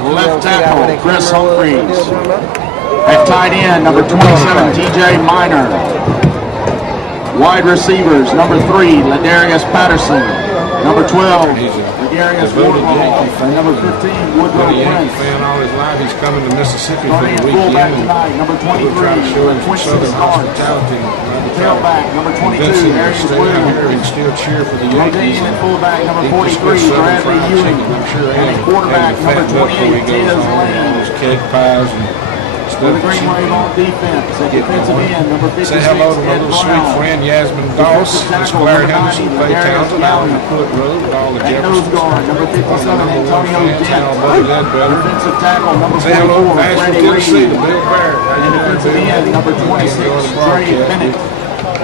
Left tackle, Chris Humphreys. At tight end, number 27, TJ Minor. Wide receivers, number 3, Ladarius Patterson. Number 12, Ladarius Wardlaw. And number 15, Woodrow Prince. Fan all his life. He's coming to Mississippi for the weekend. Tonight, number 23, Southern hospitality. Tailback, number 22, Arius Williams. And still cheer for the Yankees. And fullback, number 43, Bradley Ewing. And quarterback, number 28, Tiz Lane. Cake pies and for the Green Wave on defense, at defensive end, number 56, say hello to my Ed little sweet Brown. friend Yasmin Doss, Larry Henderson, Clay Townsend, out on the Put Road, with all the At nose Jeffersons. guard, number 57, Antonio Dent. Brother. Defensive tackle, number Say hello 44, to Asheville, Freddie Tennessee, Reed. the Big Bear. And defensive end, number 26, Trey Bennett.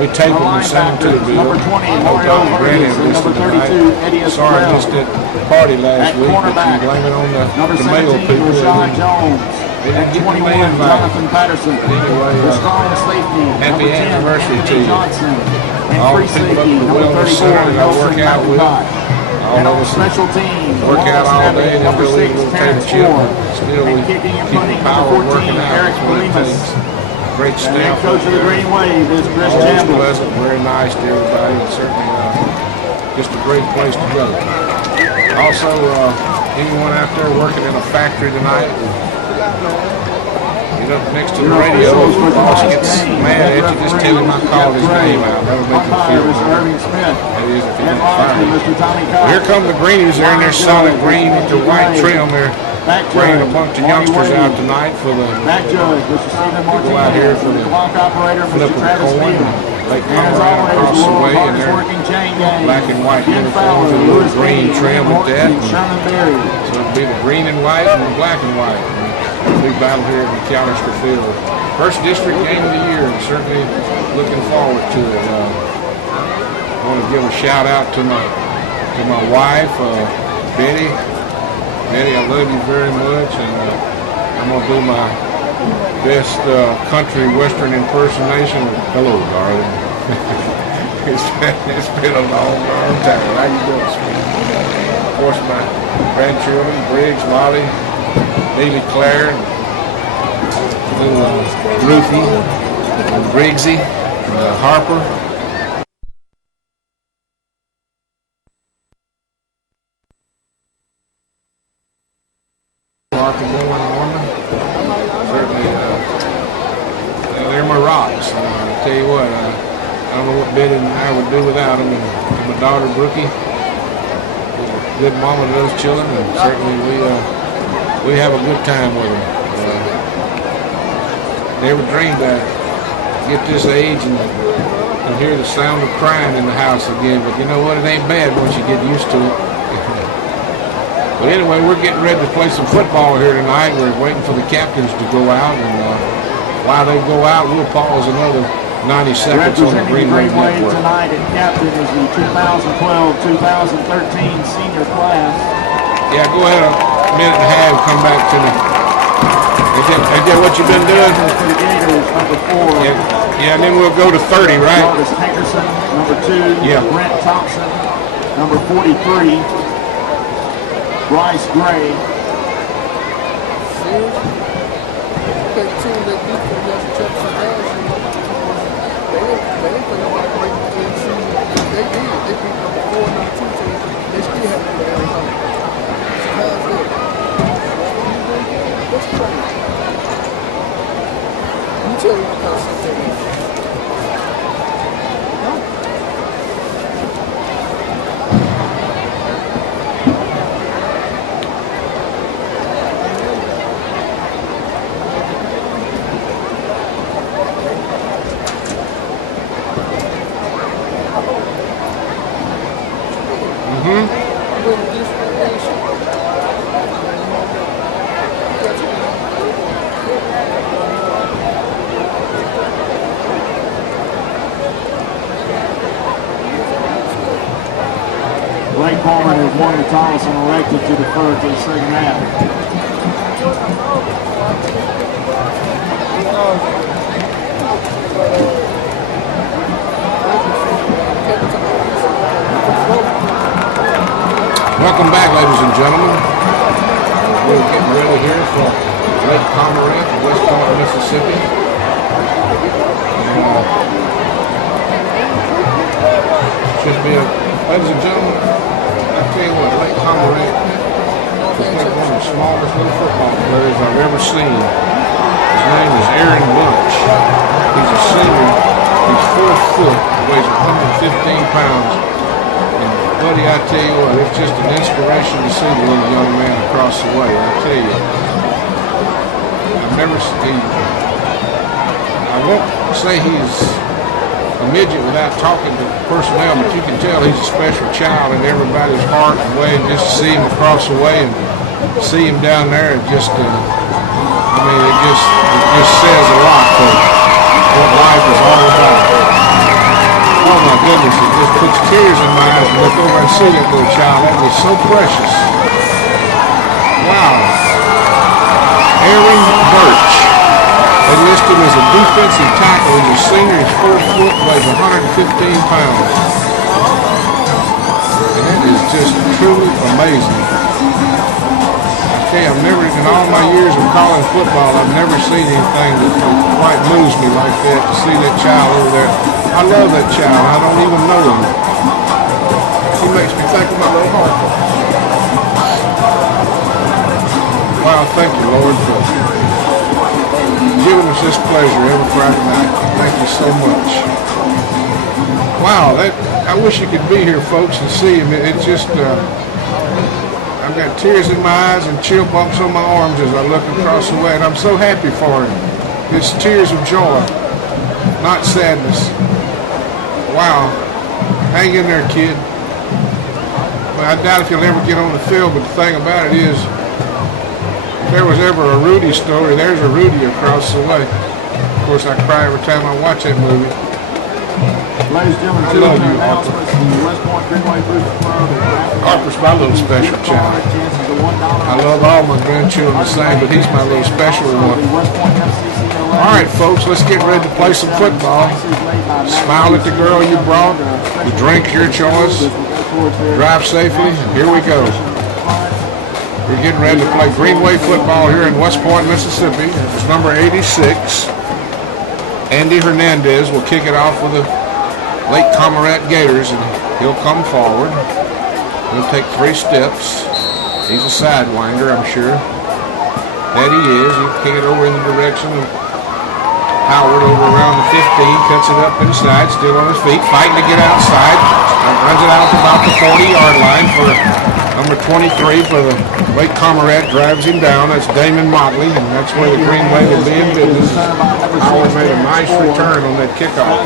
We tape them and send them to the bill. Number 20, Mario Verdes. And number 32, Eddie Estrella. Sorry I missed that party last week, but cornerback, you blame it on number the mail 17, people. Rashad Jones. They At didn't get the 21, invite. Jonathan Patterson. Anyway, The strong safety, happy number 10, anniversary Anthony to you. Johnson. And All free the people up safety, in the number wellness 34, center that I Nelson work out with. McIntyre. All And of on us special team, work out all day and number then 6, we'll take Terrence a chip. Ford. Still we And kicking and keep punting, the power number 14, working out. Eric That's what it Lemus. takes. Great And staff. head coach of the Green Wave is Chris Always Chambliss. pleasant, very nice to everybody, and certainly just a great place to go. Also, anyone out there working in a factory tonight, get up next to the radio. If the boss gets mad at you, just tell him I called his name out. That'll make him feel good. That is, if he don't fire you. Well, here come the greenies. They're in their solid green with their white trim. They're bringing a bunch of youngsters out tonight for the go out here for the flip of the coin. They come around across the way in their black and white uniforms and a little green trim with that. So it'll be the green and white and the black and white. Big battle here at McAllister Field. First district game of the year, and certainly looking forward to it. I want to give a shout out to my wife, Betty. Betty, I love you very much, and I'm gonna do my best country western impersonation. Hello, darling. It's been a long time. How you doing, sweetie? Of course, my grandchildren, Briggs, Molly, Neely Claire, little Ruthie, Briggsy, Harper. Harper, Moore, and Norman. Certainly, they're my rocks. I tell you what, I don't know what Betty and I would do without them. And my daughter, Brookie, good mama to those children, and certainly we have a good time with them. Never dreamed I'd get this age and hear the sound of crying in the house again, but you know what, it ain't bad once you get used to it. But anyway, we're getting ready to play some football here tonight. We're waiting for the captains to go out, and while they go out, we'll pause another 90 seconds on the Green Wave Network. Tonight and captain is the 2012-2013 senior class. Yeah, go ahead a minute and a half, come back to me. Is that what you've been doing? For the Gators, number 4. Yeah, and then we'll go to 30, right? Jarvis Hankerson, number 2. Yeah. Brent Thompson, number 43. Bryce Gray. Cormorant has won the toss and elected to defer to the second half. Welcome back, ladies and gentlemen. We're getting ready here for Lake Cormorant, West Point, Mississippi. Should be ladies and gentlemen, I tell you what, Lake Cormorant is one of the smallest little football players I've ever seen. His name is Aaron Bunch. He's a senior. He's 4 foot, weighs 115 pounds. And buddy, I tell you what, it's just an inspiration to see the little young man across the way. I tell you, I've never seen. I won't say he's a midget without talking to personnel, but you can tell he's a special child in everybody's heart and way. And just to see him across the way and see him down there, it just, I mean, it just says a lot for what life is all about. Oh my goodness, it just puts tears in my eyes to look over and see that little child. That was so precious. Wow. Aaron Birch. They list him as a defensive tackle. He's a senior. He's 4 foot, weighs 115 pounds. And it is just truly amazing. I tell you, I've never, in all my years of calling football, I've never seen anything that quite moves me like that, to see that child over there. I love that child. I don't even know him. He makes me think of my little heart. Wow, thank you, Lord, for giving us this pleasure every Friday night. Thank you so much. Wow, I wish you could be here, folks, and see him. It's just, I've got tears in my eyes and chill bumps on my arms as I look across the way, and I'm so happy for him. It's tears of joy, not sadness. Wow. Hang in there, kid. Well, I doubt if you'll ever get on the field, but the thing about it is, if there was ever a Rudy story, there's a Rudy across the way. Of course, I cry every time I watch that movie. Ladies and gentlemen, two other announcements from the West Point Greenway Booster Club. Harper's my little special child. I love all my grandchildren the same, but he's my little special one. All right, folks, let's get ready to play some football. Smile at the girl you brought. The drink your choice. Drive safely. Here we go. We're getting ready to play Greenway football here in West Point, Mississippi. It's number 86. Andy Hernandez will kick it off with the Lake Cormorant Gators, and he'll come forward. He'll take 3 steps. He's a sidewinder, I'm sure. That he is. He'll kick it over in the direction of Howard over around the 15, cuts it up inside, still on his feet, fighting to get outside. Runs it out to about the 40-yard line for number 23 for the Lake Cormorant. Drives him down. That's Damon Motley, and that's where the Greenway will be in business. Howard made a nice return on that kickoff.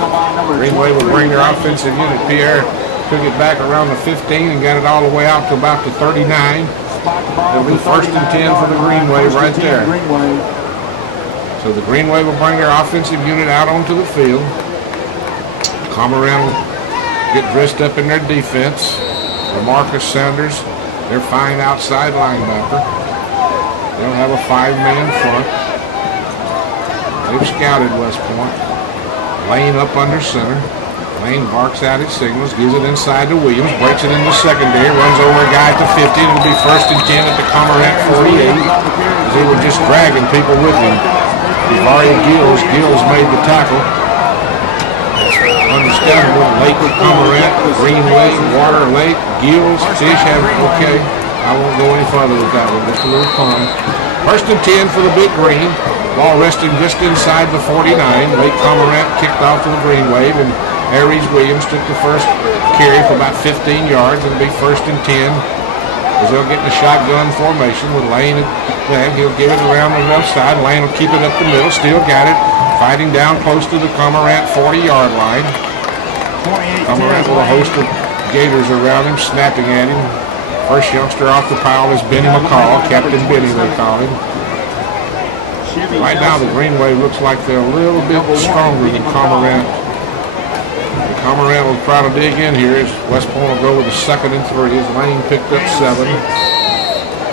Greenway will bring their offensive unit. Pierre took it back around the 15 and got it all the way out to about the 39. It'll be 1st and 10 for the Greenway right there. So the Greenway will bring their offensive unit out onto the field. Cormorant will get dressed up in their defense. Lamarcus Sanders, their fine outside linebacker. They'll have a 5-man front. They've scouted West Point. Lane up under center. Lane barks out his signals, gives it inside to Williams, breaks it into secondary, runs over a guy at the 50. It'll be 1st and 10 at the Cormorant 48. As they were just dragging people with him. Mario Gills made the tackle. Understandable. Lake Cormorant, Greenway, Water Lake, Gills, Fish have it. Okay, I won't go any further with that one. Just a little fun. 1st and 10 for the Big Green. Ball resting just inside the 49. Lake Cormorant kicked off to the Green Wave, and Aries Williams took the first carry for about 15 yards. It'll be 1st and 10. As they'll get in the shotgun formation with Lane at that. He'll give it around the left side. Lane will keep it up the middle. Still got it. Fighting down close to the Cormorant 40-yard line. Cormorant with a host of Gators around him, snapping at him. First youngster off the pile is Benny McCall. Captain Benny, they call him. Right now, the Greenway looks like they're a little bit stronger than Cormorant. Cormorant will try to dig in here as West Point will go with a 2nd and 3 as Lane picked up 7.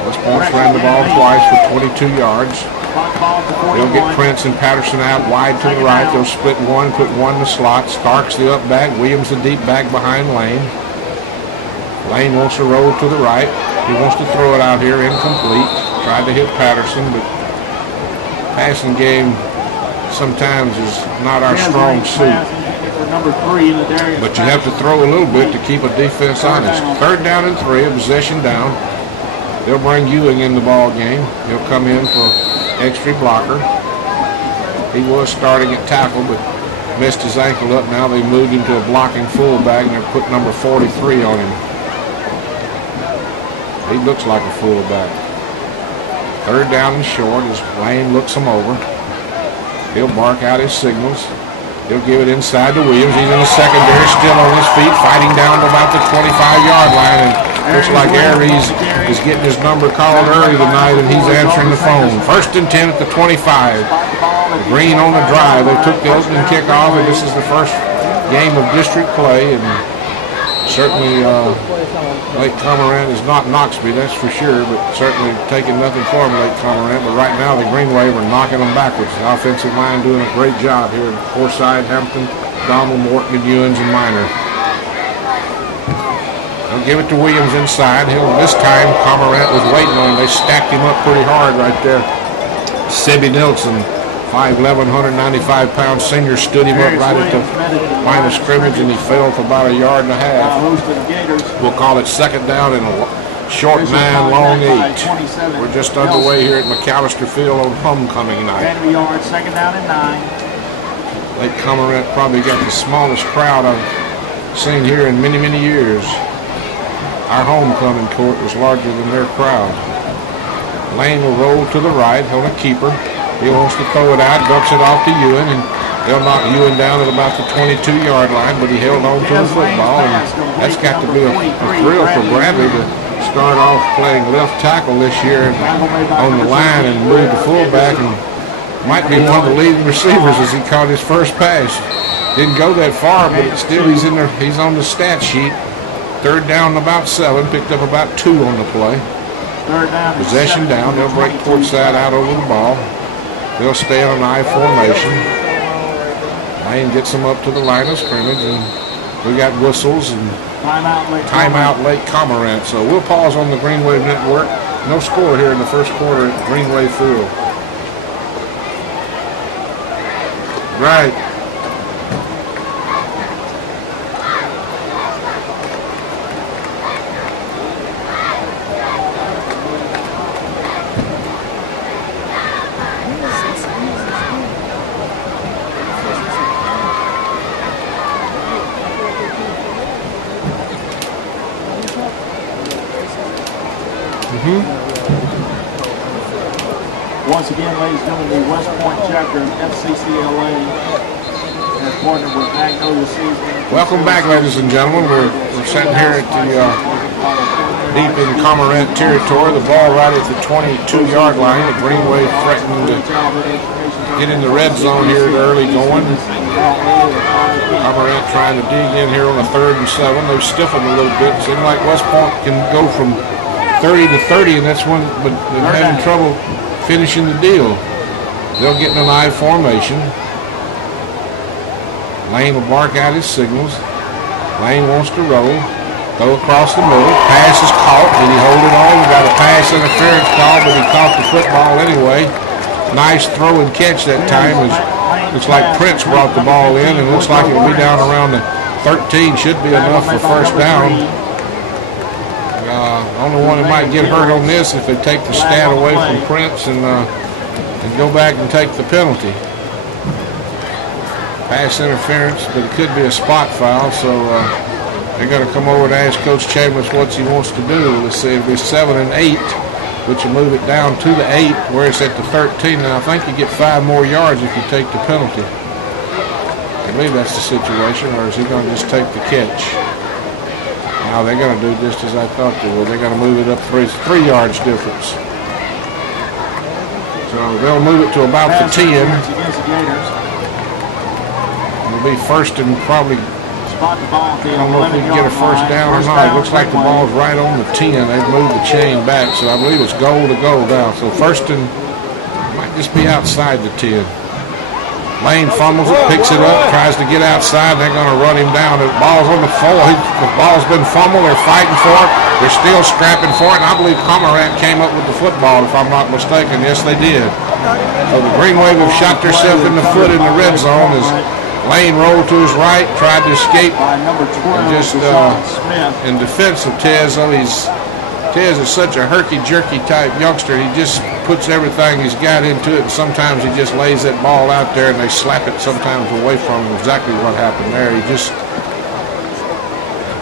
West Point's ran the ball twice for 22 yards. They'll get Prince and Patterson out wide to the right. They'll split one, put one in the slot. Starks the up back. Williams the deep back behind Lane. Lane wants to roll to the right. He wants to throw it out here incomplete. Tried to hit Patterson, but passing game sometimes is not our strong suit. But you have to throw a little bit to keep a defense honest. 3rd down and 3, a possession down. They'll bring Ewing in the ball game. He'll come in for extra blocker. He was starting at tackle, but messed his ankle up. Now they moved him to a blocking fullback, and they're putting number 43 on him. He looks like a fullback. 3rd down and short as Lane looks him over. He'll bark out his signals. He'll give it inside to Williams. He's in the secondary, still on his feet, fighting down to about the 25-yard line. And looks like Aries is getting his number called early tonight, and he's answering the phone. 1st and 10 at the 25. Green on the drive. They took the opening kickoff, and this is the first game of district play. And certainly Lake Cormorant is not Knoxby, that's for sure, but certainly taking nothing from Lake Cormorant. But right now the Green Wave are knocking them backwards. The offensive line doing a great job here in Forsyth, Hampton, Donald, Morton, Ewins, and Minor. They'll give it to Williams inside. This time Cormorant was waiting on him. They stacked him up pretty hard right there. Sebby Nilsson, 5'11", 195-pound senior, stood him up right at the line of scrimmage, and he fell for about 1.5 yards. We'll call it 2nd down and a short 9, long 8. We're just underway here at McAllister Field on homecoming night. 2nd down and 9. Lake Cormorant probably got the smallest crowd I've seen here in many, many years. Our homecoming court was larger than their crowd. Lane will roll to the right on a keeper. He wants to throw it out, dumps it off to Ewing, and they'll knock Ewing down at about the 22-yard line, but he held on to the football, and that's got to be a thrill for Bradley to start off playing left tackle this year on the line and move to fullback, and might be one of the leading receivers as he caught his first pass. Didn't go that far, but still he's in there. He's on the stat sheet. 3rd down and about 7, picked up about 2 on the play. Possession down. They'll break towards side out over the ball. They'll stay on an I formation. Lane gets them up to the line of scrimmage, and we got whistles and timeout Lake Cormorant. So we'll pause on the Green Wave Network. No score here in the first quarter at Green Wave Field. Right. Once again, ladies and gentlemen, the West Point chapter of FCCLA has partnered with Magnolia Seasoning. Welcome back, ladies and gentlemen. We're sitting here at the deep in Cormorant territory. The ball right at the 22-yard line. The Green Wave threatening to get in the red zone here early going. Cormorant trying to dig in here on a 3rd and 7. They've stiffened a little bit. It seems like West Point can go from 30 to 30, and that's when they're having trouble finishing the deal. They'll get in an I formation. Lane will bark out his signals. Lane wants to roll. Throw across the middle. Pass is caught. Did he hold it on? We got a pass interference call, but he caught the football anyway. Nice throw and catch that time. Looks like Prince brought the ball in, and looks like it'll be down around the 13. Should be enough for 1st down. Only one that might get hurt on this if they take the stat away from Prince and go back and take the penalty. Pass interference, but it could be a spot foul, so they're going to come over and ask Coach Chambers what he wants to do. Let's see, it'll be 7 and 8, which will move it down to the 8, where it's at the 13, and I think you get 5 more yards if you take the penalty. I believe that's the situation, or is he going to just take the catch? Now they're going to do just as I thought they would. They're going to move it up 3 yards difference. So they'll move it to about the 10. It'll be 1st and probably, I don't know if we can get a 1st down or not. It looks like the ball's right on the 10. They've moved the chain back, so I believe it's goal to go now. So 1st and might just be outside the 10. Lane fumbles it, picks it up, tries to get outside. They're going to run him down. The ball's on the floor. The ball's been fumbled. They're fighting for it. They're still scrapping for it. And I believe Cormorant came up with the football, if I'm not mistaken. Yes, they did. So the Green Wave have shot themselves in the foot in the red zone as Lane rolled to his right, tried to escape. And just in defense of Tez, Tez is such a herky-jerky type youngster. He just puts everything he's got into it, and sometimes he just lays that ball out there and they slap it sometimes away from him. Exactly what happened there. He just,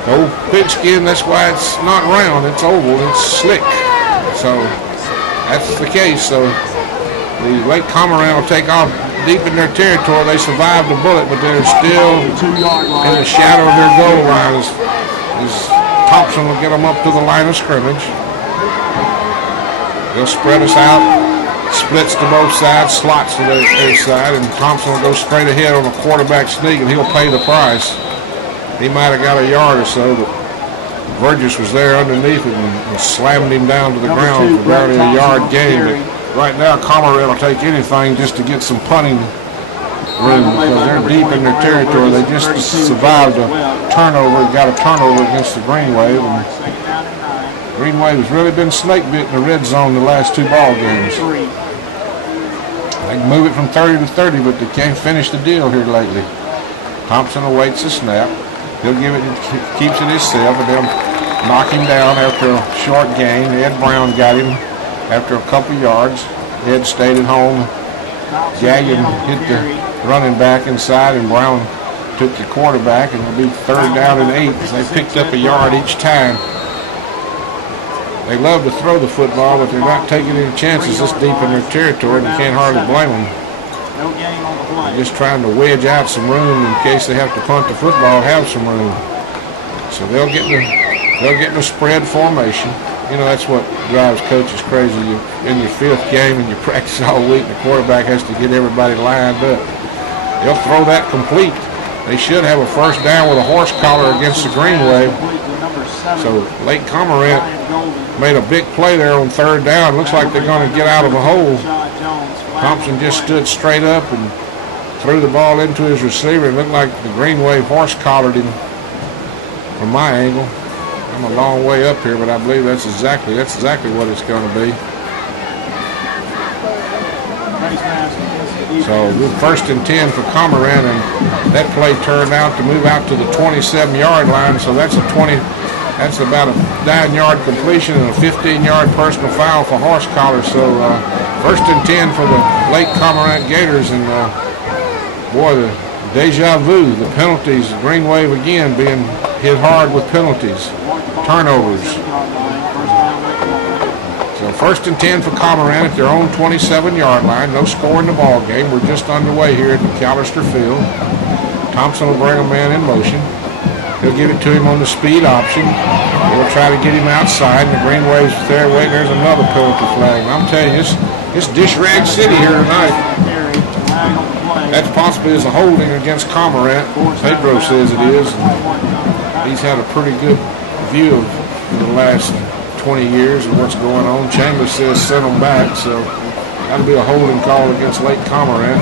old pigskin, that's why it's not round, it's oval, it's slick. So that's the case. So the Lake Cormorant will take off deep in their territory. They survived the bullet, but they're still in the shadow of their goal line. Thompson will get them up to the line of scrimmage. They'll spread us out, splits to both sides, slots to their side, and Thompson will go straight ahead on a quarterback sneak, and he'll pay the price. He might have got a yard or so, but Burgess was there underneath it and slammed him down to the ground for barely a yard gain. But right now, Cormorant will take anything just to get some punting room because they're deep in their territory. They just survived a turnover, got a turnover against the Green Wave. And Green Wave has really been snake bit in the red zone the last two ball games. They can move it from 30 to 30, but they can't finish the deal here lately. Thompson awaits the snap. He'll give it, keeps it himself, and they'll knock him down after a short gain. Ed Brown got him after a couple yards. Ed stayed at home. Gagnon hit the running back inside, and Brown took the quarterback, and it'll be 3rd down and 8 as they picked up a yard each time. They love to throw the football, but they're not taking any chances this deep in their territory, and you can't hardly blame them. They're just trying to wedge out some room in case they have to punt the football, have some room. So they'll get in a spread formation. You know, that's what drives coaches crazy. You're in your 5th game and you practice all week, and the quarterback has to get everybody lined up. They'll throw that complete. They should have a 1st down with a horse collar against the Green Wave. So Lake Cormorant made a big play there on 3rd down. Looks like they're going to get out of the hole. Thompson just stood straight up and threw the ball into his receiver. It looked like the Green Wave horse collared him from my angle. I'm a long way up here, but I believe that's exactly what it's going to be. So we're 1st and 10 for Cormorant, and that play turned out to move out to the 27-yard line. So that's about a 9-yard completion and a 15-yard personal foul for horse collar. So 1st and 10 for the Lake Cormorant Gators, and boy, the deja vu, the penalties. The Green Wave again being hit hard with penalties, turnovers. So 1st and 10 for Cormorant at their own 27-yard line. No score in the ball game. We're just underway here at McAllister Field. Thompson will bring a man in motion. He'll give it to him on the speed option. He'll try to get him outside, and the Green Wave's there waiting. There's another penalty flag. And I'm telling you, it's dish rag city here tonight. That possibly is a holding against Cormorant. Pedro says it is. He's had a pretty good view of the last 20 years of what's going on. Chambers says send them back, so that'll be a holding call against Lake Cormorant.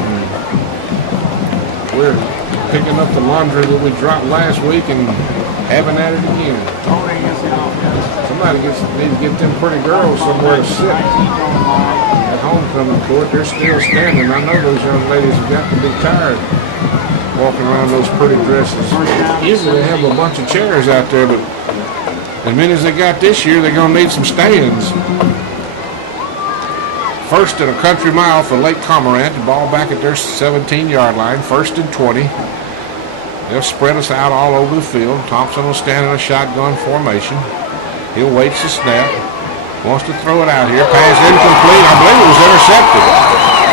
We're picking up the laundry that we dropped last week and having at it again. Somebody needs to get them pretty girls somewhere to sit. At homecoming court, they're still standing. I know those young ladies have got to be tired walking around those pretty dresses. Usually they have a bunch of chairs out there, but as many as they got this year, they're going to need some stands. 1st and a country mile for Lake Cormorant. The ball back at their 17-yard line. 1st and 20. They'll spread us out all over the field. Thompson will stand in a shotgun formation. He'll wait the snap. Wants to throw it out here. Pass incomplete. I believe it was intercepted.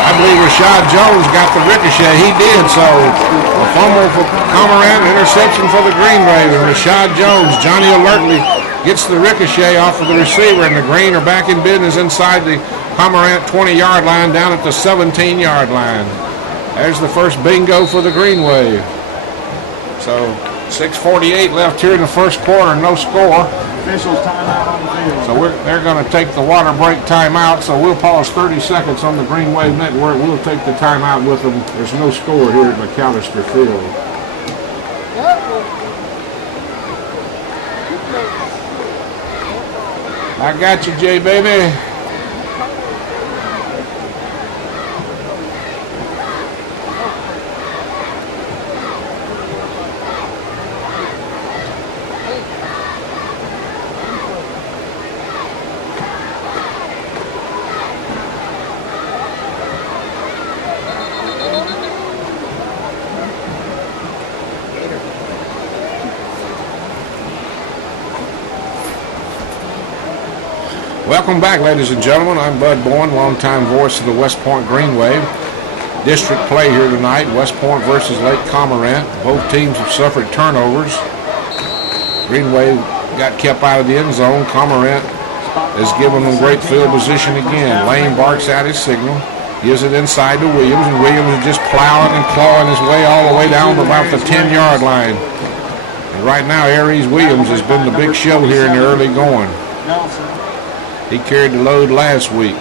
I believe Rashad Jones got the ricochet. He did. So a fumble for Cormorant, interception for the Green Wave. And Rashad Jones, Johnny Alertly, gets the ricochet off of the receiver, and the Green are back in business inside the Cormorant 20-yard line down at the 17-yard line. There's the first bingo for the Green Wave. So 6:48 left here in the first quarter, no score. Officials timeout on the field. So they're going to take the water break timeout, so we'll pause 30 seconds on the Green Wave Network. We'll take the timeout with them. There's no score here at McAllister Field. I got you, Jay, baby. Welcome back, ladies and gentlemen. I'm Bud Bourne, longtime voice of the West Point Green Wave. District play here tonight, West Point versus Lake Cormorant. Both teams have suffered turnovers. Green Wave got kept out of the end zone. Cormorant has given them great field position again. Lane barks out his signal, gives it inside to Williams, and Williams is just plowing and clawing his way all the way down to about the 10-yard line. And right now, Aries Williams has been the big show here in the early going. He carried the load last week.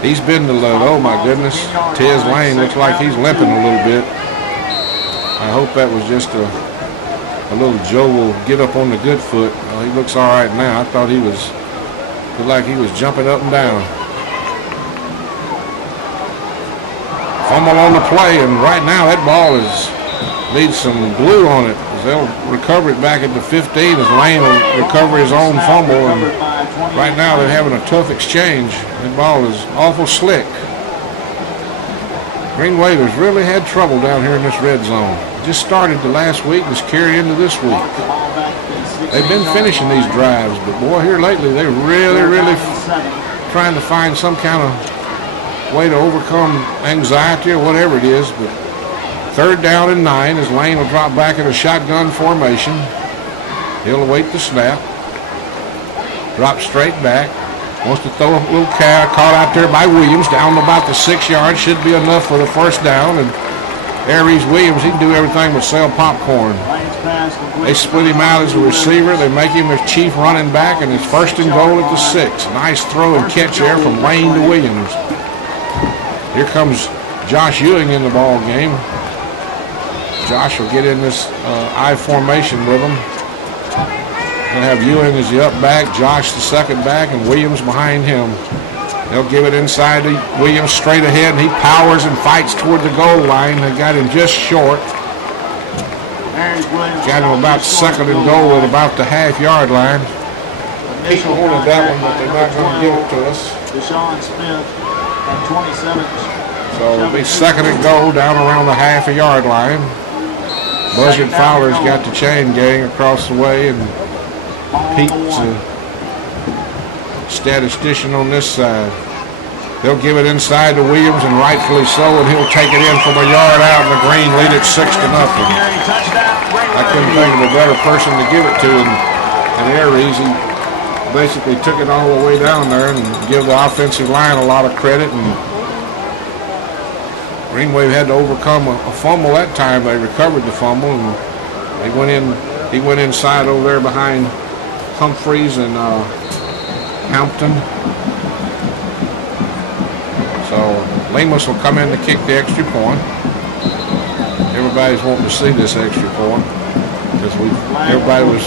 He's been the load. Oh my goodness. Tez Lane looks like he's limping a little bit. I hope that was just a little Joe will get up on the good foot. Well, he looks all right now. I thought looked like he was jumping up and down. Fumble on the play, and right now that ball needs some glue on it. They'll recover it back at the 15 as Lane will recover his own fumble. And right now they're having a tough exchange. That ball is awful slick. Green Wave has really had trouble down here in this red zone. Just started the last week, just carried into this week. They've been finishing these drives, but boy, here lately they're really trying to find some kind of way to overcome anxiety or whatever it is. But 3rd down and 9 as Lane will drop back in a shotgun formation. He'll await the snap. Drop straight back. Wants to throw a little caught out there by Williams down about the 6 yards. Should be enough for the first down. And Aries Williams, he can do everything but sell popcorn. They split him out as a receiver. They make him their chief running back, and it's 1st and goal at the 6. Nice throw and catch there from Lane to Williams. Here comes Josh Ewing in the ball game. Josh will get in this I formation with him. Going to have Ewing as the up back, Josh the second back, and Williams behind him. They'll give it inside to Williams straight ahead, and he powers and fights toward the goal line. They got him just short. Got him about 2nd and goal at about the half-yard line. He wanted that one, but they're not going to give it to us. Deshaun Smith at 27. So it'll be 2nd and goal down around the half-a-yard line. Buzzard Fowler's got the chain gang across the way, and Pete's a statistician on this side. They'll give it inside to Williams, and rightfully so, and he'll take it in from a yard out, and the Green lead it 6-0. I couldn't think of a better person to give it to than Aries. He basically took it all the way down there and give the offensive line a lot of credit. And Green Wave had to overcome a fumble that time. They recovered the fumble, and they went in. He went inside over there behind Humphreys and Hampton. So Lemus will come in to kick the extra point. Everybody's wanting to see this extra point because everybody was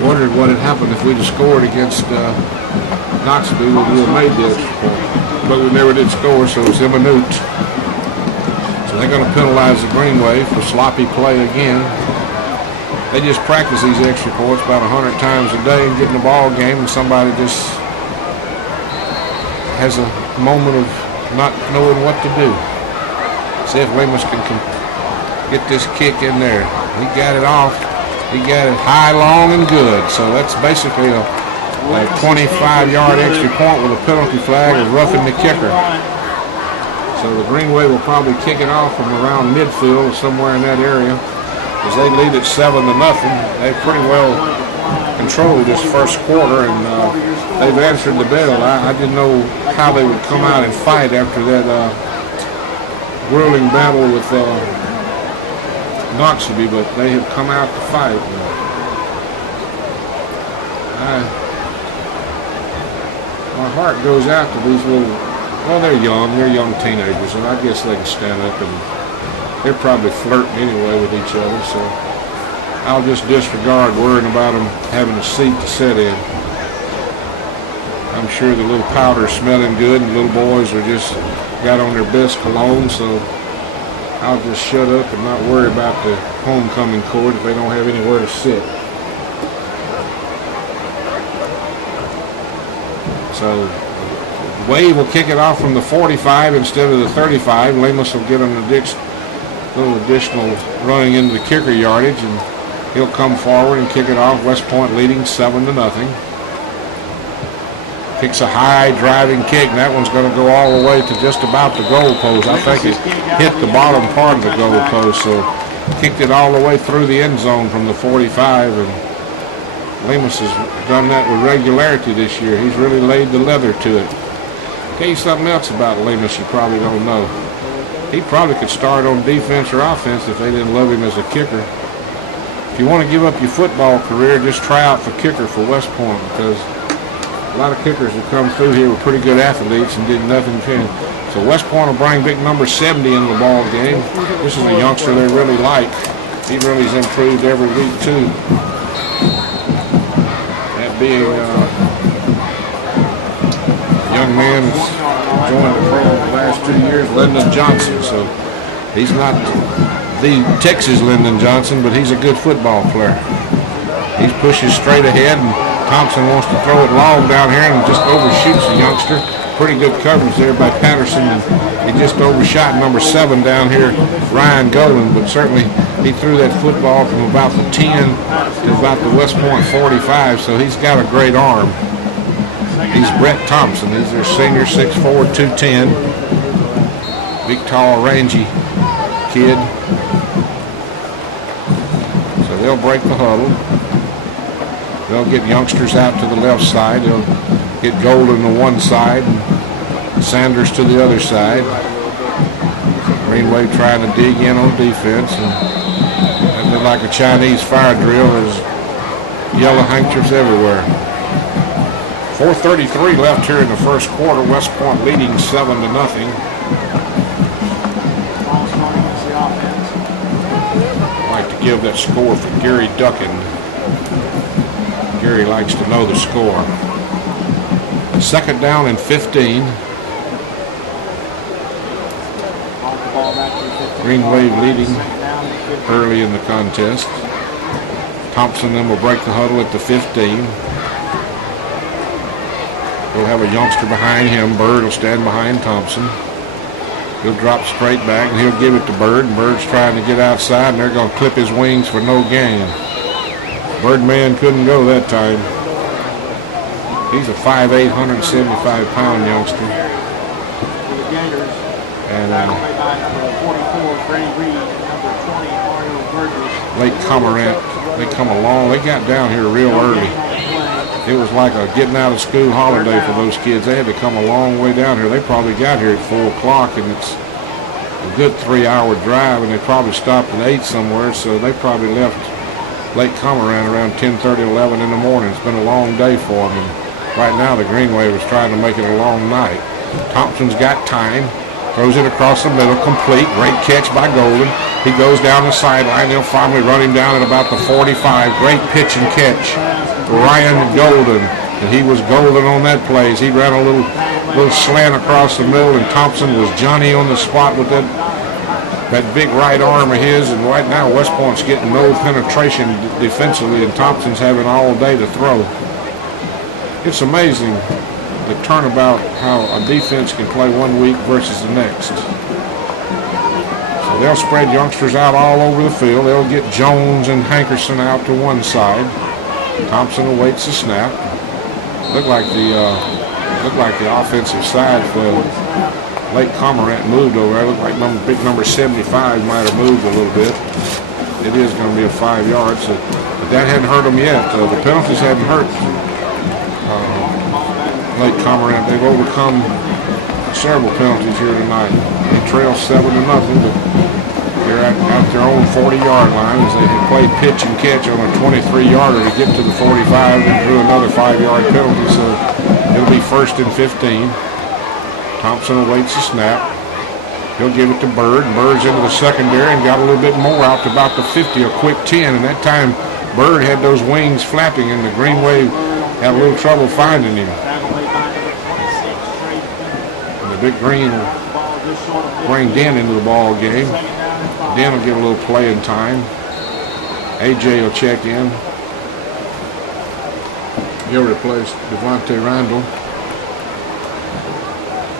wondering what had happened if we'd have scored against Knoxville. We would have made the extra point, but we never did score, so it's imminent. So they're going to penalize the Green Wave for sloppy play again. They just practice these extra points about 100 times a day and get in the ball game, and somebody just has a moment of not knowing what to do. See if Lemus can get this kick in there. He got it off. He got it high, long, and good. So that's basically a 25-yard extra point with a penalty flag of roughing the kicker. So the Green Wave will probably kick it off from around midfield or somewhere in that area. As they lead it 7-0, they pretty well controlled this first quarter, and they've answered the bell. I didn't know how they would come out and fight after that grueling battle with Knoxville, but they have come out to fight. My heart goes out to these little, well, they're young teenagers, and I guess they can stand up, and they're probably flirting anyway with each other, so I'll just disregard worrying about them having a seat to sit in. I'm sure the little powder's smelling good, and the little boys are just got on their best cologne, so I'll just shut up and not worry about the homecoming court if they don't have anywhere to sit. So Wade will kick it off from the 45 instead of the 35. Lemus will get an little additional running into the kicker yardage, and he'll come forward and kick it off. West Point leading 7-0. Kicks a high driving kick, and that one's going to go all the way to just about the goal post. I think it hit the bottom part of the goal post, so kicked it all the way through the end zone from the 45, and Lemus has done that with regularity this year. He's really laid the leather to it. Tell you something else about Lemus you probably don't know. He probably could start on defense or offense if they didn't love him as a kicker. If you want to give up your football career, just try out for kicker for West Point, because a lot of kickers that come through here were pretty good athletes and did nothing change. So West Point will bring big number 70 into the ball game. This is a youngster they really like. He really has improved every week too. That being young man that's joined the program the last 2 years, Lyndon Johnson. So he's not the Texas Lyndon Johnson, but he's a good football player. He pushes straight ahead, and Thompson wants to throw it long down here and just overshoots the youngster. Pretty good coverage there by Patterson, and he just overshot number 7 down here, Ryan Golden, but certainly he threw that football from about the 10 to about the West Point 45, so he's got a great arm. He's Brett Thompson. He's their senior, 6'4", 210. Big, tall, rangy kid. So they'll break the huddle. They'll get youngsters out to the left side. They'll get Golden to one side and Sanders to the other side. Green Wave trying to dig in on defense, and that looked like a Chinese fire drill. There's yellow handkerchiefs everywhere. 4:33 left here in the first quarter. West Point leading 7-0. I'd like to give that score for Gary Duckin. Gary likes to know the score. 2nd down and 15. Green Wave leading early in the contest. Thompson then will break the huddle at the 15. He'll have a youngster behind him. Bird will stand behind Thompson. He'll drop straight back, and he'll give it to Bird. And Bird's trying to get outside, and they're going to clip his wings for no gain. Birdman couldn't go that time. He's a 5'8", 175-pound youngster. And late Cormorant, they come along. They got down here real early. It was like a getting out of school holiday for those kids. They had to come a long way down here. They probably got here at 4 o'clock, and it's a good 3-hour drive, and they probably stopped and ate somewhere, so they probably left Lake Cormorant around 10:30, 11 in the morning. It's been a long day for them, and right now the Green Wave is trying to make it a long night. Thompson's got time, throws it across the middle, complete, great catch by Golden. He goes down the sideline. They'll finally run him down at about the 45. Great pitch and catch. Ryan Golden, and he was golden on that play. He ran a little slant across the middle, and Thompson was Johnny on the spot with that big right arm of his. And right now West Point's getting no penetration defensively, and Thompson's having all day to throw. It's amazing the turnabout, how a defense can play one week versus the next. So they'll spread youngsters out all over the field. They'll get Jones and Hankerson out to one side. Thompson awaits the snap. Looked like the offensive side for Lake Cormorant moved over there. Looked like big number 75 might have moved a little bit. It is going to be a 5 yards, but that hadn't hurt them yet. The penalties hadn't hurt Lake Cormorant. They've overcome several penalties here tonight. They trail 7-0, but They're at their own 40-yard line as they play pitch and catch on a 23-yarder to get to the 45 and drew another 5-yard penalty, so it'll be 1st and 15. Thompson awaits the snap. He'll give it to Bird. Bird's into the secondary and got a little bit more out to about the 50, a quick 10, and that time Bird had those wings flapping and the Green Wave had a little trouble finding him. And the Big Green will bring Den into the ball game. Den will get a little playing time. AJ will check in. He'll replace Devontae Randall.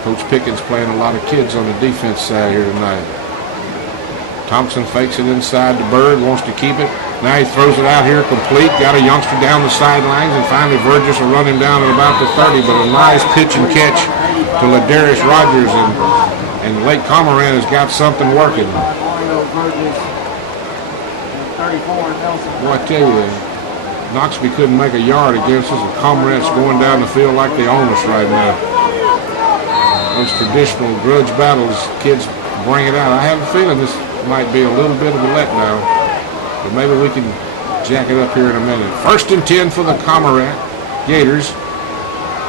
Coach Pickens playing a lot of kids on the defense side here tonight. Thompson fakes it inside to Bird, wants to keep it. Now he throws it out here complete. Got a youngster down the sidelines, and finally Burgess will run him down at about the 30, but a nice pitch and catch to Ladarius Rogers, and Lake Cormorant has got something working. Well, I tell you, Noxby couldn't make a yard against us, and Cormorant's going down the field like they own us right now. Those traditional grudge battles, kids bring it out. I have a feeling this might be a little bit of a letdown, but maybe we can jack it up here in a minute. 1st and 10 for the Cormorant Gators.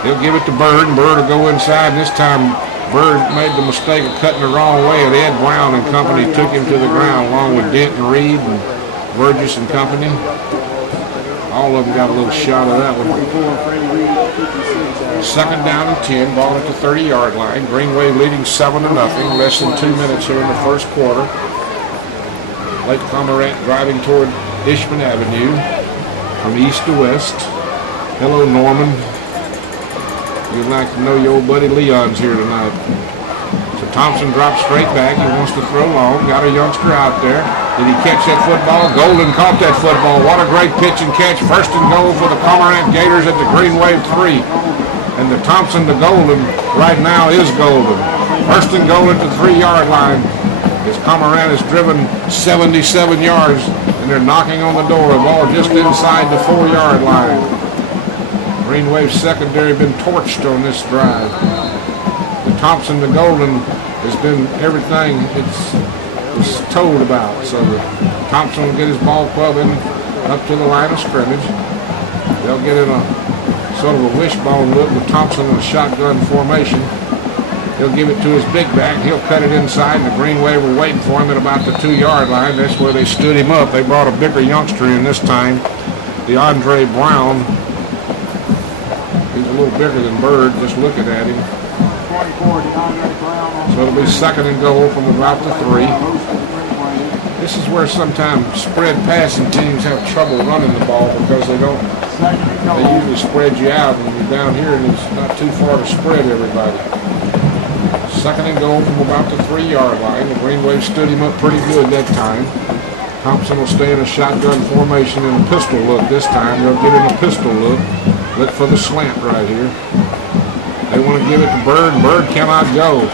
He'll give it to Bird, and Bird will go inside, and this time Bird made the mistake of cutting the wrong way, and Ed Brown and company took him to the ground along with Denton Reed and Burgess and company. All of them got a little shot of that one. 2nd down and 10, ball at the 30-yard line. Green Wave leading 7-0. Less than 2 minutes here in the first quarter. Lake Cormorant driving toward Ishman Avenue from east to west. Hello, Norman. You'd like to know your old buddy Leon's here tonight. So Thompson drops straight back. He wants to throw long. Got a youngster out there. Did he catch that football? Golden caught that football. What a great pitch and catch. 1st and goal for the Cormorant Gators at the Green Wave 3. And the Thompson to Golden right now is Golden. 1st and goal at the 3-yard line. As Cormorant has driven 77 yards, and they're knocking on the door. The ball just inside the 4-yard line. Green Wave secondary been torched on this drive. The Thompson to Golden has been everything it's told about. So Thompson will get his ball club in up to the line of scrimmage. They'll get in a sort of a wishbone look with Thompson in a shotgun formation. He'll give it to his big back. He'll cut it inside, and the Green Wave were waiting for him at about the 2-yard line. That's where they stood him up. They brought a bigger youngster in this time, DeAndre Brown. He's a little bigger than Bird, just looking at him. So it'll be 2nd and goal from about the 3. This is where sometimes spread passing teams have trouble running the ball because they usually spread you out, and you're down here and it's not too far to spread everybody. 2nd and goal from about the 3-yard line. The Green Wave stood him up pretty good that time. Thompson will stay in a shotgun formation and a pistol look this time. They'll get in a pistol look. Look for the slant right here. They want to give it to Bird, and Bird cannot go.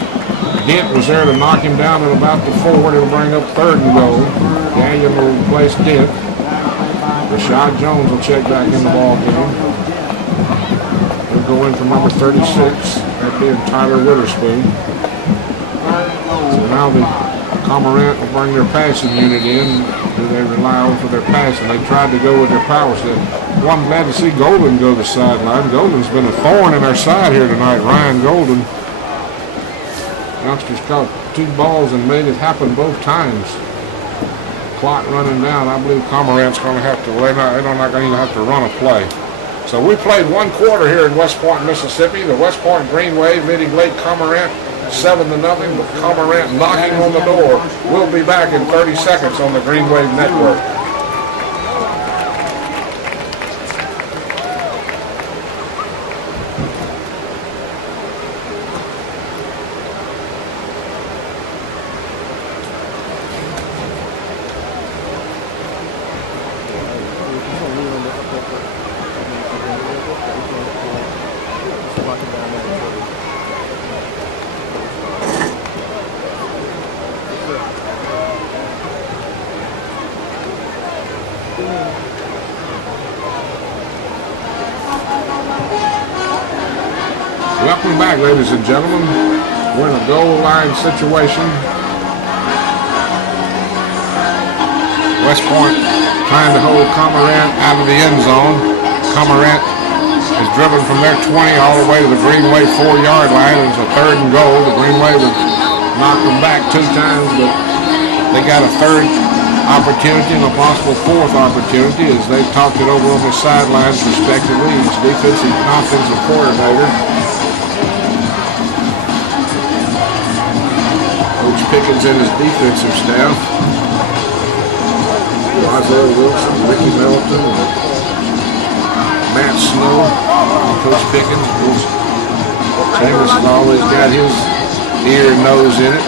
Dent was there to knock him down at about the 4. It'll bring up 3rd and goal. Daniel will replace Dent. Rashad Jones will check back in the ball game. He'll go in for number 36. That being Tyler Witherspoon. So now the Cormorant will bring their passing unit in, who they rely on for their passing. They tried to go with their power set. Well, I'm glad to see Golden go to the sideline. Golden's been a thorn in our side here tonight, Ryan Golden. Youngsters caught 2 balls and made it happen both times. Clock running down. I believe Cormorant's going to have to, they're not going to have to run a play. So we played 1 quarter here in West Point, Mississippi. The West Point Green Wave leading Lake Cormorant 7-0, but Cormorant knocking on the door. We'll be back in 30 seconds on the Green Wave Network. Welcome back, ladies and gentlemen. We're in a goal line situation. West Point trying to hold Cormorant out of the end zone. Cormorant is driven from their 20 all the way to the Greenway 4-yard line. It was a 3rd and goal. The Greenway would knock them back 2 times, but they got a 3rd opportunity and a possible 4th opportunity as they've talked it over on the sidelines respectively, each defensive and offensive coordinator. Coach Pickens and his defensive staff. Isaiah Wilson, Ricky Melton, Matt Snow, and Coach Pickens. Of course, Chambers has always got his ear and nose in it.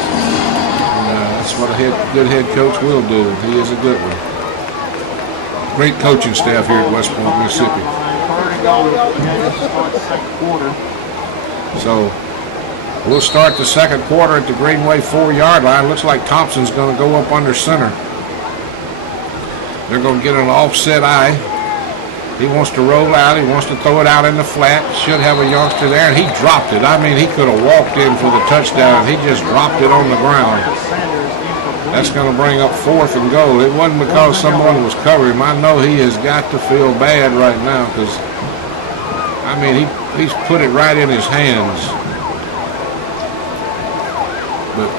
That's what a good head coach will do. He is a good one. Great coaching staff here at West Point, Mississippi. So we'll start the second quarter at the Greenway 4-yard line. Looks like Thompson's going to go up under center. They're going to get an offset eye. He wants to roll out. He wants to throw it out in the flat. Should have a youngster there, and he dropped it. I mean, he could have walked in for the touchdown. He just dropped it on the ground. That's going to bring up 4th and goal. It wasn't because someone was covering him. I know he has got to feel bad right now because, I mean, he's put it right in his hands. But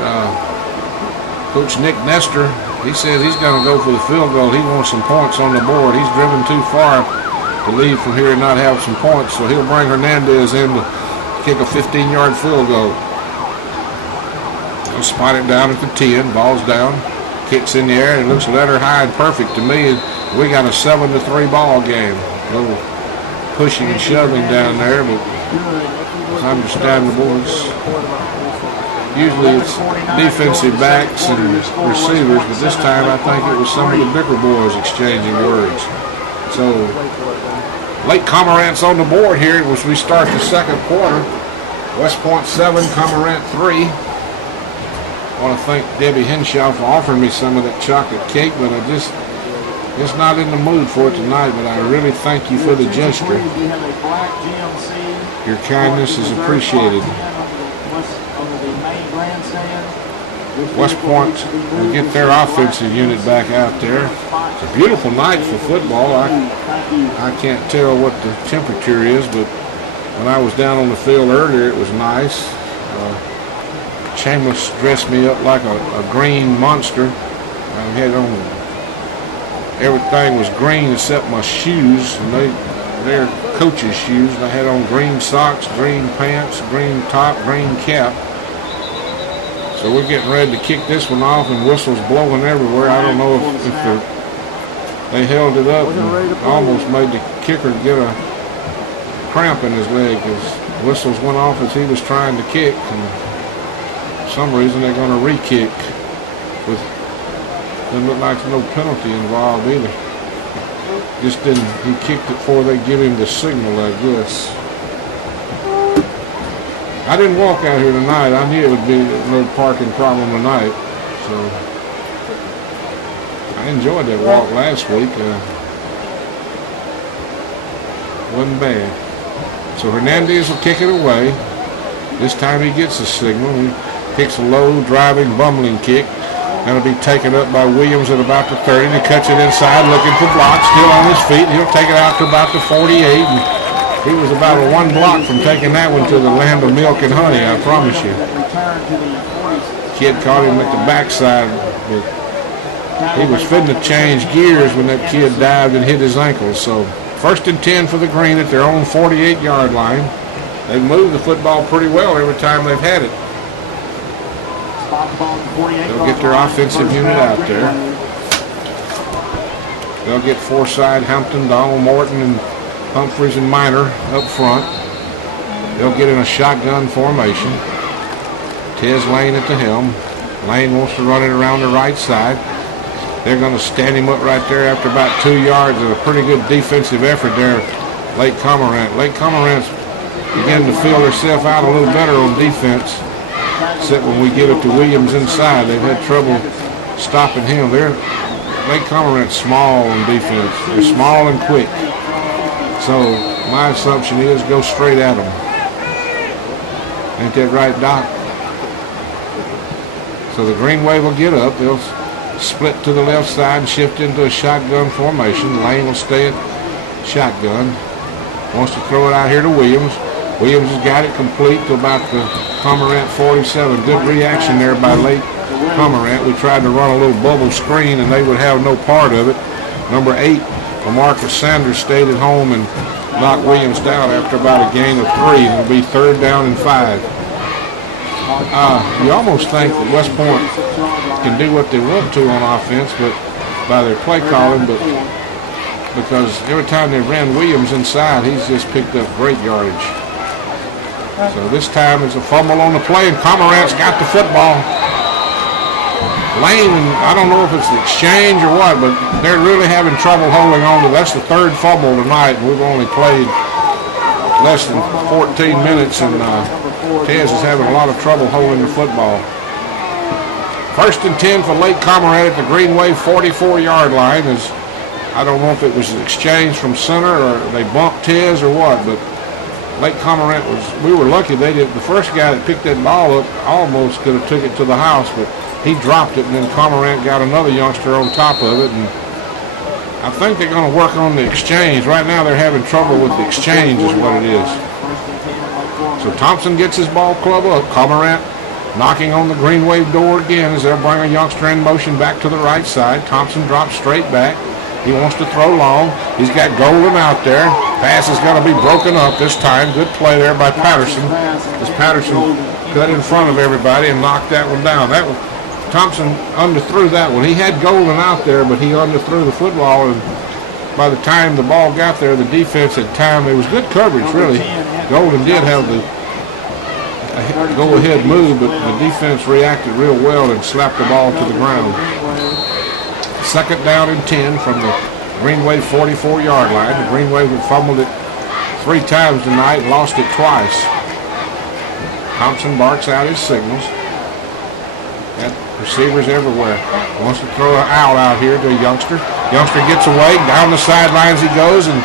Coach Nick Nestor, he says he's going to go for the field goal. He wants some points on the board. He's driven too far to leave from here and not have some points, so he'll bring Hernandez in to kick a 15-yard field goal. He'll spot it down at the 10, ball's down, kicks in the air, and it looks letter high and perfect to me. We got a 7-3 ball game. A little pushing and shoving down there, but it's understandable. Usually it's defensive backs and receivers, but this time I think it was some of the bigger boys exchanging words. So Lake Cormorant's on the board here as we start the second quarter. West Point 7, Cormorant 3. I want to thank Debbie Henshaw for offering me some of that chocolate cake, but I just not in the mood for it tonight, but I really thank you for the gesture. Your kindness is appreciated. West Point will get their offensive unit back out there. It's a beautiful night for football. I can't tell what the temperature is, but when I was down on the field earlier, it was nice. Chambers dressed me up like a green monster. I had on, everything was green except my shoes, and they're coach's shoes. I had on green socks, green pants, green top, green cap. So we're getting ready to kick this one off, and whistles blowing everywhere. I don't know if they held it up and almost made the kicker get a cramp in his leg because whistles went off as he was trying to kick, and for some reason they're going to re-kick. Doesn't look like no penalty involved either. Just didn't, he kicked it before they give him the signal, I guess. I didn't walk out here tonight. I knew it would be no parking problem tonight. So I enjoyed that walk last week. Wasn't bad. So Hernandez will kick it away. This time he gets a signal. He kicks a low, driving, bumbling kick. Going to be taken up by Williams at about the 30. He cuts it inside, looking for blocks. Still on his feet. He'll take it out to about the 48. And he was about a 1 block from taking that one to the land of milk and honey, I promise you. Kid caught him at the backside, but he was fitting to change gears when that kid dived and hit his ankle. So 1st and 10 for the Green at their own 48-yard line. They've moved the football pretty well every time they've had it. They'll get their offensive unit out there. They'll get Forsythe, Hampton, Donald, Morton, and Humphreys and Minor up front. They'll get in a shotgun formation. Tez Lane at the helm. Lane wants to run it around the right side. They're going to stand him up right there after about 2 yards of a pretty good defensive effort there. Lake Cormorant. Lake Cormorant's beginning to feel herself out a little better on defense. Except when we give it to Williams inside, they've had trouble stopping him. Lake Cormorant's small on defense. They're small and quick. So my assumption is go straight at them. Ain't that right, Doc? So the Green Wave will get up. They'll split to the left side and shift into a shotgun formation. Lane will stay at shotgun. Wants to throw it out here to Williams. Williams has got it complete to about the Cormorant 47. Good reaction there by late Cormorant. We tried to run a little bubble screen and they would have no part of it. Number 8, Marcus Sanders, stayed at home and knocked Williams down after about a gain of 3. It'll be 3rd down and 5. You almost think that West Point can do what they want to on offense, but by their play calling, but because every time they ran Williams inside, he's just picked up great yardage. So this time there's a fumble on the play, and Cormorant's got the football. Lane, and I don't know if it's the exchange or what, but they're really having trouble holding on to. That's the 3rd fumble tonight, and we've only played less than 14 minutes, and Tez is having a lot of trouble holding the football. 1st and 10 for late Cormorant at the Greenway 44-yard line. I don't know if it was an exchange from center or they bumped Tez or what, but late Cormorant we were lucky they did. The first guy that picked that ball up almost could have took it to the house, but he dropped it, and then Cormorant got another youngster on top of it, and I think they're going to work on the exchange. Right now they're having trouble with the exchange is what it is. So Thompson gets his ball club up. Cormorant knocking on the Greenway door again as they'll bring a youngster in motion back to the right side. Thompson drops straight back. He wants to throw long. He's got Golden out there. Pass is going to be broken up this time. Good play there by Patterson. As Patterson cut in front of everybody and knocked that one down. Thompson underthrew that one. He had Golden out there, but he underthrew the football, and by the time the ball got there, the defense had time. It was good coverage, really. Golden did have the go-ahead move, but the defense reacted real well and slapped the ball to the ground. 2nd down and 10 from the Greenway 44-yard line. The Greenway have fumbled it 3 times tonight, lost it twice. Thompson barks out his signals. Got receivers everywhere. Wants to throw an out here to a youngster. Youngster gets away. Down the sidelines he goes, and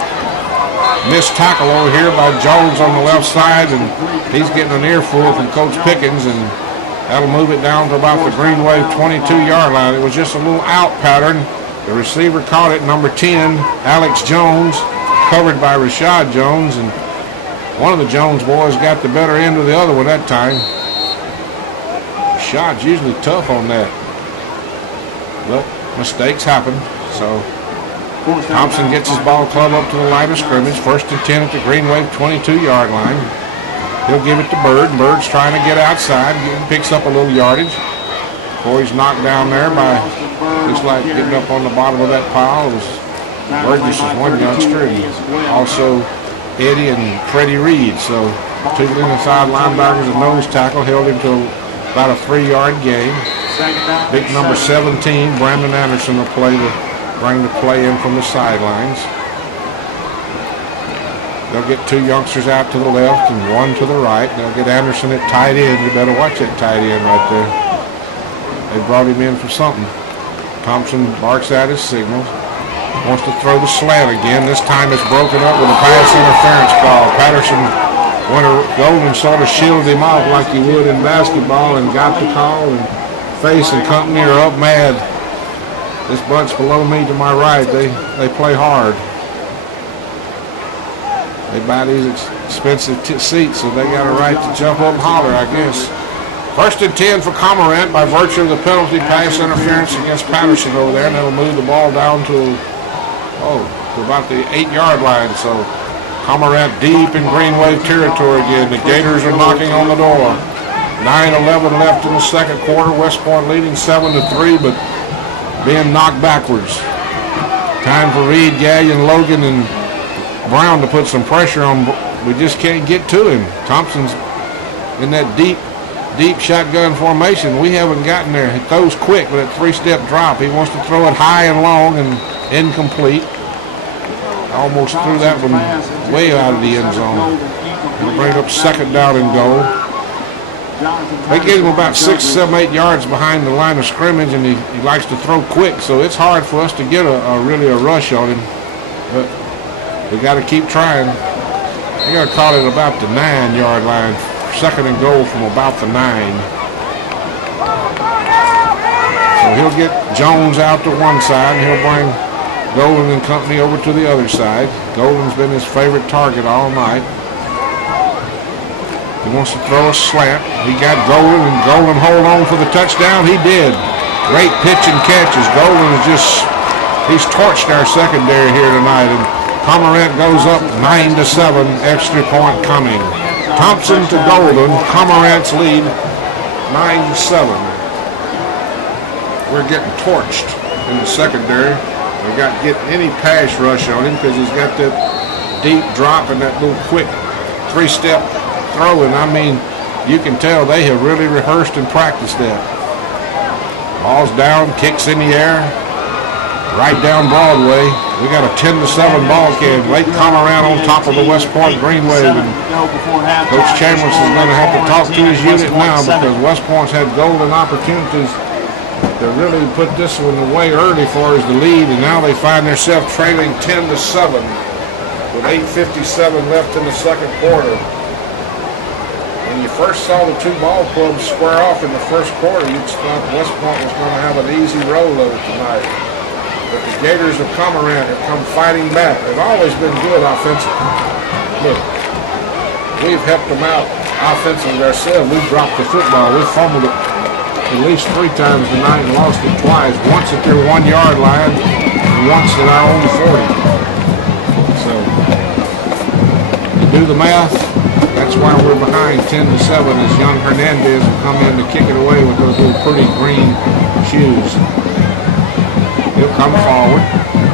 missed tackle over here by Jones on the left side, and he's getting an earful from Coach Pickens, and that'll move it down to about the Greenway 22-yard line. It was just a little out pattern. The receiver caught it, number 10, Alex Jones, covered by Rashad Jones, and one of the Jones boys got the better end of the other one that time. Rashad's usually tough on that, but mistakes happen. So Thompson gets his ball club up to the line of scrimmage. 1st and 10 at the Greenway 22-yard line. He'll give it to Bird. Bird's trying to get outside. Picks up a little yardage. Corey's knocked down there by, looks like getting up on the bottom of that pile. It was Burgess is one youngster, and also Eddie and Freddie Reed. So 2 inside linebackers and nose tackle held him to about a 3-yard gain. Big number 17, Brandon Anderson, will bring the play in from the sidelines. They'll get 2 youngsters out to the left and 1 to the right. They'll get Anderson at tight end. You better watch that tight end right there. They brought him in for something. Thompson barks out his signals. Wants to throw the slant again. This time it's broken up with a pass interference call. Patterson Golden sort of shielded him off like you would in basketball and got the call, and Face and company are up mad. This bunch below me to my right, they play hard. They buy these expensive seats, so they got a right to jump up and holler, I guess. 1st and 10 for Cormorant by virtue of the penalty pass interference against Patterson over there, and that'll move the ball down to about the 8-yard line. So Cormorant deep in Greenway territory again. The Gators are knocking on the door. 9:11 left in the 2nd quarter. West Point leading 7-3, but being knocked backwards. Time for Reed, Gallion, Logan, and Brown to put some pressure on. We just can't get to him. Thompson's in that deep shotgun formation. We haven't gotten there. He throws quick with that 3-step drop. He wants to throw it high and long and incomplete. Almost threw that one way out of the end zone. He'll bring up 2nd down and goal. They get him about 6, 7, 8 yards behind the line of scrimmage, and he likes to throw quick, so it's hard for us to get really a rush on him. But we got to keep trying. They got to call it about the 9-yard line. 2nd and goal from about the 9. So he'll get Jones out to one side, and he'll bring Golden and company over to the other side. Golden's been his favorite target all night. He wants to throw a slant. He got Golden, and Golden hold on for the touchdown. He did. Great pitch and catches. Golden is just, he's torched our secondary here tonight, and Cormorant goes up 9-7, extra point coming. Thompson to Golden, Cormorant's lead 9-7. We're getting torched in the secondary. We got getting any pass rush on him because he's got that deep drop and that little quick three-step throw. And I mean, you can tell they have really rehearsed and practiced that. Ball's down, kicks in the air, right down Broadway. We got a 10-7 ball game. Lake Cormorant on top of the West Point Green Wave. And Coach Chambers is going to have to talk to his unit now because West Point's had golden opportunities to really put this one away early for as the lead, and now they find themselves trailing 10-7 with 8:57 left in the second quarter. When you first saw the two ball clubs square off in the first quarter, you'd thought West Point was going to have an easy roll of it tonight. But the Gators of Cormorant have come fighting back. They've always been good offensively. Look, we've helped them out offensively ourselves. We've dropped the football. We've fumbled it at least 3 times tonight and lost it twice. Once at their 1-yard line and once at our own 40. So, you do the math, that's why we're behind 10-7 as young Hernandez will come in to kick it away with those little pretty green shoes. He'll come forward.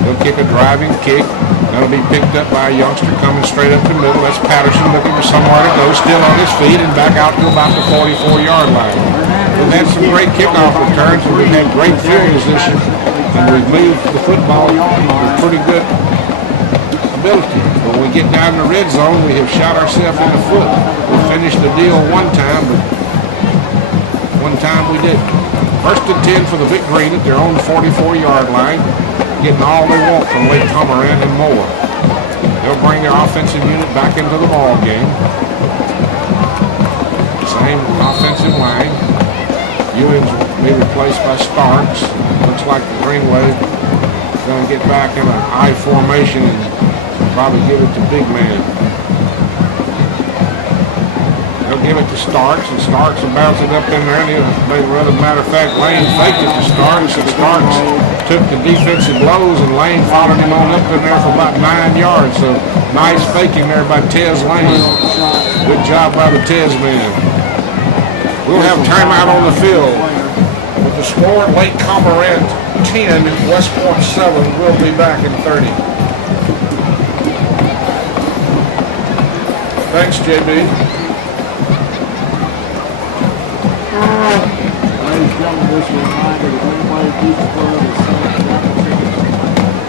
He'll kick a driving kick. That'll be picked up by a youngster coming straight up the middle. That's Patterson looking for somewhere to go, still on his feet and back out to about the 44-yard line. We've had some great kickoff returns, and we've had great field position, and we've moved the football with pretty good ability. But when we get down in the red zone, we have shot ourselves in the foot. We finished the deal one time, but one time we didn't. 1st and 10 for the Big Green at their own 44-yard line, getting all they want from Lake Cormorant and more. They'll bring their offensive unit back into the ball game. Same offensive line. Ewing's will be replaced by Starks. Looks like the Green Wave is going to get back in an I formation and probably give it to Big Man. They'll give it to Starks, and Starks will bounce it up in there. And as a matter of fact, Lane faked it to Starks, and Starks took the defensive blows, and Lane followed him on up in there for about 9 yards. So nice faking there by Tez Lane. Good job by the Tez man. We'll have timeout on the field. With the score, Lake Cormorant 10, West Point 7. We'll be back in 30. Thanks, JB. Ladies and gentlemen, this is a reminder the Green Wave Pizza Club is selling raffle tickets.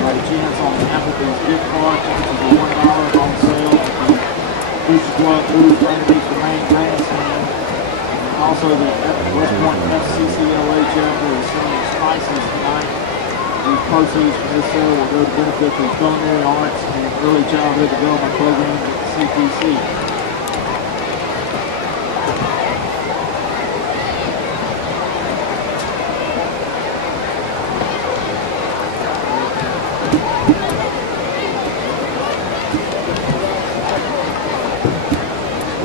Got a chance on the Applebee's gift card. Tickets are $1 on sale. Pizza Club moves underneath the main grandstand. Also, the West Point FCCLA chapter is selling spices tonight. These proceeds from this sale will go to benefit the culinary arts and early childhood development programs at the CTC.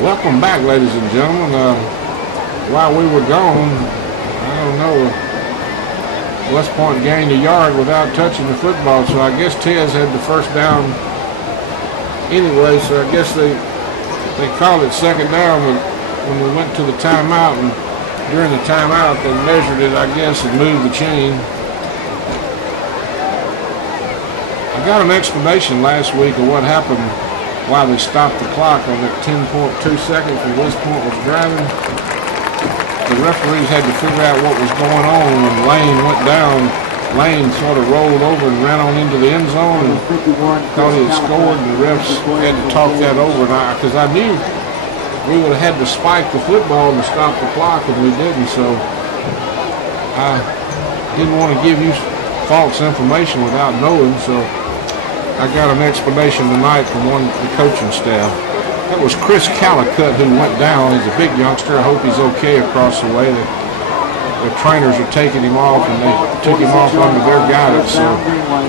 Welcome back, ladies and gentlemen. While we were gone, I don't know, West Point gained a yard without touching the football, so I guess Tez had the first down anyway, so I guess they called it second down when we went to the timeout, and during the timeout they measured it, I guess, and moved the chain. I got an explanation last week of what happened why they stopped the clock on that 10.2 seconds when West Point was driving. The referees had to figure out what was going on. When Lane went down, Lane sort of rolled over and ran on into the end zone and thought he had scored, and the refs had to talk that over. Because I knew we would have had to spike the football to stop the clock, and we didn't. So I didn't want to give you false information without knowing. So I got an explanation tonight from the coaching staff. That was Chris Calicut who went down. He's a big youngster. I hope he's okay across the way. The the trainers are taking him off, and they took him off under their guidance. So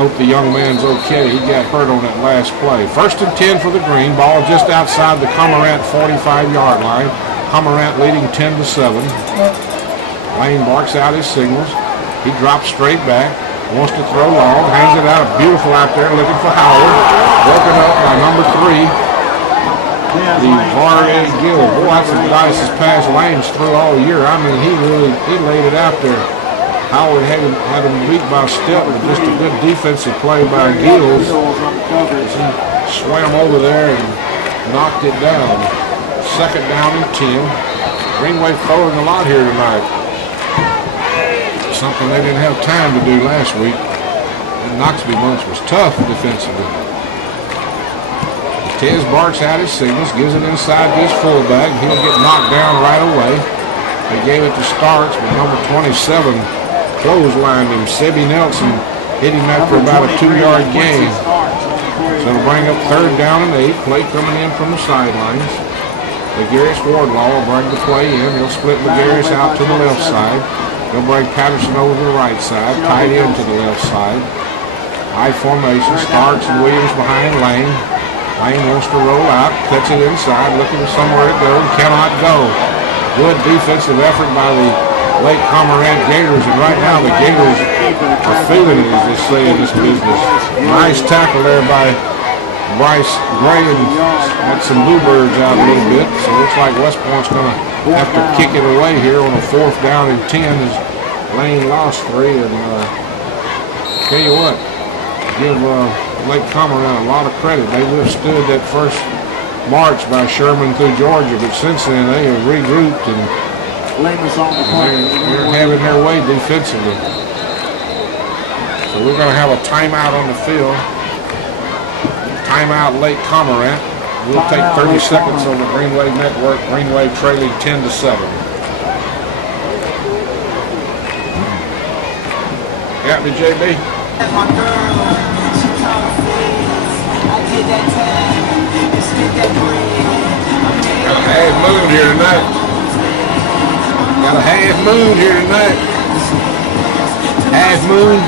hope the young man's okay. He got hurt on that last play. 1st and 10 for the Green. Ball just outside the Cormorant 45-yard line. Cormorant leading 10-7. Lane barks out his signals. He drops straight back. Wants to throw long. Hangs it out. Beautiful out there looking for Howard. Broken up by number 3. The Varney Gill. Boy, that's the nicest pass Lane's threw all year. I mean, he laid it out there. Howard had him beat by a step, but just a good defensive play by Gills. He swam over there and knocked it down. 2nd down and 10. Greenway throwing a lot here tonight. Something they didn't have time to do last week. The Knoxville bunch was tough defensively. Tez barks out his signals, gives it inside to his fullback. He'll get knocked down right away. They gave it to Starks, but number 27 clotheslined him. Sebby Nelson hit him after about a 2-yard gain. So it'll bring up 3rd down and 8. Play coming in from the sidelines. LeGarris Wardlaw will bring the play in. He'll split LeGarris out to the left side. He'll bring Patterson over to the right side. Tight end to the left side. High formation. Starks and Williams behind Lane. Lane wants to roll out, cuts it inside, looking for somewhere to go, cannot go. Good defensive effort by the Lake Cormorant Gators, and right now the Gators are feeling it, as they say in this business. Nice tackle there by Bryce Gray, and had some bluebirds out a little bit, so it looks like West Point's going to have to kick it away here on a 4th down and 10 as Lane lost 3, and tell you what, give Lake Cormorant a lot of credit. They withstood that first march by Sherman through Georgia, but since then they have regrouped and they're having their way defensively. So we're going to have a timeout on the field. Timeout Lake Cormorant. We'll take 30 seconds on the Greenway Network. Greenway trailing 10-7. Got me, JB? Got a half moon here tonight. Got a half moon here tonight. Half moon.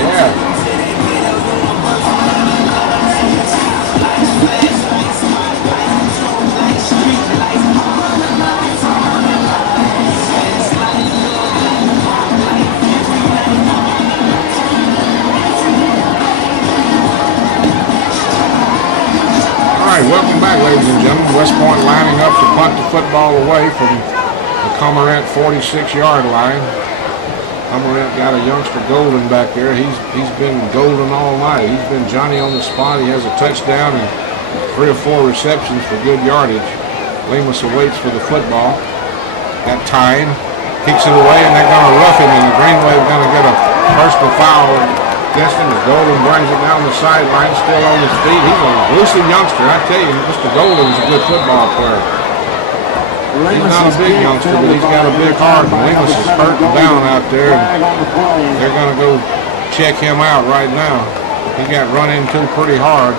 Yeah. Welcome back, ladies and gentlemen. West Point lining up to punt the football away from the Cormorant 46-yard line. Cormorant got a youngster Golden back there. He's been golden all night. He's been Johnny on the spot. He has a touchdown and 3 or 4 receptions for good yardage. Lemus awaits for the football. Got time, kicks it away, and they're going to rough him, and the Greenway is going to get a personal foul against him as Golden brings it down the sideline, still on his feet. He's a elusive youngster. I tell you, Mr. Golden's a good football player. He's not a big youngster, but he's got a big heart. And Lemus is hurting down out there, and they're going to go check him out right now. He got run into pretty hard.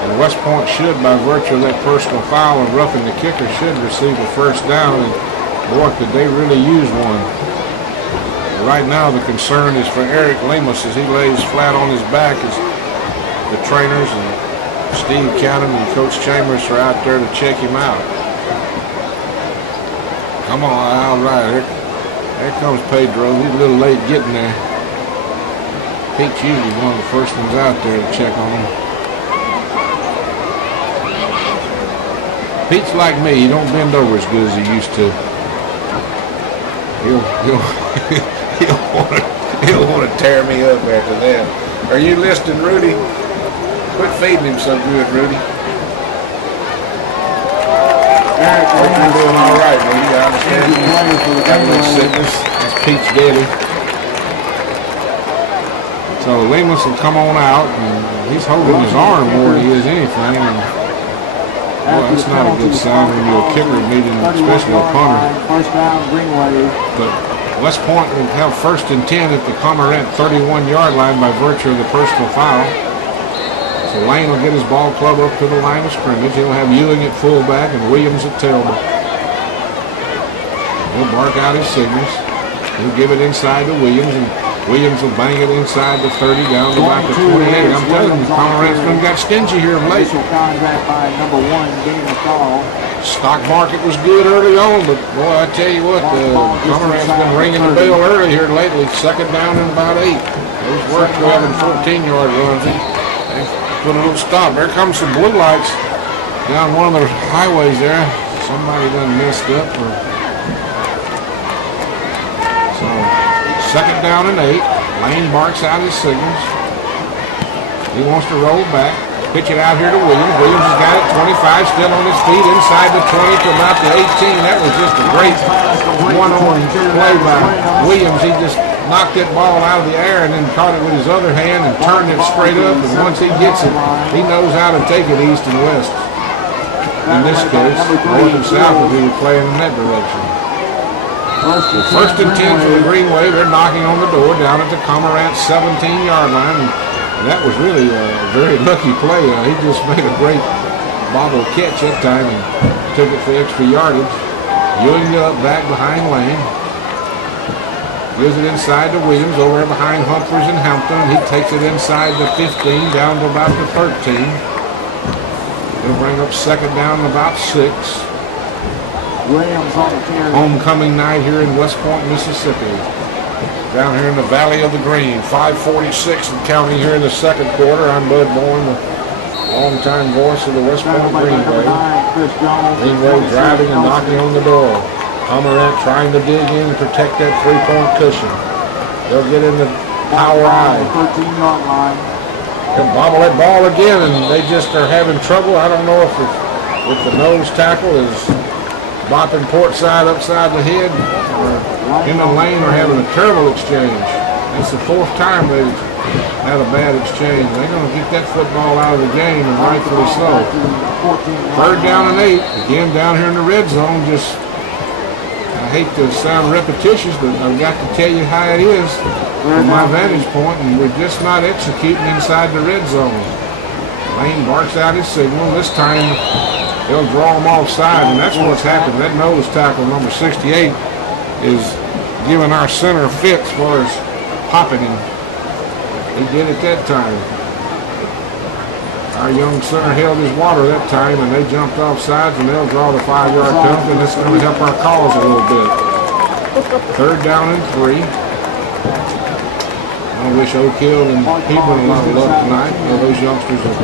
And West Point should, by virtue of that personal foul and roughing the kicker, should receive a 1st down. And boy, could they really use one. Right now, the concern is for Eric Lemus as he lays flat on his back as the trainers and Steve Cannon and Coach Chambers are out there to check him out. Come on, all right. Here comes Pedro. He's a little late getting there. Pete's usually one of the first ones out there to check on him. Pete's like me. He don't bend over as good as he used to. He'll want to tear me up after that. Are you listening, Rudy? Quit feeding him so good, Rudy. Hope you're doing all right, Rudy. I understand you got a little sickness. That's Pete's daddy. So Lemus will come on out, and he's holding his arm more than he is anything. And boy, that's not a good sign when you're a kicker meeting, especially a punter. But West Point will have 1st and 10 at the Cormorant 31-yard line by virtue of the personal foul. So Lane will get his ball club up to the line of scrimmage. He'll have Ewing at fullback and Williams at tailback. He'll bark out his signals. He'll give it inside to Williams, and Williams will bang it inside the 30 down to about the 28. I'm telling you, Cormorant's done got stingy here of late. Stock market was good early on, but boy, I tell you what, Cormorant's been ringing the bell early here lately. Second down and about 8. Those were 12 and 14-yard runs. They put a little stop. There comes some blue lights down one of those highways there. Somebody done messed up. So, second down and 8. Lane barks out his signals. He wants to roll back. Pitch it out here to Williams. Williams has got it. 25 still on his feet inside the 20 to about the 18. That was just a great one-on play by Williams. He just knocked that ball out of the air and then caught it with his other hand and turned it straight up. And once he gets it, he knows how to take it east and west. In this case, north and south if he were playing in that direction. First and 10 for the Greenway. They're knocking on the door down at the Cormorant 17-yard line. And that was really a very lucky play. He just made a great bobble catch that time and took it for extra yardage. Ewing up back behind Lane. Gives it inside to Williams over behind Humphreys and Hampton. He takes it inside the 15 down to about the 13. He'll bring up second down and about 6. Williams on the carry. Homecoming night here in West Point, Mississippi. Down here in the Valley of the Green. 5:46 and counting here in the second quarter. I'm Bud Bourne, the longtime voice of the West Point Greenway. Greenway driving and knocking on the door. Cormorant trying to dig in and protect that 3-point cushion. They'll get in the power eye. 13-yard line. They'll bobble that ball again, and they just are having trouble. I don't know if the nose tackle is bopping port side upside the head, or him and Lane are having a terrible exchange. That's the 4th time they've had a bad exchange. They're going to get that football out of the game, and rightfully so. Third down and 8. Again, down here in the red zone. Just, I hate to sound repetitious, but I've got to tell you how it is from my vantage point, and we're just not executing inside the red zone. Lane barks out his signal. This time, they'll draw him offside, and that's what's happened. That nose tackle, number 68, is giving our center fits as far as popping him. He did it that time. Our young center held his water that time, and they jumped off sides, and they'll draw the 5-yard penalty, and it's going to help our cause a little bit. Third down and 3. I wish Oak Hill and Hebron a lot of luck tonight. Those youngsters are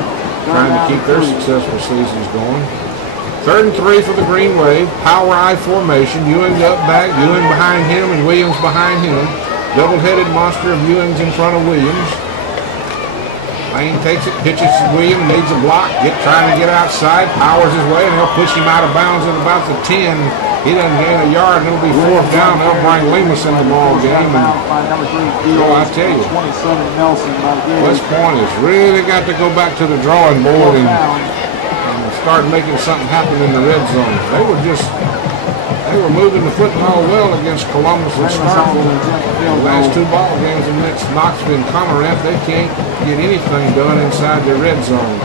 trying to keep their successful seasons going. Third and 3 for the Greenway. Power I formation. Ewing up back. Ewing behind him and Williams behind him. Double-headed monster of Ewing's in front of Williams. Lane takes it, pitches to Williams, needs a block, trying to get outside, powers his way, and they'll push him out of bounds at about the 10. He doesn't gain a yard, and it'll be 4th down. They'll bring Lemus in the ball game. And, I tell you, West Point has really got to go back to the drawing board and start making something happen in the red zone. They were moving the football well against Columbus and Starkville. The last 2 ball games against Knoxville and Cormorant, they can't get anything done inside their red zone.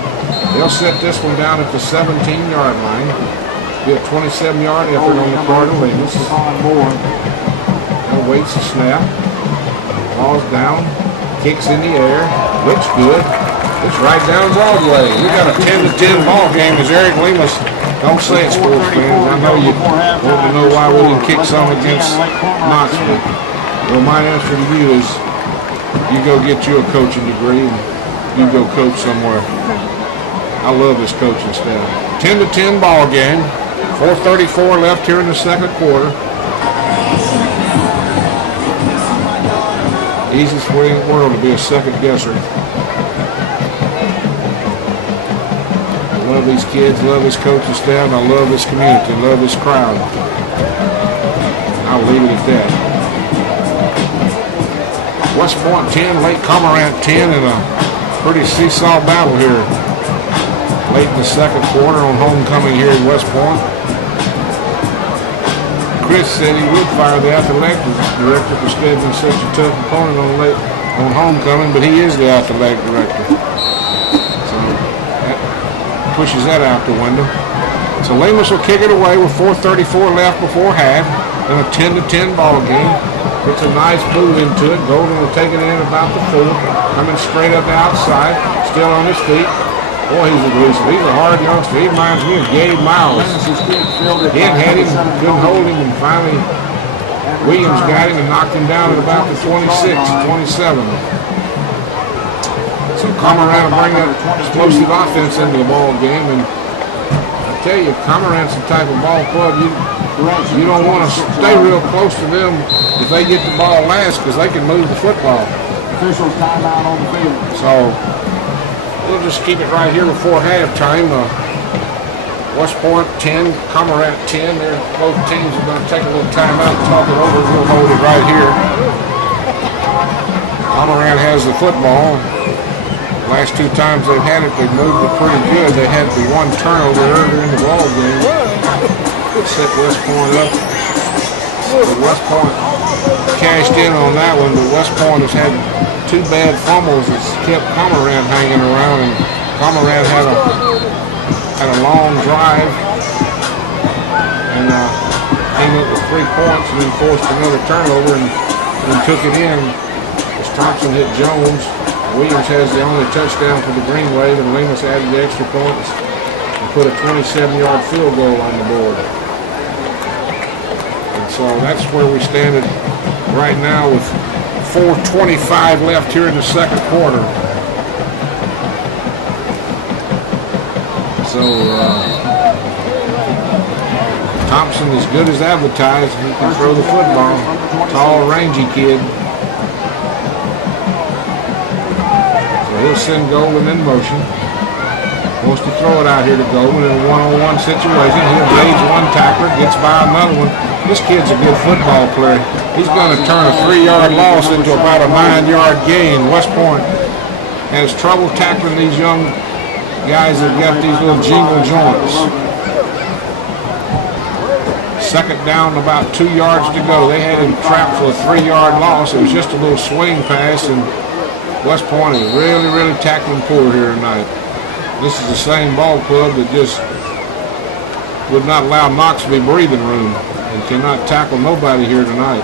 They'll set this one down at the 17-yard line. Be a 27-yard effort on the part of Lemus. Waits the snap. Ball's down. Kicks in the air. Looks good. It's right down Broadway. We got a 10-10 ball game as Eric Lemus. Don't say it, sports fans. I know you want to know why we didn't kick some against Knoxville. Well, my answer to you is you go get you a coaching degree and you go coach somewhere. I love this coaching staff. 10-10 ball game. 4:34 left here in the second quarter. Easiest way in the world to be a second guesser. I love these kids, love this coaching staff, and I love this community, love this crowd. I'll leave it at that. West Point 10, Lake Cormorant 10 in a pretty seesaw battle here. Late in the second quarter on homecoming here in West Point. Chris said he would fire the athletic director for scheduling such a tough opponent on homecoming, but he is the athletic director. Pushes that out the window. So Lemus will kick it away with 4:34 left before half. in a 10-10 ball game. Puts a nice move into it. Golden will take it in about the 4. Coming straight up the outside. Still on his feet. Boy, he's elusive. He's a hard youngster. He reminds me of Gabe Miles. He had him, couldn't hold him, and finally Williams got him and knocked him down at about the 26, 27. So Cormorant will bring that explosive offense into the ball game, and I tell you, Cormorant's the type of ball club you don't want to stay real close to them if they get the ball last, because they can move the football. Official timeout on the field. So we'll just keep it right here before halftime. West Point 10, Cormorant 10. Both teams are going to take a little time out and talk it over. We'll hold it right here. Cormorant has the football. Last 2 times they've had it, they've moved it pretty good. They had the 1 turnover earlier in the ball game. Set West Point up. But West Point cashed in on that one, but West Point has had 2 bad fumbles that's kept Cormorant hanging around, and Cormorant had a long drive and came up with 3 points and then forced another turnover and took it in as Thompson hit Jones. Williams has the only touchdown for the Green Wave, and Lemus added the extra points and put a 27-yard field goal on the board. And so that's where we stand at right now with 4:25 left here in the second quarter. So Thompson is good as advertised. He can throw the football. Tall, rangy kid. He'll send Golden in motion. Wants to throw it out here to Golden in a one-on-one situation. He'll engage 1 tackler, gets by another one. This kid's a good football player. He's going to turn a 3-yard loss into about a 9-yard gain. West Point has trouble tackling these young guys that got these little jingle joints. Second down, about 2 yards to go. They had him trapped for a 3-yard loss. It was just a little swing pass, and West Point is really, really tackling poor here tonight. This is the same ball club that just would not allow Knox to be breathing room and cannot tackle nobody here tonight.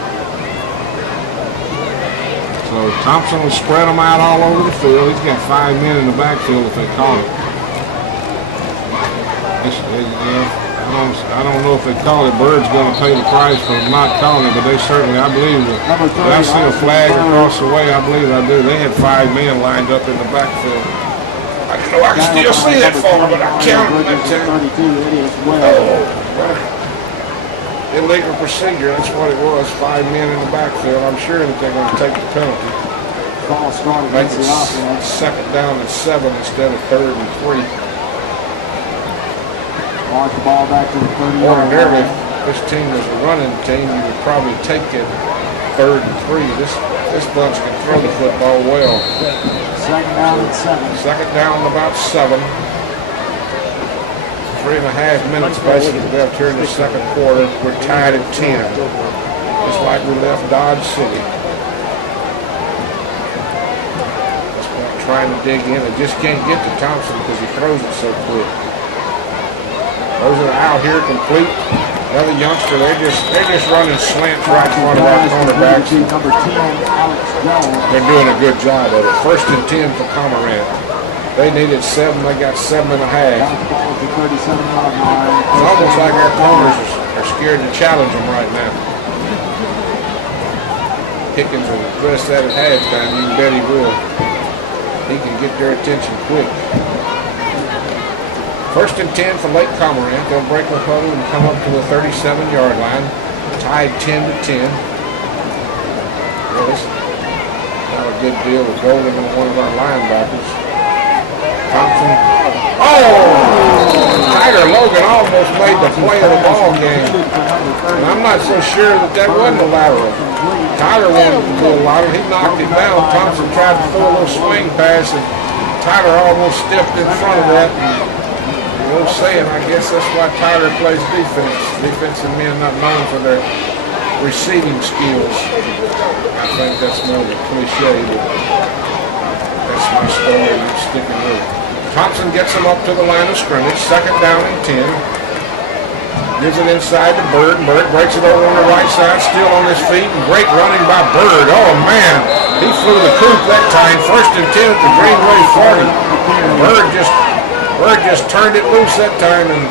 So Thompson will spread them out all over the field. He's got 5 men in the backfield if they call it. I don't know if they call it. Bird's going to pay the price for not calling it, but they certainly, I believe, that I see a flag across the way. I believe I do. They had 5 men lined up in the backfield. I can still see that far, but I counted that time. Illegal procedure, that's what it was. 5 men in the backfield. I'm sure that they're going to take the penalty. Make it second down and 7 instead of 3rd and 3. Mark the ball back to the 30-yard line. Ordinarily, this team is a running team. You would probably take it 3rd and 3. This bunch can throw the football well. Second down and 7. Second down and about 7. 3.5 minutes basically left here in the second quarter. We're tied at 10. Just like we left Dodge City. Trying to dig in and just can't get to Thompson because he throws it so quick. Those are out here complete. Another youngster, they're just running slants right in front of our cornerbacks. Number 10, Alex Jones. They're doing a good job of it. 1st and 10 for Cormorant. They needed 7, they got 7.5. It's almost like our corners are scared to challenge them right now. Pickens will address that at halftime. You can bet he will. He can get their attention quick. 1st and 10 for Lake Cormorant. They'll break the huddle and come up to the 37-yard line. Tied 10-10. Well, this is not a good deal with Golden on one of our linebackers. Thompson. Oh! Tiger Logan almost made the play of the ball game. And I'm not so sure that wasn't a lateral. Tyler wanted to do a lateral. He knocked him down. Thompson tried to throw a little swing pass, and Tyler almost stepped in front of that. No saying, I guess that's why Tyler plays defense. Defensive men not known for their receiving skills. I think that's more of a cliche, but that's my story and I'm sticking with it. Thompson gets him up to the line of scrimmage, 2nd down and 10. Gives it inside to Bird. Bird breaks it over on the right side, still on his feet. And great running by Bird. Oh, man. He flew the coop that time. 1st and 10 at the Greenway 40. Bird just turned it loose that time and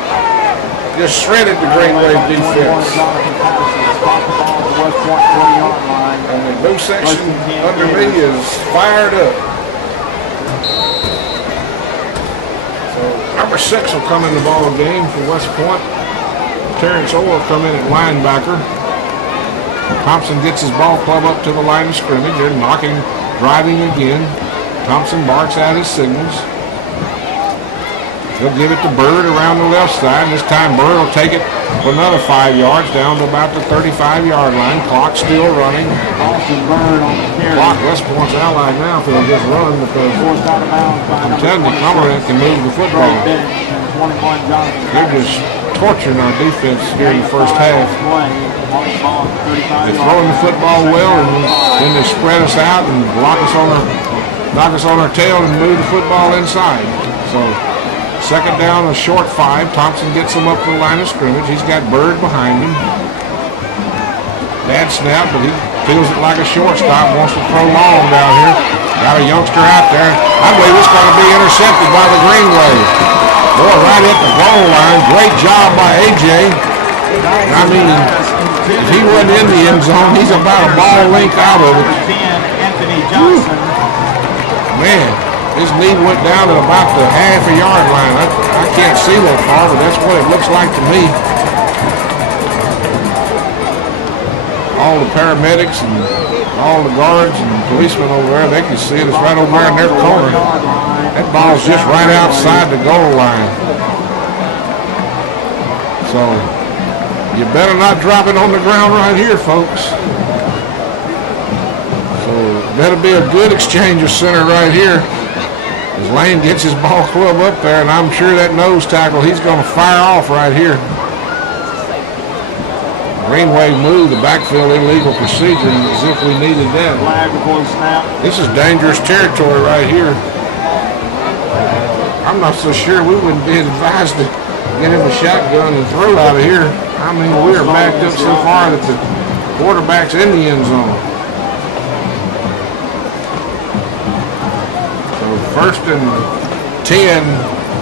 just shredded the Greenway defense. And the blue section under me is fired up. So number 6 will come in the ball game for West Point. Terrence Orr come in at linebacker. Thompson gets his ball club up to the line of scrimmage. They're knocking, driving again. Thompson barks out his signals. He'll give it to Bird around the left side. This time Bird will take it for another 5 yards down to about the 35-yard line. Clock still running. Clock, West Point's ally now if he'll just run because I'm telling you, Cormorant can move the football. They're just torturing our defense here in the first half. They're throwing the football well, and then they spread us out and knock us on our tail and move the football inside. So 2nd down, a short 5. Thompson gets him up to the line of scrimmage. He's got Bird behind him. Bad snap, but he feels it like a shortstop. Wants to throw long down here. Got a youngster out there. I believe it's going to be intercepted by the Greenway. Boy, right at the goal line. Great job by A.J. I mean, if he wasn't in the end zone, he's about a ball length out of it. Man, his knee went down at about the half-a-yard line. I can't see that far, but that's what it looks like to me. All the paramedics and all the guards and policemen over there, they can see it. It's right over there in their corner. That ball's just right outside the goal line. So, you better not drop it on the ground right here, folks. So, that'll be a good exchange of center right here. As Lane gets his ball club up there, and I'm sure that nose tackle, he's going to fire off right here. Greenway moved the backfield illegal procedure as if we needed that. This is dangerous territory right here. I'm not so sure we wouldn't be advised to get him a shotgun and throw out of here. I mean, we are backed up so far that the quarterback's in the end zone. So 1st and 10,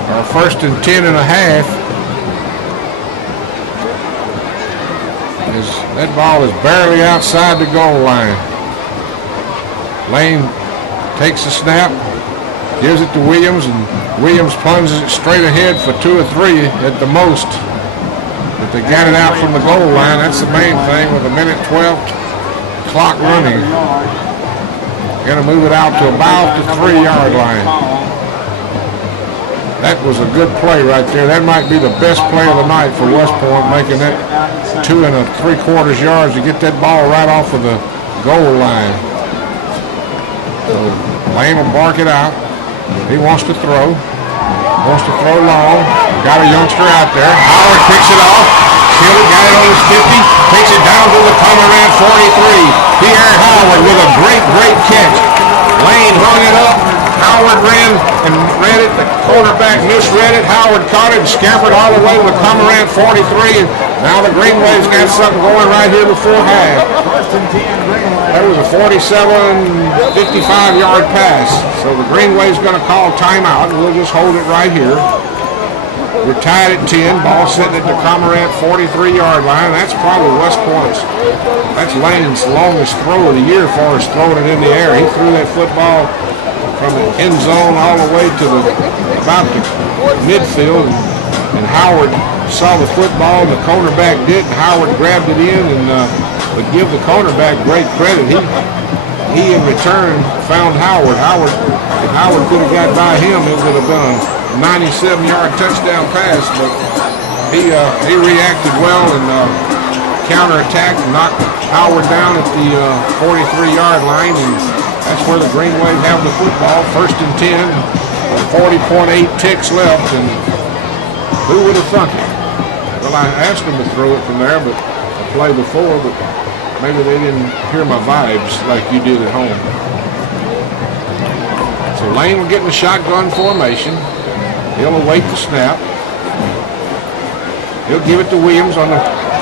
or 1st and 10 and a half. That ball is barely outside the goal line. Lane takes the snap, gives it to Williams, and Williams plunges it straight ahead for 2 or 3 at the most. But they got it out from the goal line. That's the main thing with a minute 12 clock running. Going to move it out to about the 3-yard line. That was a good play right there. That might be the best play of the night for West Point, making that 2 3/4 yards to get that ball right off of the goal line. So Lane will bark it out. He wants to throw. Wants to throw long. Got a youngster out there. Howard picks it off. Taylor got it on his 50. Takes it down to the Cormorant 43. Pierre Howard with a great catch. Lane hung it up. Howard ran and read it. The quarterback misread it. Howard caught it and scampered all the way to the Cormorant 43. And now the Greenway's got something going right here before half. That was a 47-55-yard pass. So the Greenway's going to call timeout, and we'll just hold it right here. We're tied at 10. Ball sitting at the Cormorant 43-yard line. That's probably West Point's. That's Lane's longest throw of the year as far as throwing it in the air. He threw that football from the end zone all the way to about the midfield, and Howard saw the football, and the cornerback did, and Howard grabbed it in, and would give the cornerback great credit. He in return found Howard. If Howard could have got by him, it would have been a 97-yard touchdown pass, but he reacted well and counterattacked and knocked Howard down at the 43-yard line, and that's where the Greenway have the football. 1st and 10, 40.8 ticks left, and who would have thunk it? Well, I asked them to throw it from there, but I played before, but maybe they didn't hear my vibes like you did at home. So Lane will get in the shotgun formation. He'll await the snap. He'll give it to Williams on the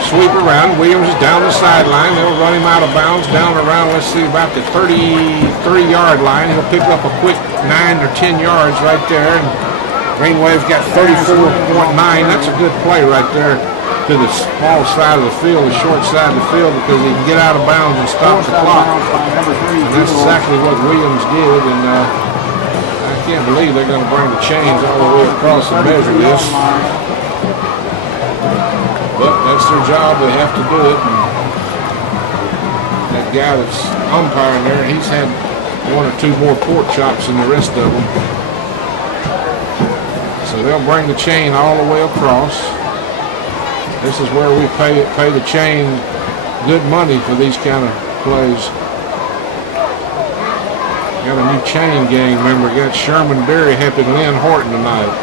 sweep around. Williams is down the sideline. They'll run him out of bounds down around, let's see, about the 33-yard line. He'll pick up a quick 9 or 10 yards right there. And Green Wave's got 34.9. That's a good play right there to the small side of the field, the short side of the field, because he can get out of bounds and stop the clock. And that's exactly what Williams did. And I can't believe they're going to bring the chains all the way across and measure this. But that's their job. They have to do it. And that guy that's umpiring there, he's had 1 or 2 more pork chops than the rest of them. So they'll bring the chain all the way across. This is where we pay the chain good money for these kind of plays. Got a new chain gang member. Got Sherman Berry helping Lynn Horton tonight.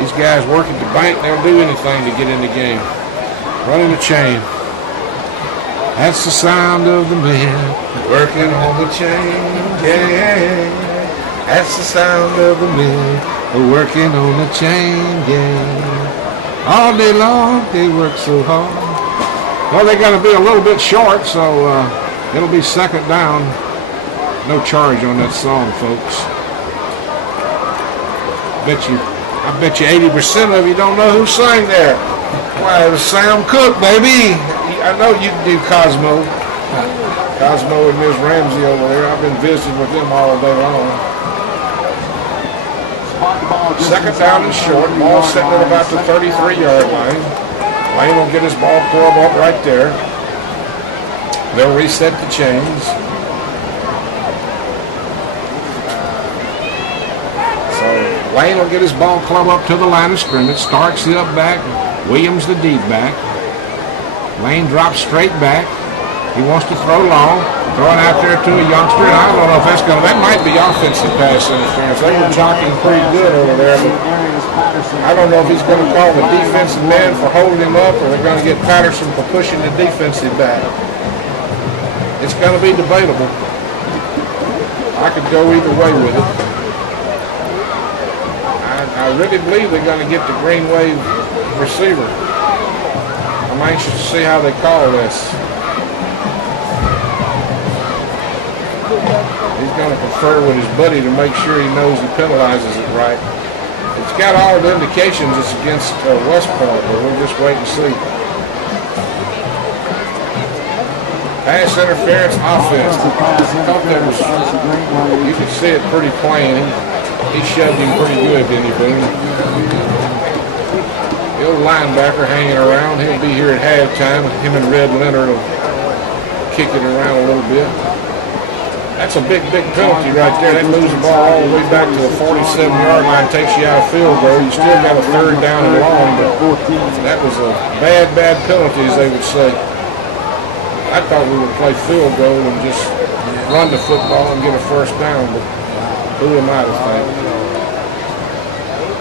These guys work at the bank, they'll do anything to get in the game. Running the chain. That's the sound of the men working on the chain gang. That's the sound of the men working on the chain gang. All day long, they work so hard. Well, they're going to be a little bit short, so it'll be second down. No charge on that song, folks. I bet you 80% of you don't know who sang there. Why, it was Sam Cooke, baby. I know you can do Cosmo. Cosmo and Ms. Ramsey over there. I've been visiting with them all day long. Second down and short. Ball sitting at about the 33-yard line. Lane will get his ball club up right there. They'll reset the chains. Lane will get his ball club up to the line of scrimmage. Starks the up back. Williams the deep back. Lane drops straight back. He wants to throw long. Throwing out there to a youngster. And I don't know if that might be offensive pass interference. They were blocking pretty good over there. But I don't know if he's going to call the defensive man for holding him up, or they're going to get Patterson for pushing the defensive back. It's going to be debatable. I could go either way with it. I really believe they're going to get the Green Wave receiver. I'm anxious to see how they call this. He's going to confer with his buddy to make sure he knows he penalizes it right. It's got all the indications it's against West Point, but we'll just wait and see. Pass interference, offense. I thought that was, you could see it pretty plain. He shoved him pretty good, didn't he, Boone? The old linebacker hanging around. He'll be here at halftime. Him and Red Leonard will kick it around a little bit. That's a big, big penalty right there. They lose the ball all the way back to the 47-yard line, takes you out of field goal. You still got a third down and long, but that was a bad, bad penalty, as they would say. I thought we would play field goal and just run the football and get a first down, but who am I to think?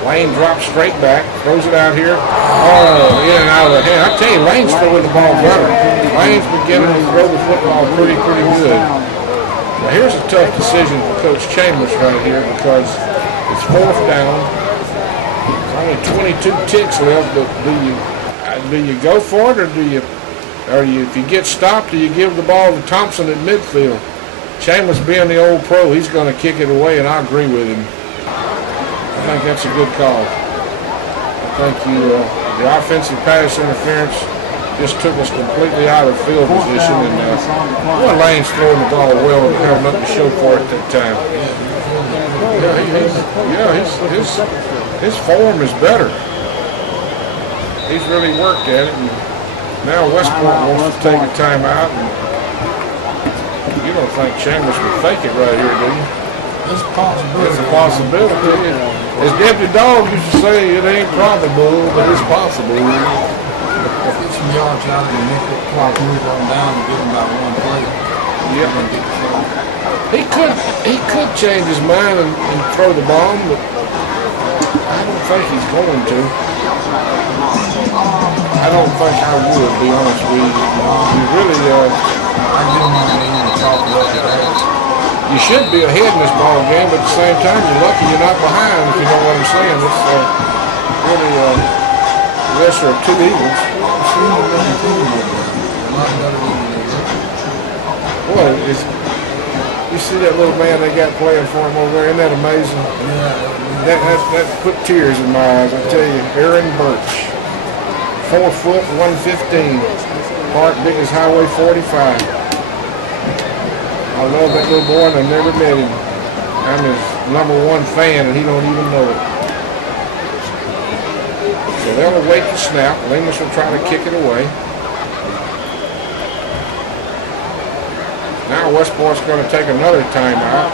Lane drops straight back, throws it out here. Oh, in and out of the head. I tell you, Lane's throwing the ball better. Lane's beginning to throw the football pretty good. Now here's a tough decision for Coach Chambers right here, because it's fourth down. There's only 22 ticks left, but do you go for it, or if you get stopped, do you give the ball to Thompson at midfield? Chambers being the old pro, he's going to kick it away, and I agree with him. I think that's a good call. I think the offensive pass interference just took us completely out of field position, and Lane's throwing the ball well and have nothing to show for it at that time. His form is better. He's really worked at it, and now West Point wants to take a timeout. You don't think Chambers would fake it right here, do you? It's a possibility. It's a possibility. As Deputy Dog used to say, it ain't probable, but it's possible. Get some yards out of it and make that clock move on down and give him about one play. Yep. He could change his mind and throw the bomb, but I don't think he's going to. I don't think I would, be honest with you. You really, I get him on the end and talk to that. You should be ahead in this ball game, but at the same time, you're lucky you're not behind, if you know what I'm saying. It's really Yes, sir. 2 Eagles. Boy, you see that little man they got playing for him over there? Isn't that amazing? Yeah. That put tears in my eyes, I tell you. Aaron Birch. 4 foot, 115. Part big as Highway 45. I love that little boy and I've never met him. I'm his #1 fan and he don't even know it. So they'll await the snap. Lemus will try to kick it away. Now Westport's going to take another timeout.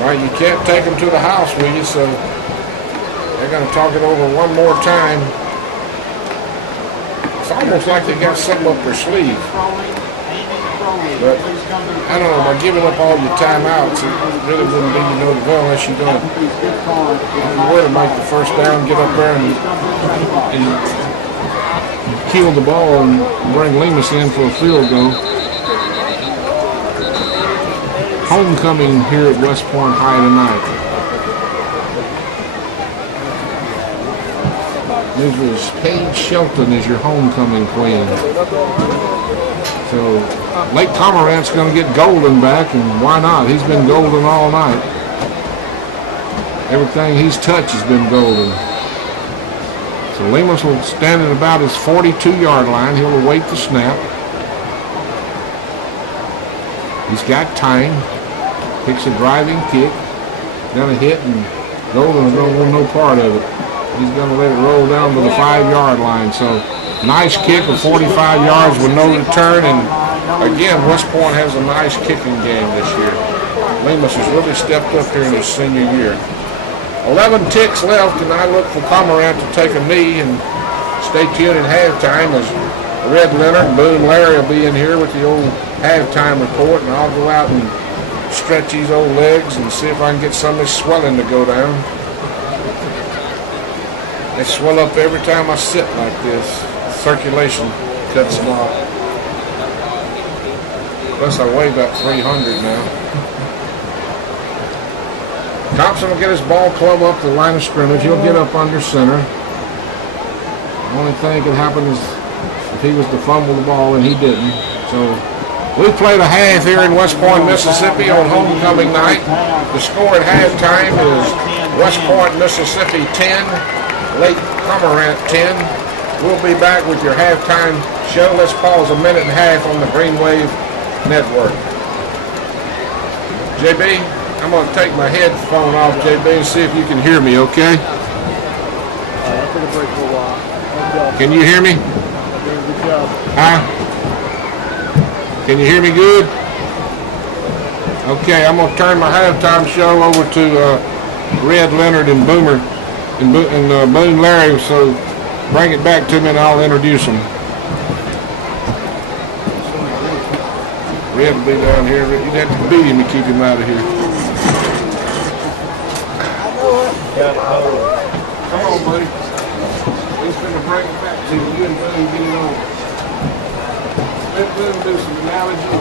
Right, you can't take them to the house with you, so they're going to talk it over one more time. It's almost like they got something up their sleeve. But I don't know, by giving up all your timeouts, it really wouldn't be no development unless you're going to, if you were to make the first down, get up there and kill the ball and bring Lemus in for a field goal. Homecoming here at West Point High tonight. Mrs. Paige Shelton is your homecoming queen. So Lake Cormorant's going to get Golden back, and why not? He's been golden all night. Everything he's touched has been golden. So Lemus will stand at about his 42-yard line. He'll await the snap. He's got time. Kicks a driving kick. Gonna hit, and Golden's gonna want no part of it. He's gonna let it roll down to the 5-yard line. So nice kick of 45 yards with no return. And again, West Point has a nice kicking game this year. Lemus has really stepped up here in his senior year. 11 ticks left, and I look for Cormorant to take a knee, and stay tuned at halftime as Red Leonard and Boone Larry will be in here with the old halftime report, and I'll go out and stretch these old legs and see if I can get some of this swelling to go down. They swell up every time I sit like this. Circulation cuts them off. Plus I weigh about 300 now. Thompson will get his ball club up the line of scrimmage. He'll get up under center. The only thing that could happen is if he was to fumble the ball, and he didn't. So we played a half here in West Point, Mississippi on homecoming night. The score at halftime is West Point, Mississippi 10, Lake Cormorant 10. We'll be back with your halftime show. Let's pause a minute and a half on the Green Wave Network. JB, I'm going to take my headphone off, JB, and see if you can hear me, okay? Can you hear me? Huh? Can you hear me good? Okay, I'm going to turn my halftime show over to Red Leonard and Boomer and Boone Larry, so bring it back to me and I'll introduce them. Red will be down here. You'd have to beat him to keep him out of here. Come on, buddy. He's going to bring it back to you and Boone get it on. Let them do some analogy.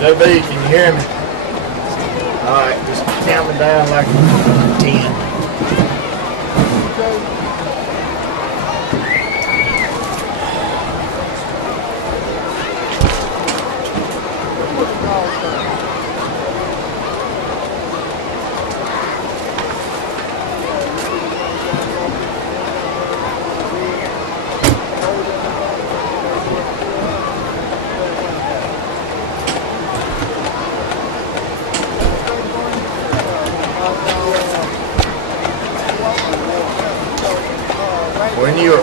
JB, can you hear me? Alright, just count me down like 10. When you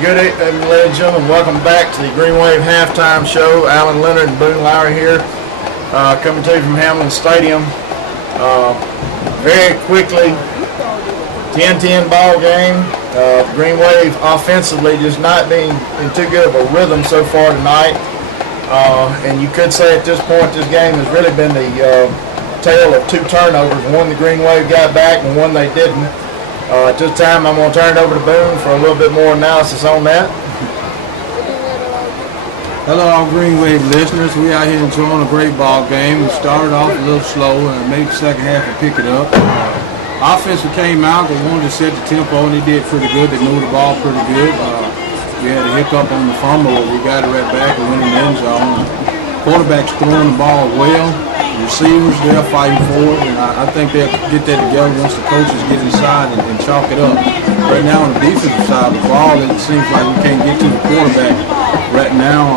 Good evening, ladies and gentlemen. Welcome back to the Green Wave Halftime Show. Alan Leonard and Boone Lowry here, coming to you from Hamlin Stadium. Very quickly, 10-10 ball game. Green Wave offensively just not being in too good of a rhythm so far tonight. And you could say at this point this game has really been the tale of two turnovers. One the Green Wave got back and one they didn't. At this time, I'm going to turn it over to Boone for a little bit more analysis on that. Hello, all Green Wave listeners. We out here enjoying a great ball game. We started off a little slow and made the second half and pick it up. Offense came out. They wanted to set the tempo, and they did pretty good. They moved the ball pretty good. We had a hiccup on the fumble. We got it right back and went in the end zone. Quarterback's throwing the ball well. Receivers, they're fighting for it, and I think they'll get that together once the coaches get inside and chalk it up. Right now on the defensive side of the ball, it seems like we can't get to the quarterback. Right now,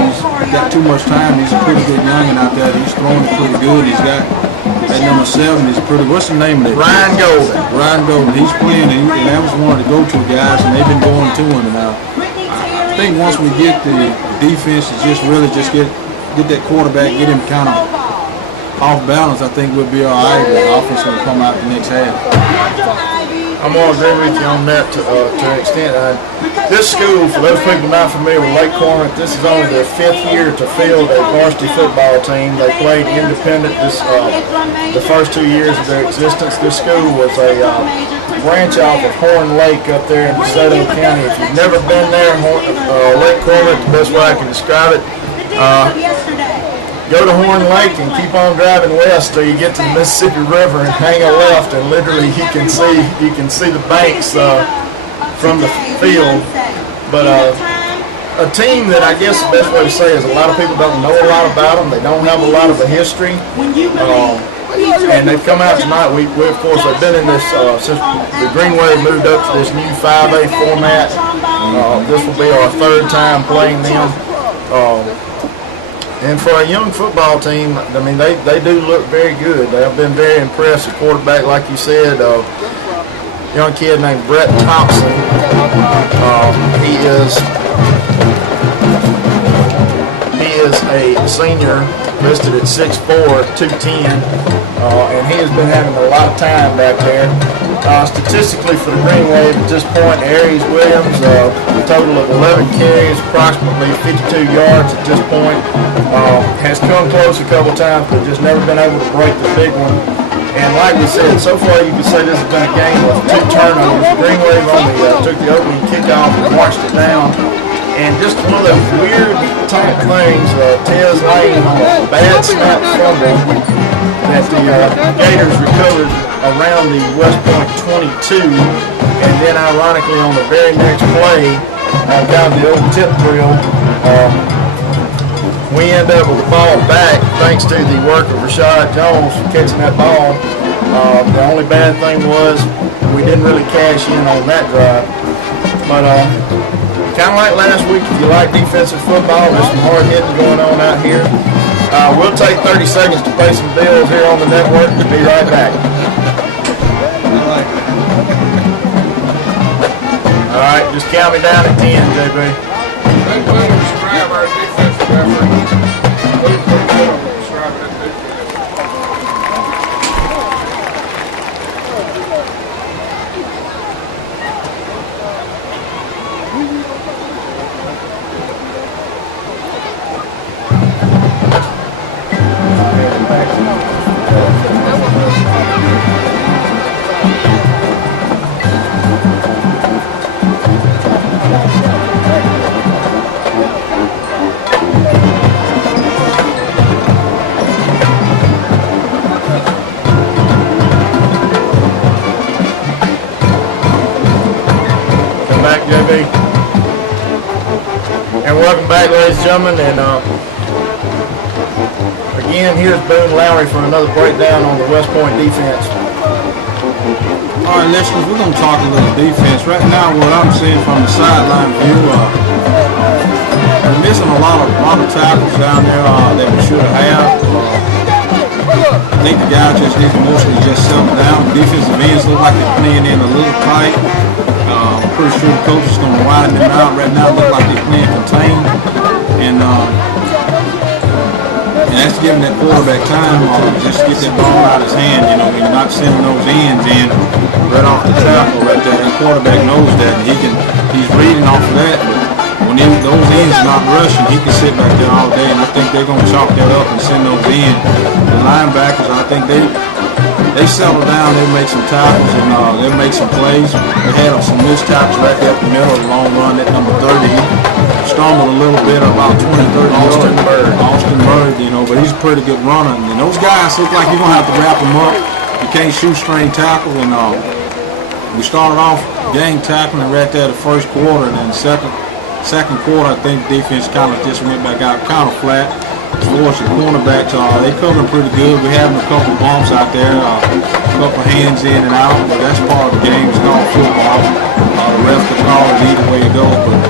he's got too much time. He's a pretty good youngin' out there. He's throwing it pretty good. He's got at number 7. He's pretty. What's the name of it? Ryan Golden. Ryan Golden. He's playing, and that was one of the go-to guys, and they've been going to him now. I think once we get the defense to just get that quarterback, get him kind of off balance, I think we'll be all right. The offense will come out the next half. I'm going to agree with you on that to an extent. This school, for those people not familiar with Lake Cormorant, this is only their 5th year to field a varsity football team. They played independent the first 2 years of their existence. This school was a branch off of Horn Lake up there in DeSoto County. If you've never been there, Lake Cormorant, the best way I can describe it, go to Horn Lake and keep on driving west till you get to the Mississippi River and hang a left, and literally you can see the banks from the field. But a team that I guess the best way to say is a lot of people don't know a lot about them. They don't have a lot of a history. And they've come out tonight. We of course have been in this since the Green Wave moved up to this new 5A format. This will be our 3rd time playing them. And for a young football team, I mean, they do look very good. They have been very impressive. Quarterback, like you said, young kid named Brett Thompson. He is a senior, listed at 6'4", 210, and he has been having a lot of time back there. Statistically for the Green Wave at this point, Aries Williams, a total of 11 carries, approximately 52 yards at this point. Has come close a couple times, but just never been able to break the big one. And like we said, so far you can say this has been a game with 2 turnovers. The Green Wave only took the opening kickoff and marched it down. And just one of those weird type things, Tez Lane on a bad snap fumble that the Gators recovered around the West Point 22, and then ironically on the very next play, down the old tip drill, we end up with the ball back thanks to the work of Rashad Jones catching that ball. The only bad thing was we didn't really cash in on that drive. But kind of like last week, if you like defensive football, there's some hard hitting going on out here. We'll take 30 seconds to pay some bills here on the network and be right back. All right, just count me down at 10, JB. They will describe our defensive effort. Please describe that defense. And welcome back, ladies and gentlemen. And again, here's Boone Lowry for another breakdown on the West Point defense. All right, listeners, we're going to talk a little defense. Right now, what I'm seeing from the sideline view, we're missing a lot of tackles down there that we should have. I think the guys just need to mostly just settle down. Defensive ends look like they're playing in a little tight. I'm pretty sure the coach is going to widen them out. Right now, look like they're playing contained, and that's giving that quarterback time just to get that ball out of his hand. You know, when you're not sending those ends in right off the tackle right there. That quarterback knows that, and he's reading off of that. But when those ends are not rushing, he can sit back there all day, and I think they're going to chalk that up and send those in. The linebackers, I think they they settle down, they make some tackles, and they make some plays. They had some missed tackles right there up the middle of the long run. That number 30, he stumbled a little bit, about 20, 30 yards. Austin Bird, but he's a pretty good runner. And those guys look like you're going to have to wrap them up. You can't shoestring tackle, and we started off gang tackling right there the first quarter, and then second quarter, I think defense kind of just went back out kind of flat. As far as the cornerbacks, they covering pretty good. We're having a couple bumps out there, a couple hands in and out, but that's part of the game. It's called football. The ref could call it either way it goes. But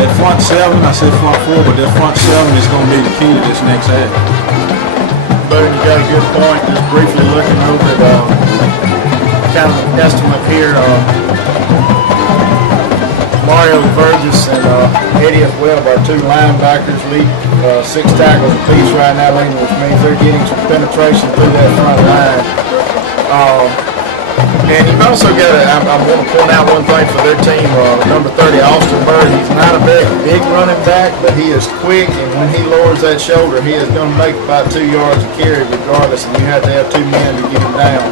that front seven, I said front four, but that front seven is going to be the key to this next half. But you got a good point. Just briefly looking over at kind of an estimate here. Mario Vergis and Eddie as well, our two linebackers, lead 6 tackles apiece right now, which means they're getting some penetration through that front line. And you've also got I want to point out one thing for their team, number 30, Austin Bird. He's not a very big running back, but he is quick, and when he lowers that shoulder, he is going to make about 2 yards a carry regardless, and you have to have 2 men to get him down.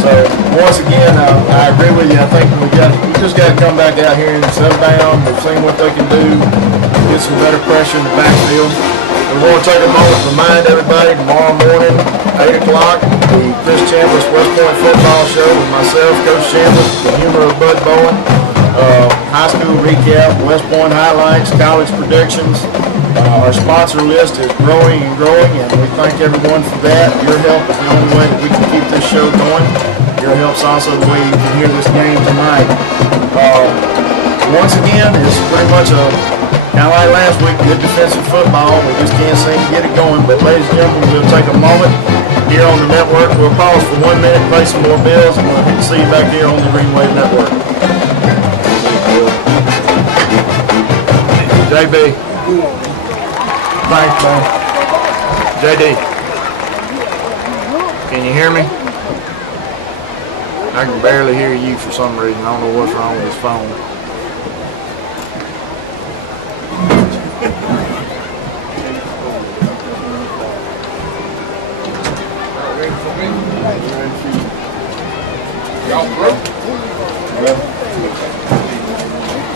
So once again, I agree with you. I think we just got to come back out here and settle down. We've seen what they can do, get some better pressure in the backfield. We want to take a moment to remind everybody tomorrow morning, 8 o'clock, the Chris Chambliss West Point football show with myself, Coach Chambliss, the humor of Bud Bowen, high school recap, West Point highlights, college predictions. Our sponsor list is growing and growing, and we thank everyone for that. Your help is the only way that we can keep this show going. Your help's also the way you can hear this game tonight. Once again, it's pretty much kind of like last week, good defensive football. We just can't seem to get it going. But ladies and gentlemen, we'll take a moment here on the network. We'll pause for 1 minute, pay some more bills, and we'll see you back here on the Green Wave Network. JB. Thanks, man. JD. Can you hear me? I can barely hear you for some reason. I don't know what's wrong with this phone. Y'all broke?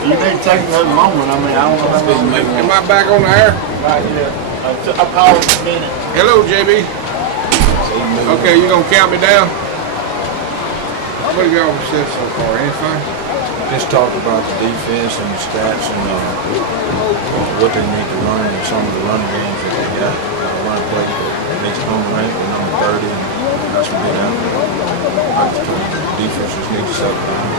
You need to take another moment. I mean, I don't know how long. Am I back on the air? Right here. I'll call it in a minute. Hello, JB. Okay, you gonna count me down? What have y'all said so far? Anything? Just talked about the defense and the stats and what they need to run and some of the run games that they got. Run play against Cormorant with number 30, and that's what they got. Defenses need to settle down.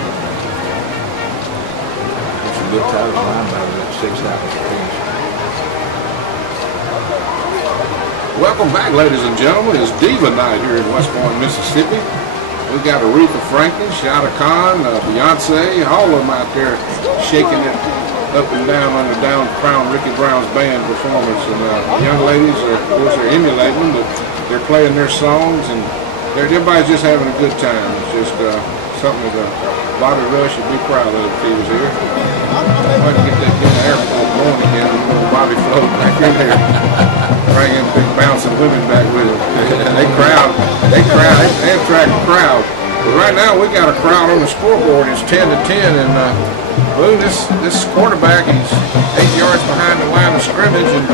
It's a good tackle linebacker at 6 tackles apiece. Welcome back, ladies and gentlemen. It's Diva Night here in West Point, Mississippi. We got Aretha Franklin, Shada Khan, Beyonce, all of them out there shaking it up and down under Ricky Brown's band performance. And the young ladies, of course, they're emulating them, but they're playing their songs, and everybody's just having a good time. It's just something that Bobby Rush would be proud of if he was here. I'd like to get the airport going again, and Bobby float back in there. Bring in big bouncing women back with it. They attract a crowd. But right now we got a crowd on the scoreboard. It's 10-10, and Boone, this quarterback, he's 8 yards behind the line of scrimmage, and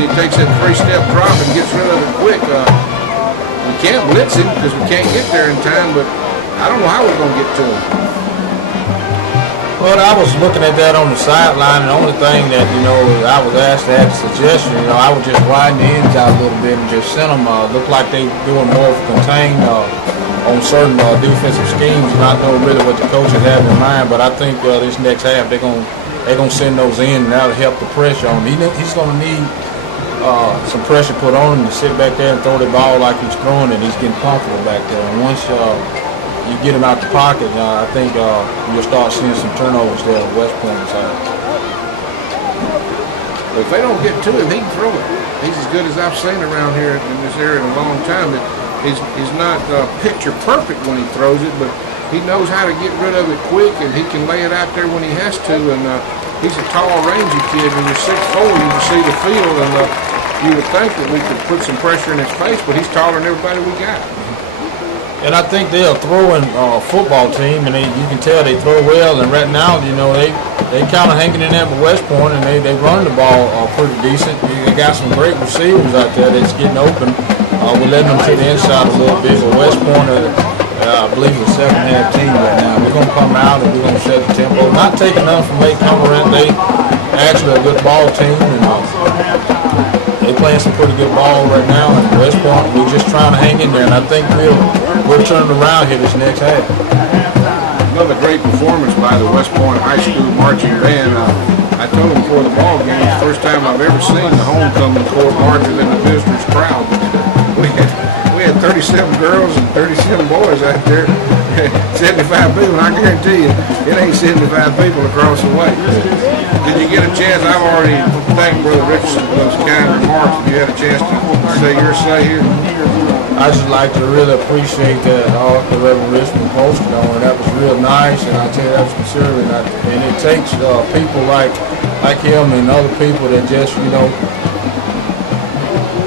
he takes that 3-step drop and gets rid of it quick. We can't blitz him because we can't get there in time, but I don't know how we're going to get to him. Well, I was looking at that on the sideline, and the only thing that, I was asked to have a suggestion, I would just widen the ends out a little bit and just send them, look like they doing more of contained on certain defensive schemes. Not knowing really what the coaches have in mind, but I think this next half they're gonna send those in, and that'll help the pressure on him. He's gonna need some pressure put on him to sit back there and throw the ball like he's throwing it. He's getting comfortable back there, and once you get him out the pocket, I think you'll start seeing some turnovers there at West Point side. If they don't get to him, he can throw it. He's as good as I've seen around here in this area in a long time. He's not picture perfect when he throws it, but he knows how to get rid of it quick, and he can lay it out there when he has to. And he's a tall, rangy kid. When you're 6'4", you can see the field, and you would think that we could put some pressure in his face, but he's taller than everybody we got. And I think they're a throwing football team, and you can tell they throw well. And right now, you know, they kind of hanging in there with West Point, and they run the ball pretty decent. They got some great receivers out there that's getting open. We're letting them to the inside a little bit, but West Point, I believe, is a second-half team right now. We're going to come out and we're going to set the tempo. Not taking nothing from Cormorant. They actually a good ball team, and they're playing some pretty good ball right now. And West Point, we're just trying to hang in there, and I think we'll turn it around here this next half. Another great performance by the West Point High School marching band. I told them before the ball game, it's the first time I've ever seen the homecoming court larger than the visitors' crowd. We had 37 girls and 37 boys out there. 75 people, and I guarantee you, it ain't 75 people across the way. Did you get a chance? I've already thanked Brother Richardson for those kind remarks. Have you had a chance to say your say here? I just like to really appreciate that the Reverend Richmond posted on it. That was real nice, and I tell you, that was considerate. And it takes people like him and other people that just, you know,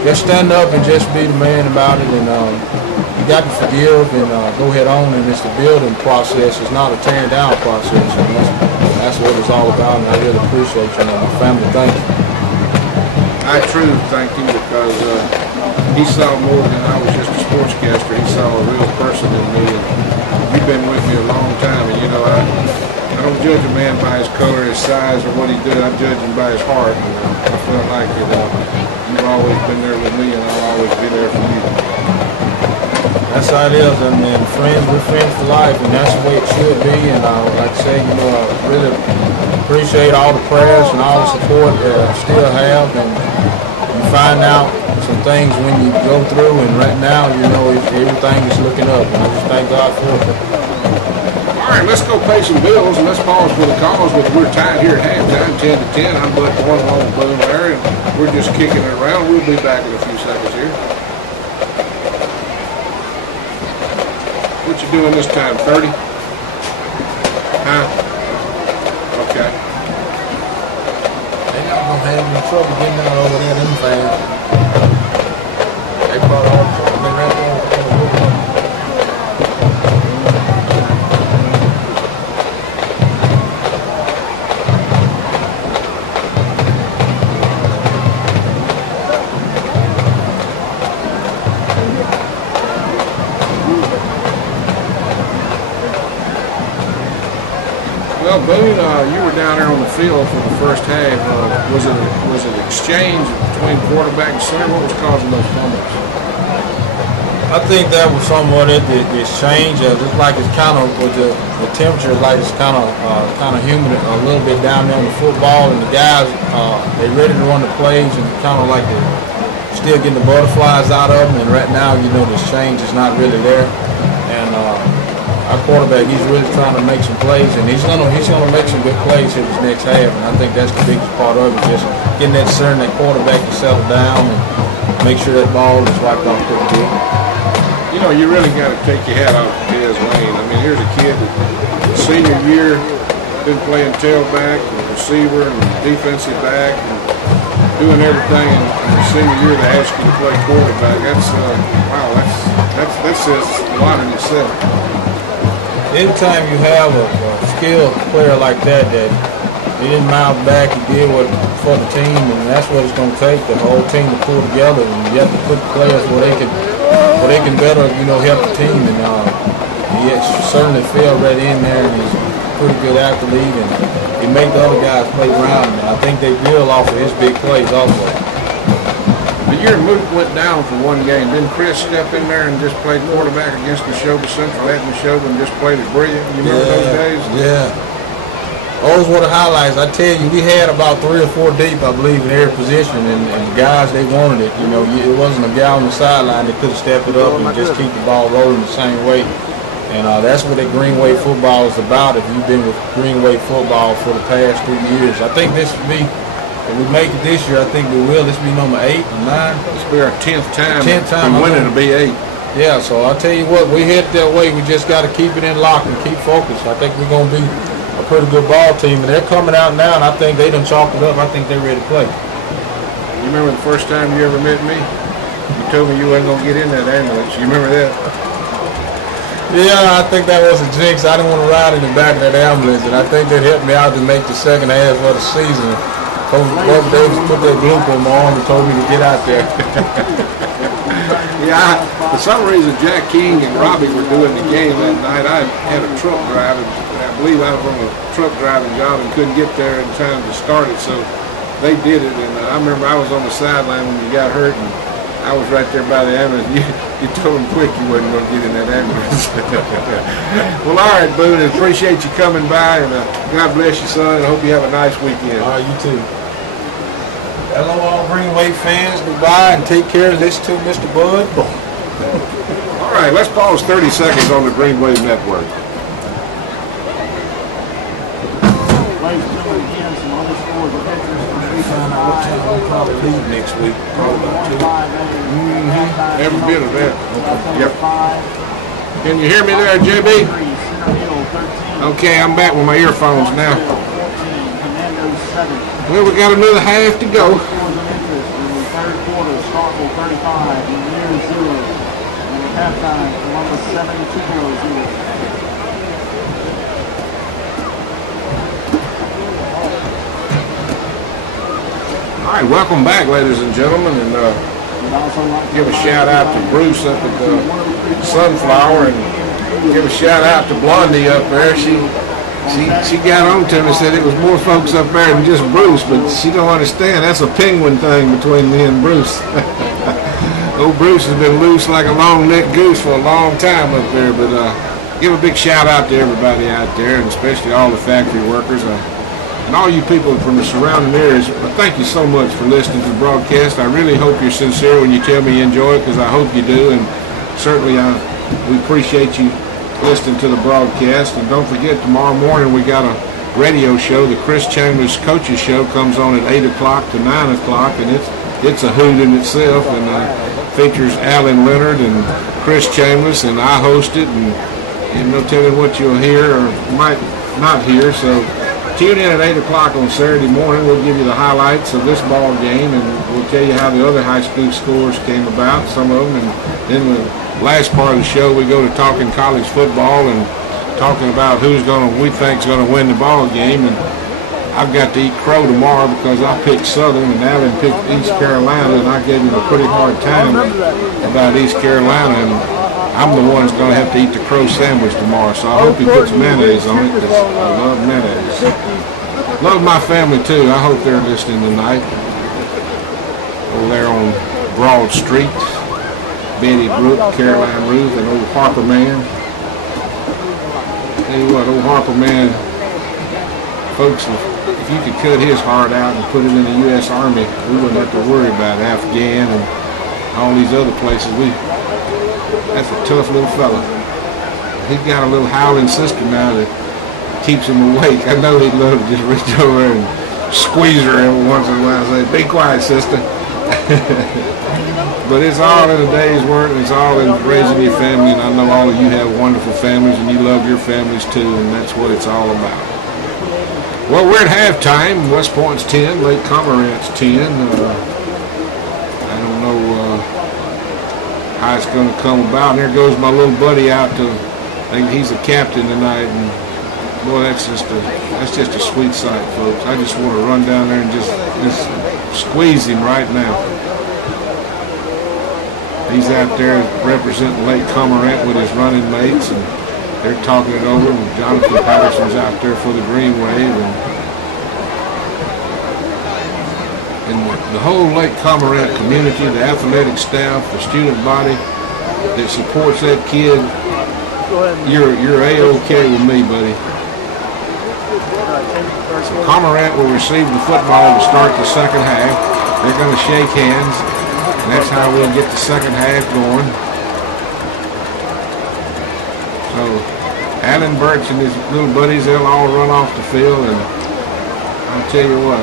just stand up and just be the man about it. And you got to forgive and go head on. And it's the building process. It's not a tearing down process. And that's what it's all about. And I really appreciate you and my family. Thank you. I truly thank him because he saw more than I was just a sportscaster. He saw a real person in me. And you've been with me a long time. And, you know, I don't judge a man by his color, his size, or what he did. I judge him by his heart. And I felt like you've always been there with me, and I'll always be there for you. That's how it is, and we're friends for life, and that's the way it should be. And like I say, you know, I really appreciate all the prayers and all the support that I still have. And you find out some things when you go through, and right now, you know, everything is looking up. And I just thank God for it. All right, let's go pay some bills, and let's pause for the calls. We're tied here at halftime, 10-10. I'm Bud Cornwall and Boone Larry, and we're just kicking it around. We'll be back in a few seconds here. What you doing this time, 30? Huh? Okay. They're not going to have any trouble getting out over there, them fans. They brought all the trouble. They ran over. Well, Boone, you were down there on the field for the first half. Was it exchange between quarterback and center? What was causing those fumbles? I think that was somewhat it's changed. Just like it's kind of with the temperature, like it's kind of humid a little bit down there on the football, and the guys they ready to run the plays and kind of like still getting the butterflies out of them. And right now, you know, this change is not really there, and our quarterback, he's really trying to make some plays, and he's gonna make some good plays in this next half. And I think that's the biggest part of it, just getting that center, that quarterback to settle down and make sure that ball is wiped off pretty good. You know, you really got to take your hat off to Des Lane. I mean, here's a kid that senior year been playing tailback and receiver and defensive back and doing everything, and the senior year they ask you to play quarterback. That's wow. That says a lot in itself. Anytime you have a skilled player like that he didn't mouth back, he did what for the team, and that's what it's going to take, the whole team to pull together. And you have to put the players where they can better, you know, help the team. And he certainly fell right in there, and he's a pretty good athlete, and he make the other guys play around him. And I think they build off of his big plays also. The year Moot went down for one game. Didn't Chris step in there and just play quarterback against Neshoba Central at Neshoba and just played it brilliant? You remember those days? Yeah. Those were the highlights. I tell you, we had about 3 or 4 deep, I believe, in every position, and the guys, they wanted it. You know, it wasn't a guy on the sideline that could step it up and just keep the ball rolling the same way. And that's what that Greenway football is about. If you've been with Greenway football for the past 3 years, I think this would be. If we make it this year, I think we will. This will be number 8 or 9. This will be our 10th time. 10th time. We win it, it'll be 8. Yeah, so I'll tell you what, we head that way. We just got to keep it in lock and keep focused. I think we're going to be a pretty good ball team. And they're coming out now, and I think they done chalked it up. I think they're ready to play. You remember the first time you ever met me? You told me you wasn't going to get in that ambulance. You remember that? Yeah, I think that was a jinx. I didn't want to ride in the back of that ambulance, and I think that helped me out to make the second half of the season. Coach Bubba Davis put that gloop on my arm and told me to get out there. Yeah, for some reason Jack King and Robbie were doing the game that night. I had a truck driving. I believe I was on a truck driving job and couldn't get there in time to start it, so they did it. And I remember I was on the sideline when you got hurt, and I was right there by the ambulance. You told them quick you wasn't going to get in that ambulance. Well, all right, Boone, I appreciate you coming by, and God bless you, son. I hope you have a nice weekend. All right, you too. Hello, all Green Wave fans. Goodbye and take care. Listen to Mr. Bud. All right, let's pause 30 seconds on the Green Wave Network. Ladies and gentlemen, again, some other scores of interest from Find out what time we'll probably leave next week. Probably about 2. Every bit of that. Yep. Can you hear me there, JB? Okay, I'm back with my earphones now. Well, we got another half to go. Scores of interest in the third quarter, Starkville 35, Lanier 0, and at halftime, Columbus 72-0. All right, welcome back, ladies and gentlemen, and give a shout out to Bruce up at the Sunflower, and give a shout out to Blondie up there. She got on to me and said it was more folks up there than just Bruce, but she don't understand. That's a penguin thing between me and Bruce. Old Bruce has been loose like a long-necked goose for a long time up there, but give a big shout out to everybody out there, and especially all the factory workers. And all you people from the surrounding areas, thank you so much for listening to the broadcast. I really hope you're sincere when you tell me you enjoy it, because I hope you do, and certainly we appreciate you listening to the broadcast. And don't forget, tomorrow morning we got a radio show. The Chris Chambers Coaches Show comes on at 8 o'clock to 9 o'clock, and it's a hoot in itself, and features Alan Leonard and Chris Chambers, and I host it, and no telling what you'll hear or might not hear. So tune in at 8 o'clock on Saturday morning. We'll give you the highlights of this ball game, and we'll tell you how the other high school scores came about, some of them. And then the last part of the show, we go to talking college football and talking about we think's going to win the ball game. And I've got to eat crow tomorrow because I picked Southern and Alan picked East Carolina, and I gave him a pretty hard time about East Carolina. And I'm the one that's going to have to eat the crow sandwich tomorrow, so I hope he puts mayonnaise on it, because I love mayonnaise. Love my family, too. I hope they're listening tonight. Over there on Broad Street, Betty Brooke, Caroline Ruth, and old Harper Man. Tell you what, old Harper Man, folks, if you could cut his heart out and put it in the U.S. Army, we wouldn't have to worry about Afghan and all these other places. That's a tough little fella. He's got a little howling sister now that keeps him awake. I know he'd love to just reach over and squeeze her every once in a while and say, "Be quiet, sister." But it's all in a day's work, and it's all in raising your family, and I know all of you have wonderful families, and you love your families too, and that's what it's all about. Well, we're at halftime. West Point's 10, Lake Cormorant's 10. I don't know how it's going to come about. And there goes my little buddy out to, I think he's a captain tonight, and boy, that's just a sweet sight, folks. I just want to run down there and just squeeze him right now. He's out there representing Lake Cormorant with his running mates, and they're talking it over. And Jonathan Patterson's out there for the Green Wave, and the whole Lake Cormorant community, the athletic staff, the student body that supports that kid. You're A-OK with me, buddy. So Cormorant will receive the football to start the second half. They're going to shake hands, and that's how we'll get the second half going. So Alan Birch and his little buddies, they'll all run off the field, and I'll tell you what,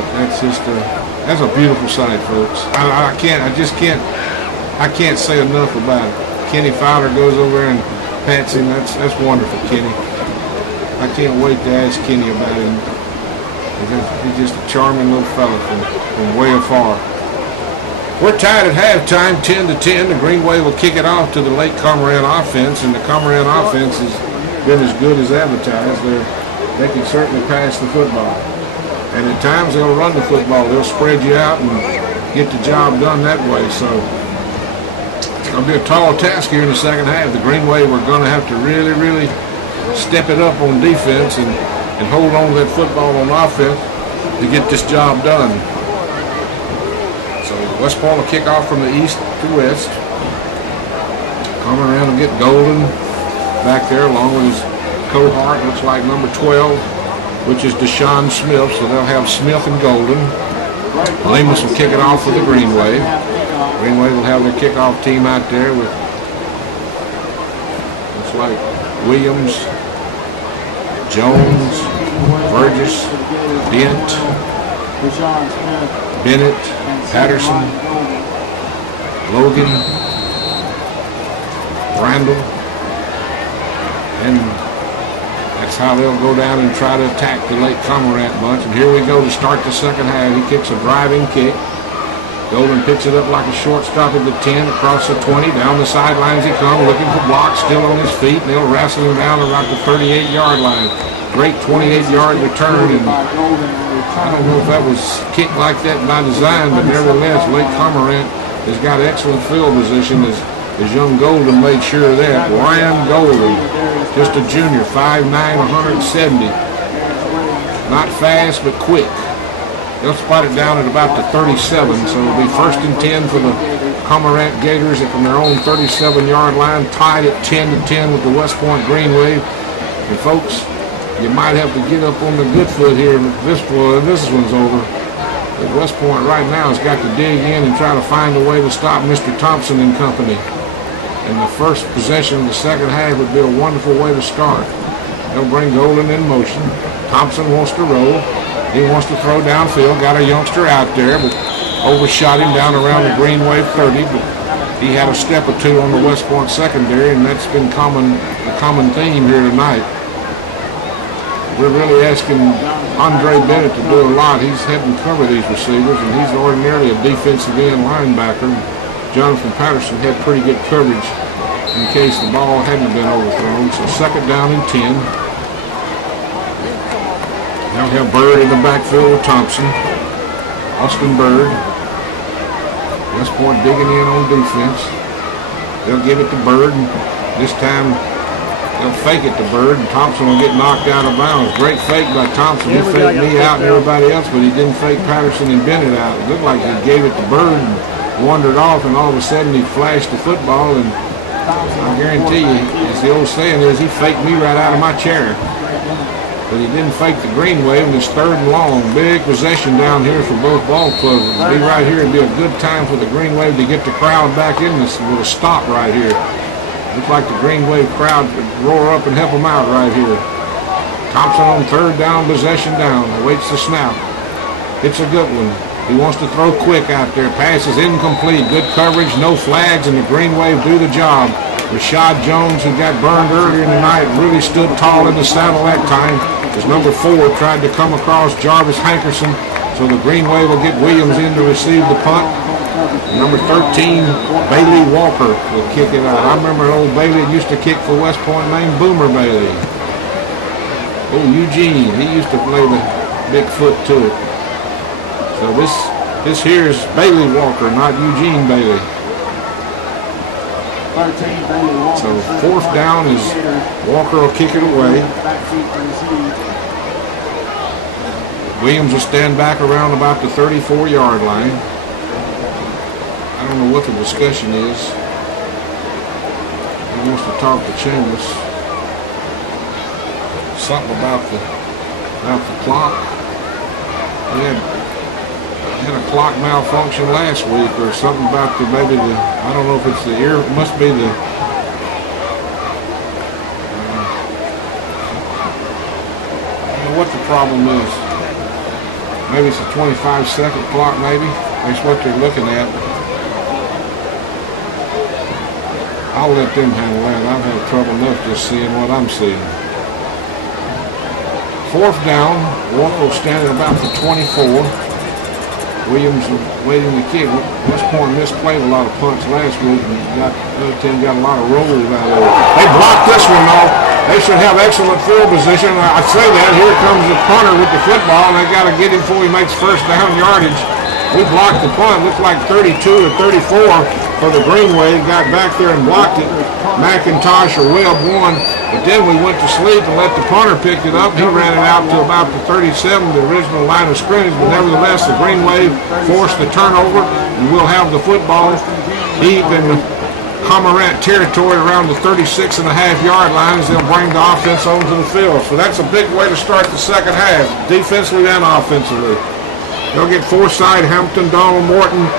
that's a beautiful sight, folks. I can't say enough about it. Kenny Fowler goes over there and pats him. That's wonderful, Kenny. I can't wait to ask Kenny about him. He's just a charming little fella from way afar. We're tied at halftime, 10-10. The Green Wave will kick it off to the late Cormorant offense, and the Cormorant offense has been as good as advertised. They can certainly pass the football. And at times they'll run the football. They'll spread you out and get the job done that way. So it's going to be a tall task here in the second half. The Green Wave are going to have to really, really step it up on defense and hold on to that football on offense to get this job done. So West Point will kick off from the east to west. Coming around and get Golden back there along with his cohort, looks like number 12, which is Deshaun Smith. So they'll have Smith and Golden. Lemus will kick it off with the Green Wave. Green Wave will have their kickoff team out there with, looks like Williams, Jones, Burgess, Dent, Bennett, Patterson, Logan, Randall, and that's how they'll go down and try to attack the late Cormorant bunch. And here we go to start the second half. He kicks a driving kick. Golden picks it up like a shortstop at the 10, across the 20, down the sidelines he comes, looking for blocks, still on his feet, and they'll wrestle him down around the 38-yard line. Great 28-yard return, and I don't know if that was kicked like that by design, but nevertheless, late Cormorant has got excellent field position as young Golden made sure of that. Ryan Golden, just a junior, 5'9", 170. Not fast, but quick. They'll spot it down at about the 37, so it'll be 1st and 10 for the Cormorant Gators from their own 37-yard line, tied at 10-10 with the West Point Green Wave. And folks, you might have to get up on the good foot here if this one's over. But West Point right now has got to dig in and try to find a way to stop Mr. Thompson and company. And the first possession of the second half would be a wonderful way to start. They'll bring Golden in motion. Thompson wants to roll. He wants to throw downfield. Got a youngster out there, but overshot him down around the Green Wave 30. But he had a step or two on the West Point secondary, and that's been a common theme here tonight. We're really asking Andre Bennett to do a lot. He's helping cover these receivers, and he's ordinarily a defensive end linebacker. Jonathan Patterson had pretty good coverage in case the ball hadn't been overthrown. So 2nd down and 10. They'll have Bird in the backfield with Thompson. Austin Bird. West Point digging in on defense. They'll give it to Bird. This time they'll fake it to Bird, and Thompson will get knocked out of bounds. Great fake by Thompson. He faked me out and everybody else, but he didn't fake Patterson and Bennett out. It looked like he gave it to Bird and wandered off, and all of a sudden he flashed the football, and I guarantee you, as the old saying is, he faked me right out of my chair. But he didn't fake the Green Wave, and it's 3rd and long. Big possession down here for both ball clubs. It'll be right here. It'd be a good time for the Green Wave to get the crowd back in this with a stop right here. Looks like the Green Wave crowd would roar up and help them out right here. Thompson on 3rd down, possession down. Awaits the snap. It's a good one. He wants to throw quick out there. Pass is incomplete. Good coverage, no flags, and the Green Wave do the job. Rashad Jones, who got burned earlier in the night, really stood tall in the saddle that time. As number 4 tried to come across Jarvis Hankerson, so the Green Wave will get Williams in to receive the punt. Number 13, Bailey Walker will kick it out. I remember old Bailey used to kick for West Point named Boomer Bailey. Oh, Eugene, he used to play the big foot to it. So this here is Bailey Walker, not Eugene Bailey. So 4th down is Walker will kick it away. Williams will stand back around about the 34-yard line. I don't know what the discussion is. He wants to talk to Chambers. Something about the clock. He had a clock malfunction last week, or something about I don't know if it's the ear. It must be the. I don't know what the problem is. Maybe it's a 25-second clock. Maybe that's what they're looking at. I'll let them handle that. I've had trouble enough just seeing what I'm seeing. 4th down. Walker will stand at about the 24. Williams waiting to kick. West Point misplayed a lot of punts last week, and the other team got a lot of rolls out of it. They blocked this one, though. They should have excellent field position. I say that. Here comes the punter with the football, and they got to get him before he makes first down yardage. We blocked the punt. Looked like 32 to 34 for the Green Wave. Got back there and blocked it. McIntosh or Webb won. But then we went to sleep and let the punter pick it up. He ran it out to about the 37, the original line of scrimmage. But nevertheless, the Green Wave forced the turnover, and we'll have the football deep in the Cormorant territory around the 36.5-yard line as they'll bring the offense onto the field. So that's a big way to start the second half, defensively and offensively. They'll get Forsythe, Hampton, Donald, Morton,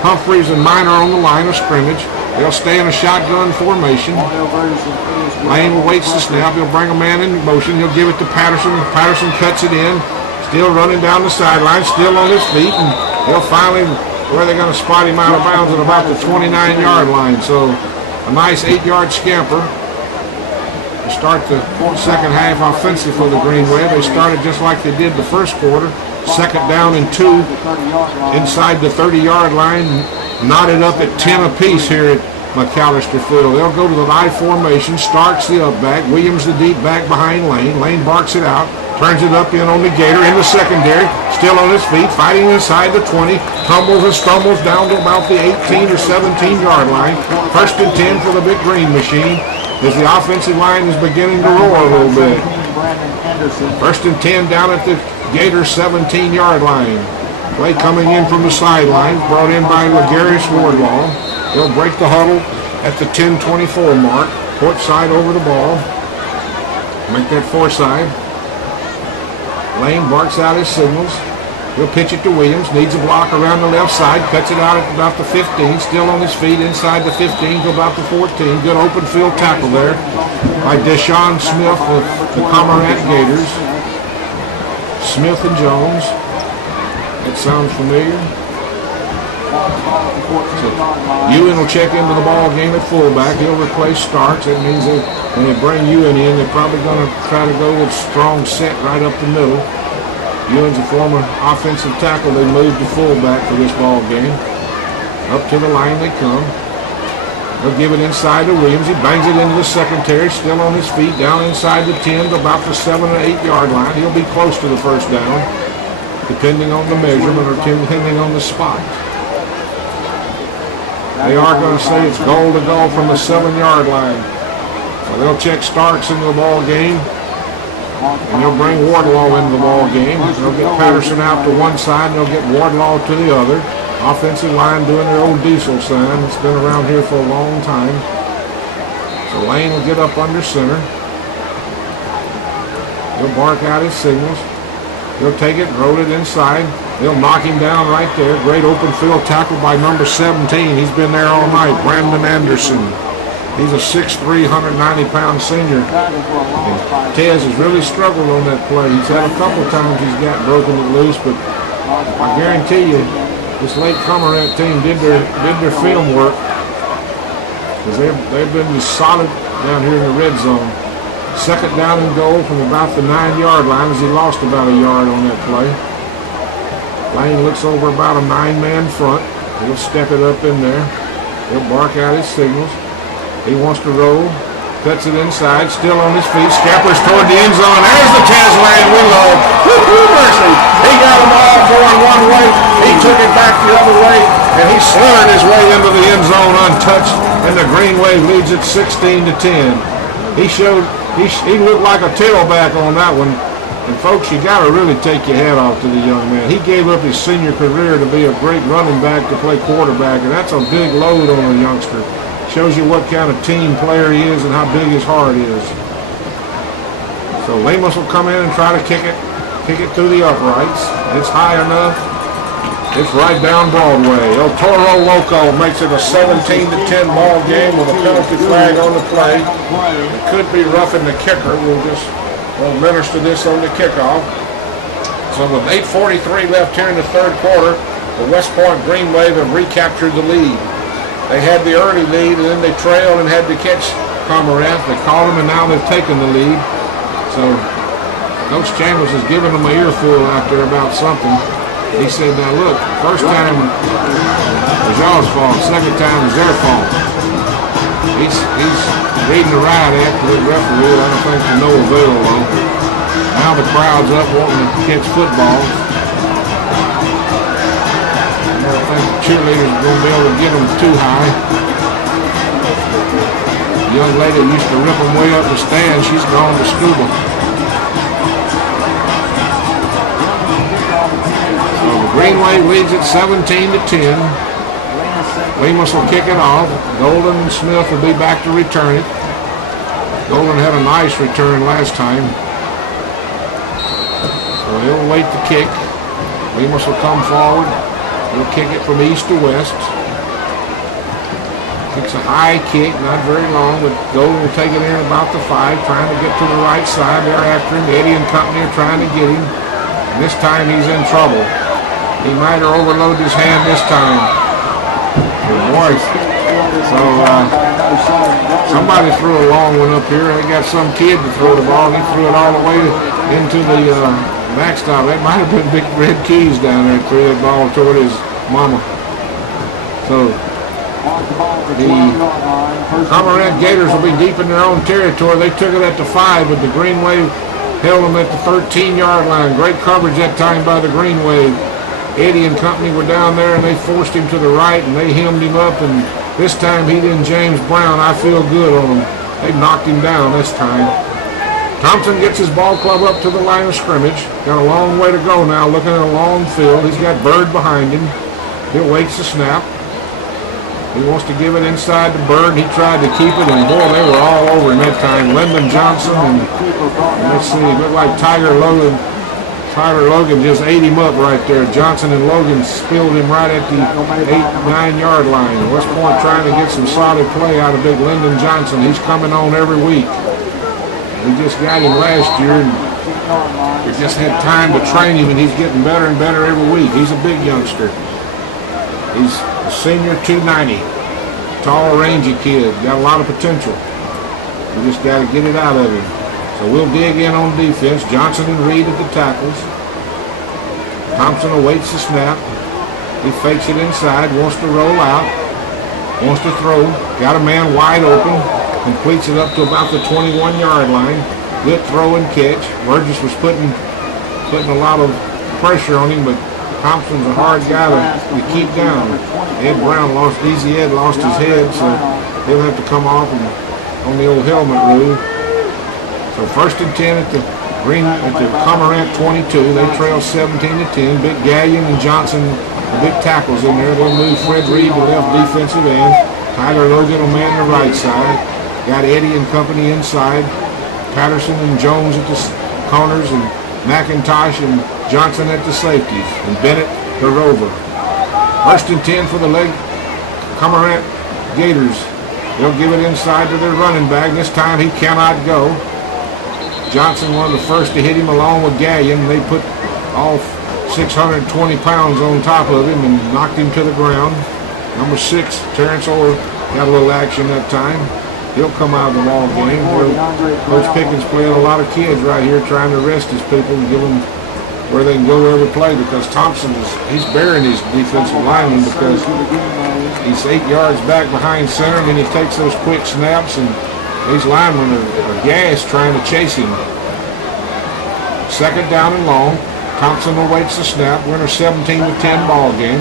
Humphreys, and Minor on the line of scrimmage. They'll stay in a shotgun formation. Lane awaits the snap. He'll bring a man in motion. He'll give it to Patterson. Patterson cuts it in. Still running down the sideline. Still on his feet. And he'll finally, where they're going to spot him out of bounds at about the 29-yard line. So a nice 8-yard scamper to start the second half offensive for the Green Wave. They started just like they did the first quarter. Second down and 2 inside the 30-yard line, knotted up at 10 apiece here at McAllister Field. They'll go to the I formation. Starks the up back, Williams the deep back behind Lane. Lane barks it out, turns it up in on the Gator in the secondary, still on his feet, fighting inside the 20, tumbles and stumbles down to about the 18 or 17-yard line. First and 10 for the Big Green Machine as the offensive line is beginning to roar a little bit. First and 10 down at the Gator 17-yard line. Play coming in from the sideline, brought in by Legarius Wardlaw. He'll break the huddle at the 10-24 mark. Port side over the ball. Make that Forsythe. Lane barks out his signals. He'll pitch it to Williams. Needs a block around the left side. Cuts it out at about the 15. Still on his feet inside the 15 to about the 14. Good open field tackle there by Deshaun Smith of the Cormorant Gators. Smith and Jones. That sounds familiar. So Ewan will check into the ball game at fullback. He'll replace Starks. That means when they bring Ewan in, they're probably going to try to go with strong set right up the middle. Ewan's a former offensive tackle. They moved to fullback for this ball game. Up to the line they come. They'll give it inside to Williams. He bangs it into the secondary, still on his feet, down inside the 10 to about the 7 or 8-yard line. He'll be close to the first down, depending on the measurement or depending on the spot. They are going to say it's goal to go from the 7-yard line. So they'll check Starks into the ball game, and they'll bring Wardlaw into the ball game. They'll get Patterson out to one side, and they'll get Wardlaw to the other. Offensive line doing their old diesel sign. It's been around here for a long time. So Lane will get up under center. He'll bark out his signals. He'll take it, roll it inside. They'll knock him down right there. Great open field tackle by number 17. He's been there all night, Brandon Anderson. He's a 6'3", 190-pound senior. And Tez has really struggled on that play. He's had a couple of times he's got broken it loose, but I guarantee you, this late Cormorant team did their film work, because they've been just solid down here in the red zone. Second down and goal from about the 9-yard line as he lost about a yard on that play. Lane looks over about a 9-man front. He'll step it up in there. He'll bark out his signals. He wants to roll. Cuts it inside, still on his feet, scampers toward the end zone. There's the Tez Lane we love. Woo-hoo, mercy. He got them all going one way. He took it back the other way, and he slithered his way into the end zone untouched, and the Green Wave leads it 16-10. He looked like a tailback on that one. And folks, you got to really take your hat off to the young man. He gave up his senior career to be a great running back to play quarterback, and that's a big load on a youngster. Shows you what kind of team player he is and how big his heart is. So Lemos will come in and try to kick it through the uprights. It's high enough. It's right down Broadway. El Toro Loco makes it a 17-10 ball game with a penalty flag on the play. It could be roughing the kicker. We'll minister this on the kickoff. So with 8:43 left here in the third quarter, the West Point Green Wave have recaptured the lead. They had the early lead, and then they trailed and had to catch Cormorant. They caught them, and now they've taken the lead. So Coach Chambers has given them an earful out there about something. He said, now look, first time was y'all's fault, second time was their fault. He's reading the riot act to the referee. I don't think to no avail though. Now the crowd's up wanting to catch footballs. I don't think the cheerleaders are going to be able to get them too high. The young lady used to rip them way up the stand. She's gone to scuba. So the Green Wave leads it 17-10. Lemus will kick it off. Golden and Smith will be back to return it. Golden had a nice return last time. So he'll wait the kick. Lemus will come forward. He'll kick it from east to west. Kicks a high kick, not very long, but Golden will take it in about the 5, trying to get to the right side. They're after him. Eddie and company are trying to get him. And this time he's in trouble. He might have overloaded his hand this time. Boy, so somebody threw a long one up here. They got some kid to throw the ball. He threw it all the way into the backstop. That might have been Big Red Keys down there threw that ball toward his mama. So the Cormorant Gators will be deep in their own territory. They took it at the 5, but the Green Wave held them at the 13-yard line. Great coverage that time by the Green Wave. Eddie and company were down there and they forced him to the right and they hemmed him up, and this time he didn't James Brown. I feel good on him. They knocked him down this time. Thompson gets his ball club up to the line of scrimmage. Got a long way to go now, looking at a long field. He's got Bird behind him. He waits the snap. He wants to give it inside to Bird. He tried to keep it, and boy, they were all over him that time. Lyndon Johnson and let's see, it looked like Tyler Logan just ate him up right there. Johnson and Logan spilled him right at the 8-9 yard line. West Point trying to get some solid play out of big Lyndon Johnson. He's coming on every week. We just got him last year, and we just had time to train him, and he's getting better and better every week. He's a big youngster. He's a senior 290. Tall, rangy kid. Got a lot of potential. We just got to get it out of him. So we'll dig in on defense. Johnson and Reed at the tackles. Thompson awaits the snap. He fakes it inside, wants to roll out, wants to throw. Got a man wide open. Completes it up to about the 21-yard line. Good throw and catch. Burgess was putting a lot of pressure on him, but Thompson's a hard guy to keep down. Ed Brown lost his head, so he'll have to come off on the old helmet rule. So 1st and 10 at the Cormorant 22. They trail 17-10. Big Gallion and Johnson, the big tackles in there. They'll move Fred Reed to left defensive end. Tyler Logan will man the right side. Got Eddie and company inside. Patterson and Jones at the corners, and McIntosh and Johnson at the safeties. And Bennett the rover. 1st and 10 for the Cormorant Gators. They'll give it inside to their running back. This time he cannot go. Johnson, one of the first to hit him along with Gallion. They put all 620 pounds on top of him and knocked him to the ground. Number 6, Terrence Orr, got a little action that time. He'll come out of the ball game. Coach Pickens playing a lot of kids right here trying to rest his people and give them where they can go every play, because Thompson he's burying his defensive lineman because he's 8 yards back behind center, and then he takes those quick snaps, and these linemen are gassed trying to chase him. 2nd down and long. Thompson awaits the snap. We're in a 17-10 ball game.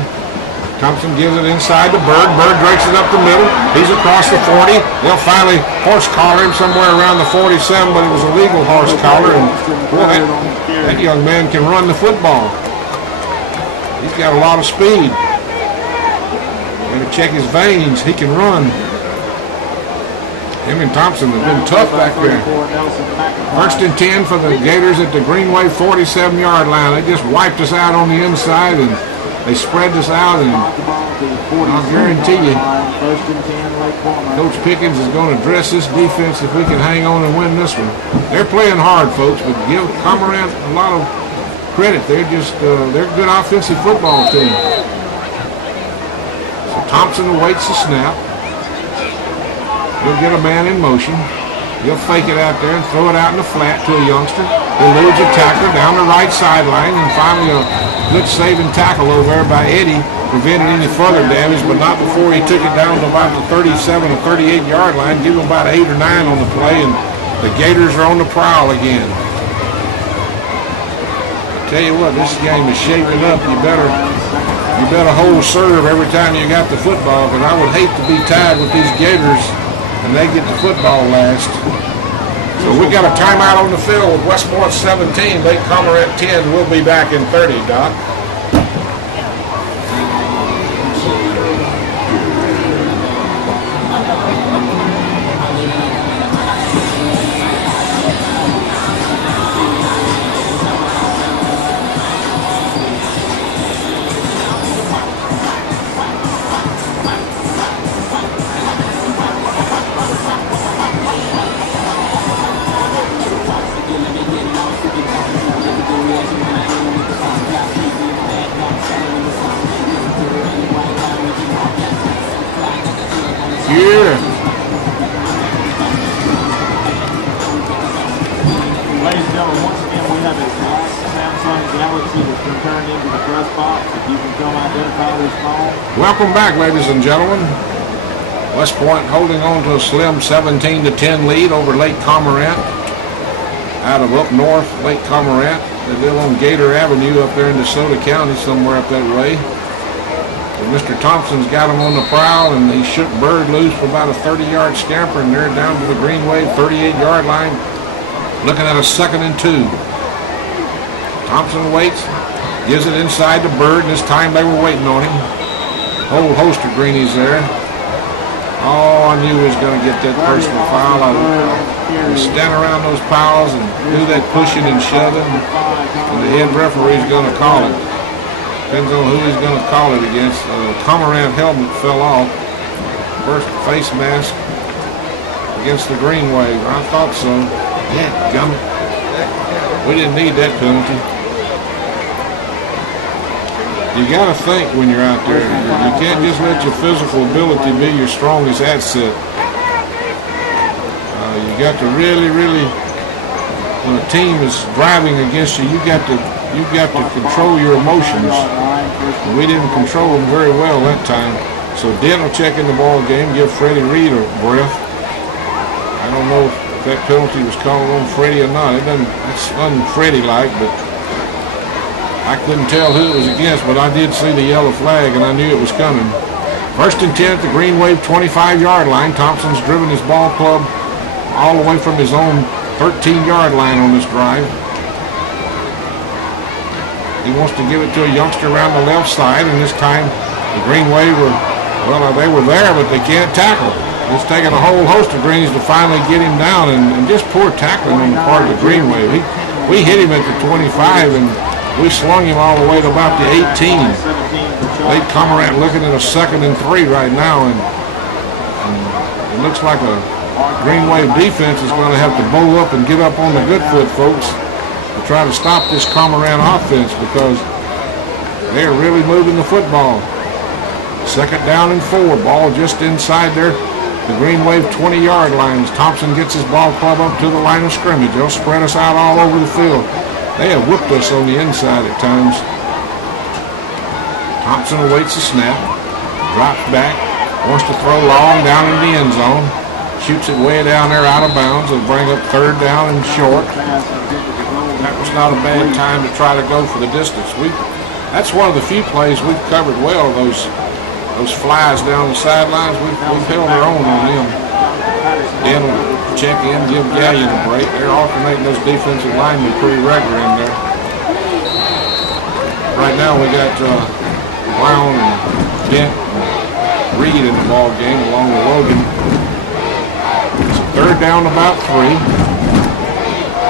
Thompson gives it inside to Bird. Bird breaks it up the middle. He's across the 40. They'll finally horse collar him somewhere around the 47, but it was a legal horse collar. And boy, that young man can run the football. He's got a lot of speed. Better check his veins. He can run. Him and Thompson have been tough back there. 1st and 10 for the Gators at the Greenway 47-yard line. They just wiped us out on the inside, and they spread us out, and I'll guarantee you Coach Pickens is going to dress this defense if we can hang on and win this one. They're playing hard, folks, but give Cormorant a lot of credit. They're a good offensive football team. So Thompson awaits the snap. He'll get a man in motion. He'll fake it out there and throw it out in the flat to a youngster. Eludes a tackler down the right sideline, and finally a good saving tackle over there by Eddie prevented any further damage, but not before he took it down to about the 37 or 38-yard line. Give him about 8 or 9 on the play, and the Gators are on the prowl again. Tell you what, this game is shaping up. You better hold serve every time you got the football, because I would hate to be tied with these Gators and they get the football last. So we got a timeout on the field with Westmore 17, Lake Cormorant 10. We'll be back in 30, Doc. Welcome back, ladies and gentlemen. West Point holding on to a slim 17-10 lead over Lake Cormorant. Out of up north, Lake Cormorant. They live on Gator Avenue up there in DeSoto County, somewhere up that way. And Mr. Thompson's got him on the prowl, and he shook Bird loose for about a 30-yard scamper, and they're down to the Green Wave 38-yard line, looking at a 2nd and 2. Thompson waits, gives it inside to Bird, and this time they were waiting on him. Whole host of greenies there. Oh, I knew he was going to get that personal foul. Stand around those piles and do that pushing and shoving, and the head referee's going to call it. Depends on who he's going to call it against. Cormorant helmet fell off. First face mask against the Green Wave. I thought so. Yeah, gummit. We didn't need that penalty. You got to think when you're out there. You can't just let your physical ability be your strongest asset. You got to really, when a team is driving against you, you got to control your emotions. We didn't control them very well that time. So Dent will check in the ball game, give Freddie Reed a breath. I don't know if that penalty was called on Freddie or not. It's un-Freddie-like, but I couldn't tell who it was against, but I did see the yellow flag, and I knew it was coming. 1st and 10 at the Green Wave 25-yard line. Thompson's driven his ball club all the way from his own 13-yard line on this drive. He wants to give it to a youngster around the left side, and this time the Green Wave they were there, but they can't tackle. It's taken a whole host of greens to finally get him down, and just poor tackling on the part of the Green Wave. We hit him at the 25, and we slung him all the way to about the 18. Lake Cormorant looking at a 2nd and 3 right now, and it looks like a Green Wave defense is going to have to bow up and get up on the good foot, folks, to try to stop this Cormorant offense, because they're really moving the football. 2nd down and 4. Ball just inside there. The Green Wave 20-yard line. Thompson gets his ball club up to the line of scrimmage. They'll spread us out all over the field. They have whipped us on the inside at times. Thompson awaits the snap, drops back, wants to throw long down in the end zone, shoots it way down there out of bounds. It'll bring up 3rd down and short. That was not a bad time to try to go for the distance. That's one of the few plays we've covered well. Those flies down the sidelines, we've held our own on them. Then check in, give Gallion a break. They're alternating those defensive linemen pretty regular in there. Right now we got Brown and Dent and Reed in the ball game along with Logan. It's a 3rd down about 3.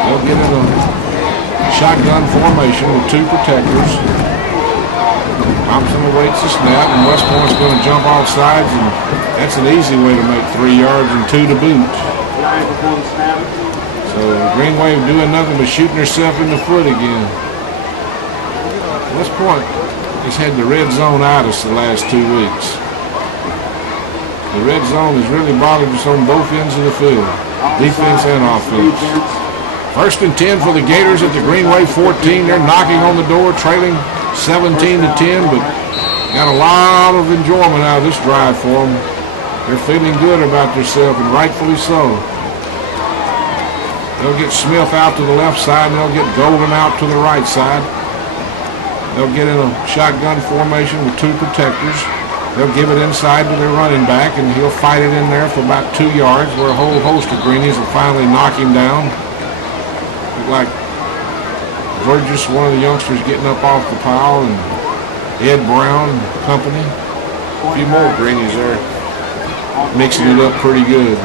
They'll get in a shotgun formation with 2 protectors. Thompson awaits the snap, and West Point's going to jump off sides, and that's an easy way to make 3 yards and 2 to boot. So Green Wave doing nothing but shooting herself in the foot again. West Point has had the red zone out us the last 2 weeks. The red zone has really bothered us on both ends of the field, defense and offense. 1st and 10 for the Gators at the Greenway 14. They're knocking on the door, trailing 17-10, but got a lot of enjoyment out of this drive for them. They're feeling good about themselves, and rightfully so. They'll get Smith out to the left side, and they'll get Golden out to the right side. They'll get in a shotgun formation with 2 protectors. They'll give it inside to their running back, and he'll fight it in there for about 2 yards, where a whole host of greenies will finally knock him down. Look like Burgess, one of the youngsters, getting up off the pile, and Ed Brown and company. A few more greenies there, mixing it up pretty good.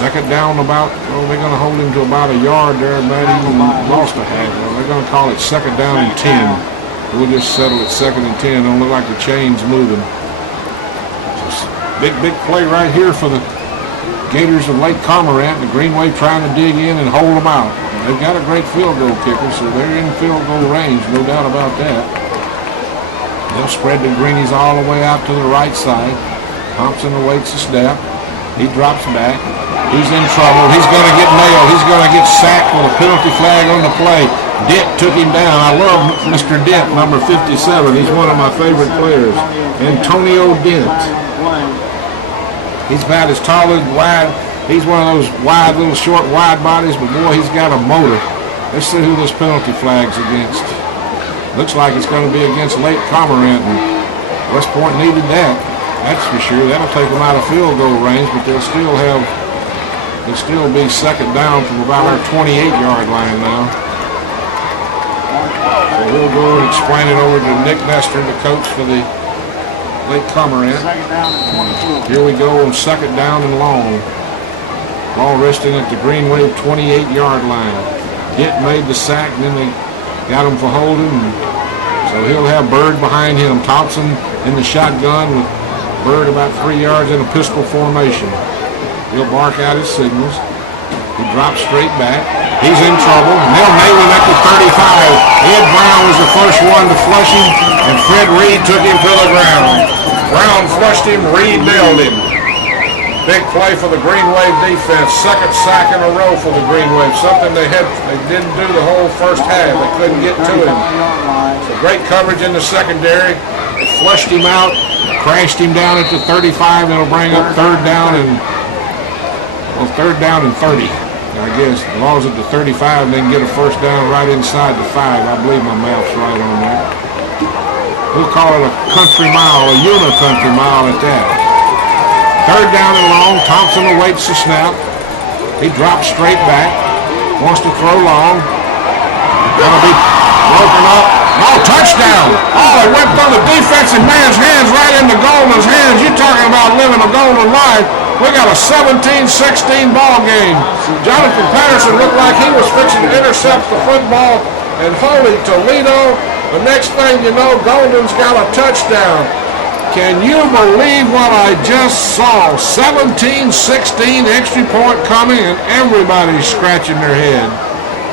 2nd down about, well, they're going to hold him to about a yard there, but he lost a half. Well, they're going to call it 2nd down and 10. We'll just settle at 2nd and 10. Don't look like the chain's moving. Just big play right here for the Gators of Lake Cormorant. The Greenway trying to dig in and hold them out. They've got a great field goal kicker, so they're in field goal range, no doubt about that. They'll spread the greenies all the way out to the right side. Thompson awaits a snap. He drops back. He's in trouble. He's going to get nailed. He's going to get sacked with a penalty flag on the play. Dent took him down. I love Mr. Dent, number 57. He's one of my favorite players. Antonio Dent. He's about as tall as wide. He's one of those wide, little short, wide bodies, but boy, he's got a motor. Let's see who this penalty flag's against. Looks like it's going to be against Lake Cormorant, and West Point needed that. That's for sure. That'll take them out of field goal range, but they'll still be 2nd down from about our 28-yard line now. So we'll go and explain it over to Nick Nestor, the coach for the Lake Cormorant. Here we go on 2nd down and long. Ball resting at the Greenway 28-yard line. Dent made the sack, and then they got him for holding. So he'll have Bird behind him. Thompson in the shotgun with Bird about 3 yards in a pistol formation. He'll bark out his signals. He drops straight back. He's in trouble. And they'll nail him at the 35. Ed Brown was the first one to flush him, and Fred Reed took him to the ground. Brown flushed him, Reed nailed him. Big play for the Green Wave defense. 2nd sack in a row for the Green Wave. Something they didn't do the whole first half. They couldn't get to him. So great coverage in the secondary. They flushed him out, crashed him down at the 35. That'll bring up 3rd down and 30. I guess as long as at the 35, they can get a 1st down right inside the 5. I believe my math's right on that. We'll call it a country mile, a uni-country mile at that. 3rd down and long. Thompson awaits the snap. He drops straight back. Wants to throw long. Gonna be broken up. Oh, touchdown! Oh, it went through the defensive man's hands right into Golden's hands. You're talking about living a golden life. We got a 17-16 ball game. Jonathan Patterson looked like he was fixing to intercept the football, and holy Toledo, the next thing you know, Golden's got a touchdown. Can you believe what I just saw? 17-16, extra point coming, and everybody's scratching their head.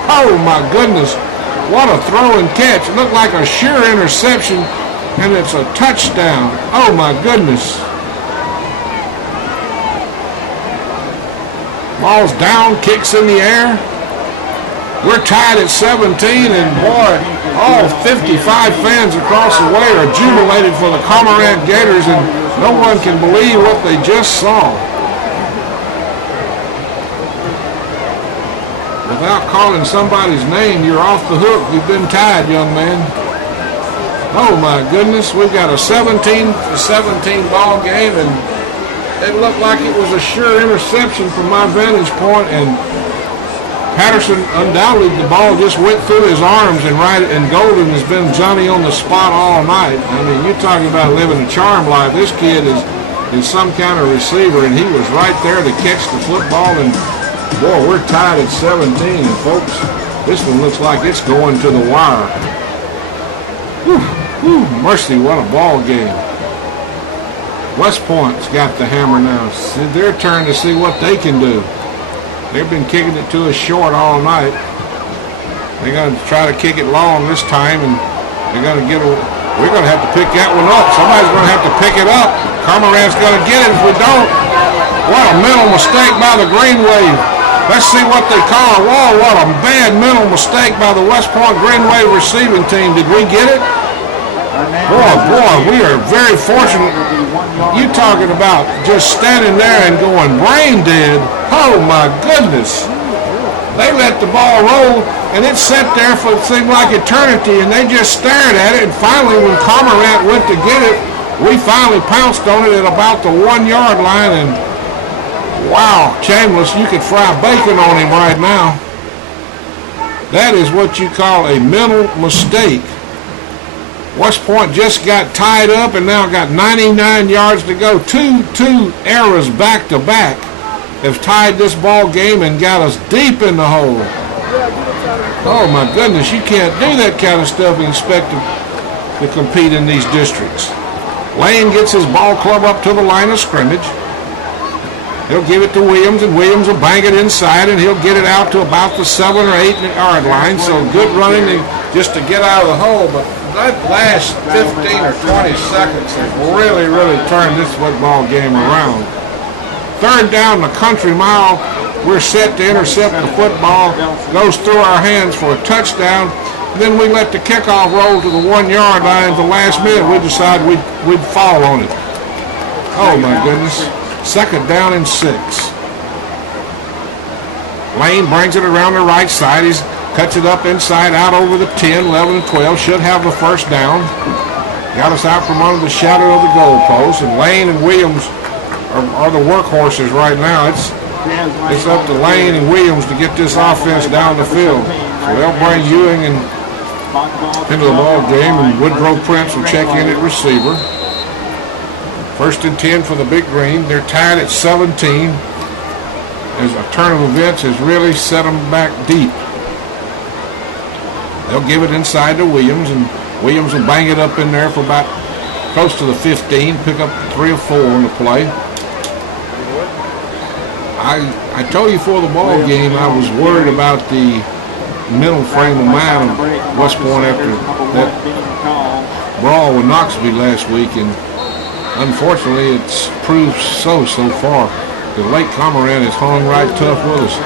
Oh my goodness, what a throw and catch. It looked like a sure interception, and it's a touchdown. Oh my goodness. Ball's down, kicks in the air. We're tied at 17, and boy, all 55 fans across the way are jubilated for the Cormorant Gators, and no one can believe what they just saw. Without calling somebody's name, you're off the hook. You've been tied, young man. Oh my goodness, we've got a 17-17 ball game, and it looked like it was a sure interception from my vantage point, and Patterson, undoubtedly, the ball just went through his arms, and Golden has been Johnny on the spot all night. I mean, you're talking about living a charmed life. This kid is some kind of receiver, and he was right there to catch the football, and boy, we're tied at 17, and folks, this one looks like it's going to the wire. Whew, whew, mercy, what a ball game. West Point's got the hammer now. It's their turn to see what they can do. They've been kicking it to us short all night. They're going to try to kick it long this time, and they're going to get We're going to have to pick that one up. Somebody's going to have to pick it up. Cormorant's going to get it if we don't. What a mental mistake by the Green Wave. Let's see what they call. Whoa, what a bad mental mistake by the West Point Green Wave receiving team. Did we get it? Boy, we are very fortunate. You talking about just standing there and going brain dead. Oh, my goodness. They let the ball roll, and it sat there for it seemed like eternity, and they just stared at it. And finally, when Cormorant went to get it, we finally pounced on it at about the 1 yard line, and wow, Chambliss, you could fry bacon on him right now. That is what you call a mental mistake. West Point just got tied up and now got 99 yards to go. Two errors back to back have tied this ball game and got us deep in the hole. Oh my goodness, you can't do that kind of stuff and expect to compete in these districts. Lane gets his ball club up to the line of scrimmage. He'll give it to Williams, and Williams will bang it inside, and he'll get it out to about the 7 or 8 yard line. So good running just to get out of the hole, but that last 15 or 20 seconds has really turned this football game around. Third down the country mile. We're set to intercept the football. Goes through our hands for a touchdown. Then we let the kickoff roll to the 1 yard line. At the last minute, we decided we'd fall on it. Oh my goodness. Second down and 6. Lane brings it around the right side. He cuts it up inside, out over the 10, 11, 12. Should have the first down. Got us out from under the shadow of the goalpost. And Lane and Williams are the workhorses right now. It's up to Lane and Williams to get this offense down the field. So they'll bring Ewing into the ball game, and Woodrow Prince will check in at receiver. First and 10 for the Big Green. They're tied at 17. As a turn of events has really set them back deep. They'll give it inside to Williams, and Williams will bang it up in there for about close to the 15, pick up 3 or 4 on the play. I told you before the ball game I was worried about the mental frame of mind of West Point after that brawl with Knoxville last week, and unfortunately it's proved so far. The Lake Cormorant has hung right tough with us.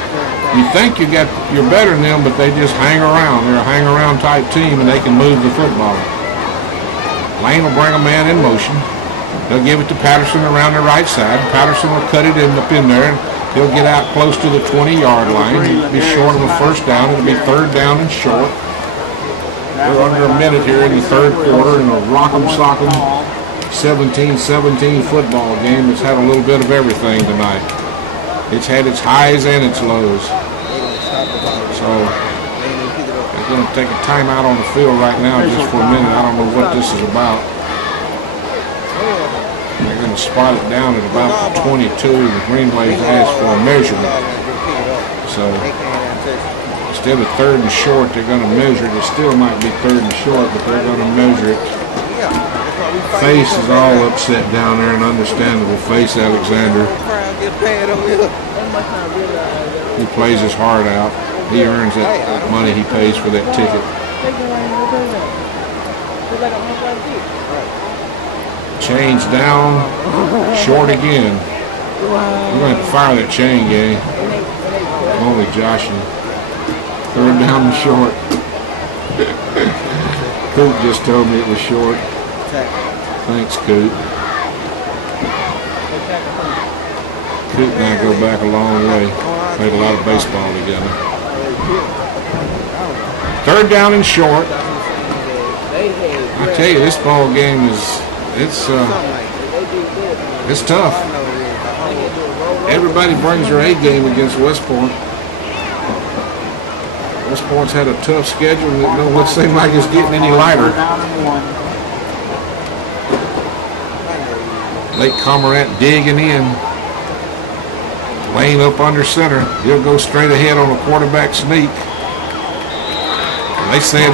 You think you're better than them, but they just hang around. They're a hang-around type team, and they can move the football. Lane will bring a man in motion. They'll give it to Patterson around the right side. Patterson will cut it up in there, and he'll get out close to the 20-yard line. He'll be short of a first down. It'll be third down and short. We're under a minute here in the third quarter in a rock'em sock'em 17-17 football game that's had a little bit of everything tonight. It's had its highs and its lows. So they're going to take a timeout on the field right now just for a minute. I don't know what this is about. They're going to spot it down at about 22. The Green Waves asked for a measurement. So instead of third and short, they're going to measure it. It still might be third and short, but they're going to measure it. Face is all upset down there, and understandable. Face Alexander. He plays his heart out. He earns that money he pays for that ticket. Change down, short again. We're going to have to fire that chain gang. Only joshing. Third down and short. Coop just told me it was short. Thanks, Coop. Coop and I go back a long way. Played a lot of baseball together. Third down and short. I tell you, this ball game it's tough. Everybody brings their A game against West Point. West Point's had a tough schedule, and it don't seem like it's getting any lighter. Lake Cormorant digging in. Lane up under center. He'll go straight ahead on a quarterback sneak. They said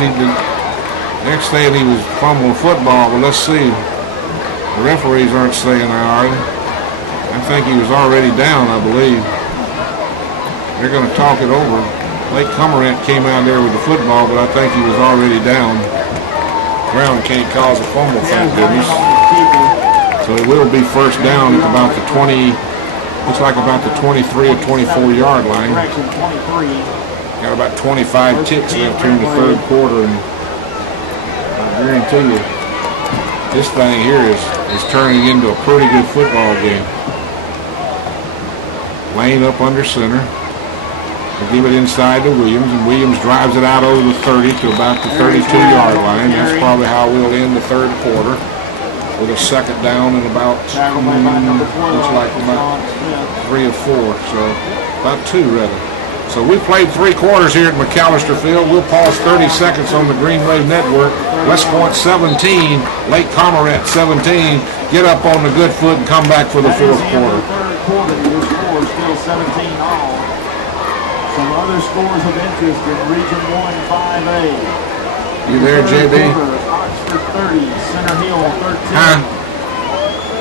they're saying he was fumbling football, but let's see. The referees aren't saying that, are they? I think he was already down, I believe. They're going to talk it over. Lake Cormorant came out there with the football, but I think he was already down. Ground can't cause a fumble, thank goodness. So it will be first down at about the 20, looks like about the 23 or 24 yard line. Got about 25 ticks left here in the third quarter, and I guarantee you, this thing here is turning into a pretty good football game. Lane up under center. They give it inside to Williams, and Williams drives it out over the 30 to about the 32-yard line. That's probably how we'll end the third quarter, with a second down and about, looks like about 3 or 4, so about 2 rather. So we played 3 quarters here at McAllister Field. We'll pause 30 seconds on the Green Wave Network. West Point 17, Lake Cormorant 17. Get up on the good foot and come back for the fourth quarter. Your score is still 17 all. Some other scores of interest in Region 1 5A. You there, JB? Oxford 30, Center Hill 13. Huh?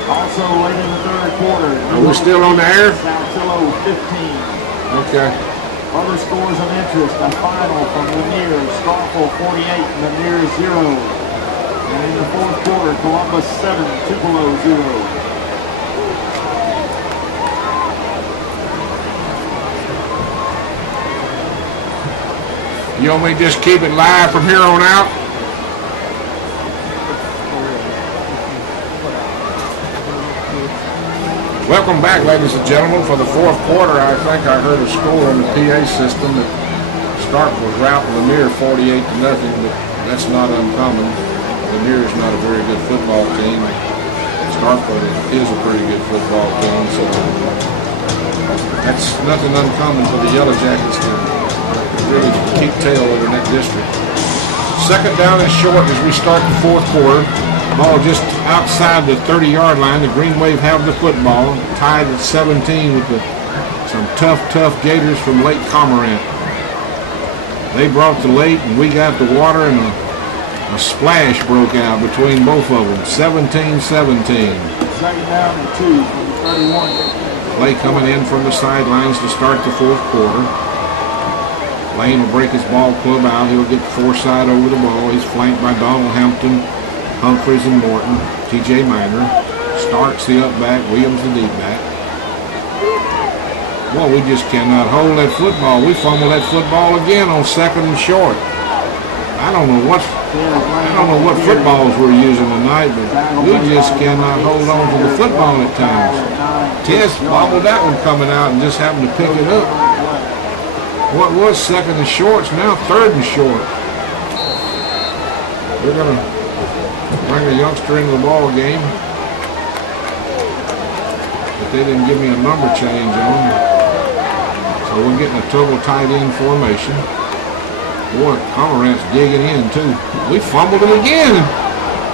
Also late in the third quarter. Are we still on the air? Saltillo 15. Okay. Other scores of interest, a final from Lanier, Starkville 48, Lanier 0. And in the fourth quarter, Columbus 7, Tupelo 0. You want me to just keep it live from here on out? Welcome back, ladies and gentlemen, for the fourth quarter. I think I heard a score on the PA system that Stark was routing Lanier 48-0, but that's not uncommon. Lanier is not a very good football team. Starkville is a pretty good football team, so that's nothing uncommon for the Yellow Jackets to really keep tail over in that district. Second down and short as we start the fourth quarter. Ball just outside the 30-yard line. The Green Wave have the football, tied at 17 with some tough Gators from Lake Cormorant. They brought the late, and we got the water, and a splash broke out between both of them. 17-17. Second down and 2 from the 31. Lake coming in from the sidelines to start the fourth quarter. Lane will break his ball club out. He'll get Forsythe over the ball. He's flanked by Donald Hampton, Humphreys and Morton, TJ Miner. Starks the up back, Williams the deep back. Well, we just cannot hold that football. We fumbled that football again on second and short. I don't know what footballs we're using tonight, but we just cannot hold on to the football at times. Tess bobbled that one coming out and just happened to pick it up. What was second and short's now third and short. They're going to bring a youngster into the ball game, but they didn't give me a number change on. So we're getting a total tight end formation. Boy, Cormorant's digging in too. We fumbled it again.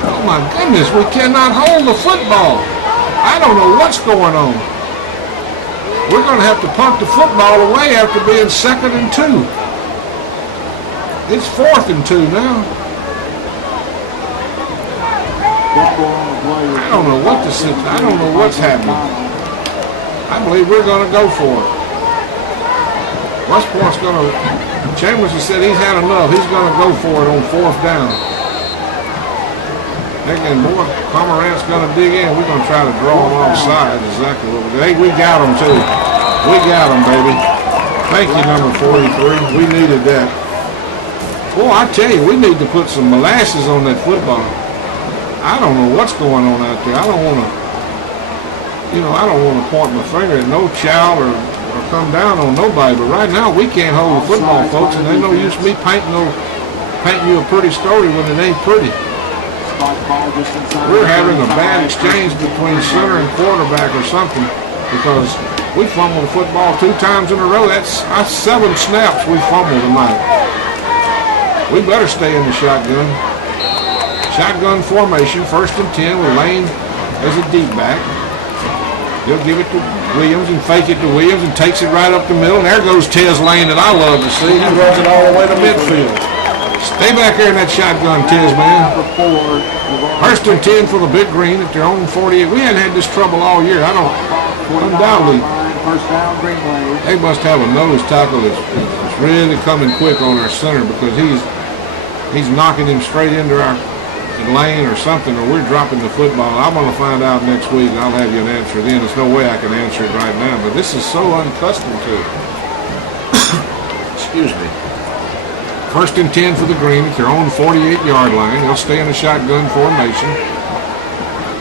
Oh my goodness, we cannot hold the football. I don't know what's going on. We're going to have to punt the football away after being second and 2. It's fourth and 2 now. I don't know what I don't know what's happening. I believe we're going to go for it. West Point's going to, Chambers has said he's had enough. He's going to go for it on fourth down. Again, boy, Cormorant's going to dig in. We're going to try to draw them offside. Exactly what we do. Hey, we got them too. We got them, baby. Thank you, number 43. We needed that. Boy, I tell you, we need to put some molasses on that football. I don't know what's going on out there. I don't want to point my finger at no child or come down on nobody. But right now, we can't hold the football, folks, and there's no use me painting you a pretty story when it ain't pretty. We're having a bad exchange between center and quarterback or something, because we fumbled the football 2 times in a row. That's 7 snaps we fumbled tonight. We better stay in the shotgun. Shotgun formation, first and 10 with Lane as a deep back. He'll give it to Williams and fake it to Williams and takes it right up the middle. And there goes Tez Lane that I love to see. He runs it all the way to midfield. Stay back there in that shotgun, Tez, man. First and 10 for the Big Green at their own 48. We hadn't had this trouble all year. I don't, undoubtedly. They must have a nose tackle that's really coming quick on our center, because he's knocking him straight into our in lane or something, or we're dropping the football. I'm going to find out next week, and I'll have you an answer then. There's no way I can answer it right now, but this is so unaccustomed to it. Excuse me. 1st and 10 for the Green at their own 48-yard line. They'll stay in a shotgun formation.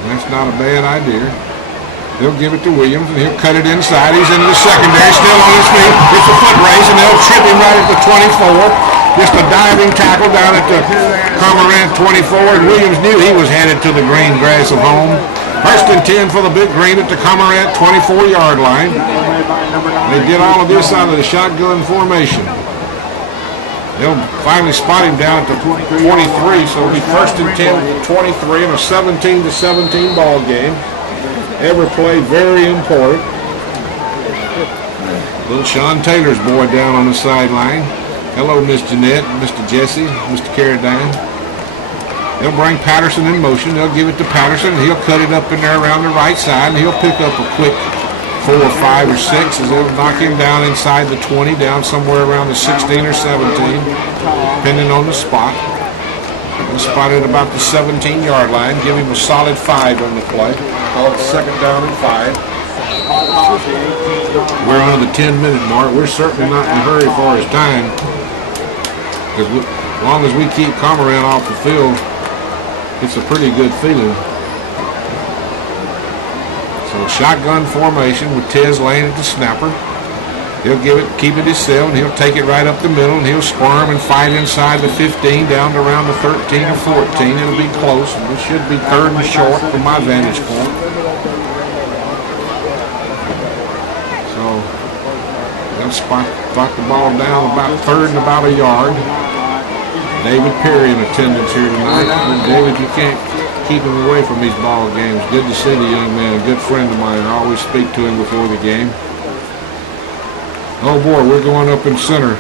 That's not a bad idea. They'll give it to Williams, and he'll cut it inside. He's into the secondary, still on his feet. It's a foot race, and they'll trip him right at the 24. Just a diving tackle down at the Cormorant 24, and Williams knew he was headed to the green grass of home. 1st and 10 for the Big Green at the Cormorant 24-yard line. They did all of this out of the shotgun formation. They'll finally spot him down at the 23, so it'll be 1st and 10 at the 23 in a 17-17 ball game. Every play very important. Little Sean Taylor's boy down on the sideline. Hello, Miss Jeanette, Mr. Jesse, Mr. Carradine. They'll bring Patterson in motion. They'll give it to Patterson. He'll cut it up in there around the right side, and he'll pick up a quick 4 or 5 or 6 as they'll knock him down inside the 20, down somewhere around the 16 or 17, depending on the spot. They'll spot it about the 17-yard line, give him a solid 5 on the play. Call it 2nd down and 5. We're on the 10-minute mark. We're certainly not in a hurry for his time. Because as long as we keep Cormorant off the field, it's a pretty good feeling. So shotgun formation with Tez laying at the snapper. He'll keep it himself, and he'll take it right up the middle, and he'll squirm and fight inside the 15 down to around the 13 or 14. It'll be close. It should be 3rd and short from my vantage point. So they'll spot the ball down about 3rd and about a yard. David Perry in attendance here tonight. David, you can't keep him away from these ball games. Good to see the young man, a good friend of mine. I always speak to him before the game. Oh boy, we're going up in center.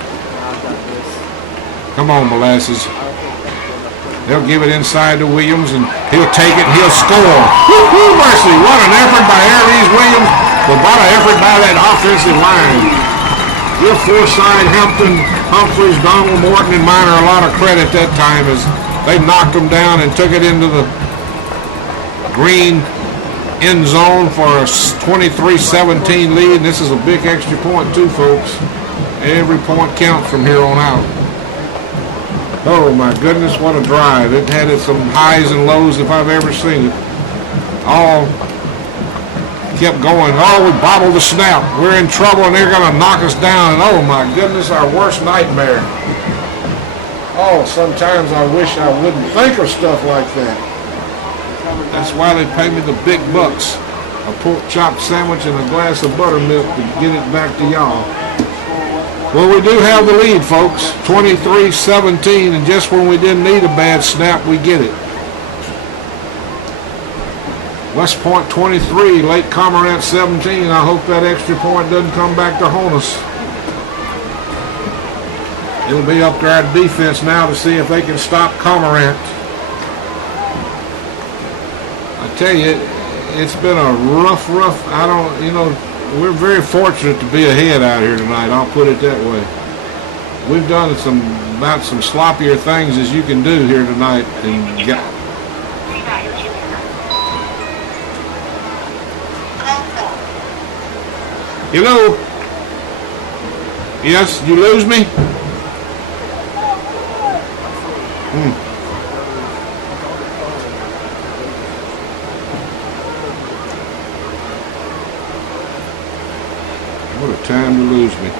Come on, Molasses. They'll give it inside to Williams, and he'll take it, and he'll score. Woo-hoo, mercy, what an effort by Aries Williams, but what an effort by that offensive line. Give Forsythe, Hampton, Humphreys, Donald, Morton, and Minor a lot of credit that time as they knocked them down and took it into the green end zone for a 23-17 lead. And this is a big extra point too, folks. Every point counts from here on out. Oh my goodness, what a drive. It had some highs and lows if I've ever seen it. All kept going. Oh, we bobbled the snap. We're in trouble and they're going to knock us down. And oh my goodness, our worst nightmare. Oh, sometimes I wish I wouldn't think of stuff like that. That's why they pay me the big bucks. A pork chop sandwich and a glass of buttermilk to get it back to y'all. Well, we do have the lead, folks. 23-17, and just when we didn't need a bad snap, we get it. West Point 23, Lake Cormorant 17. I hope that extra point doesn't come back to haunt us. It'll be up to our defense now to see if they can stop Cormorant. I tell you, it's been a rough, we're very fortunate to be ahead out here tonight. I'll put it that way. We've done about some sloppier things as you can do here tonight. Hello? Yes, you lose me? What a time to lose me.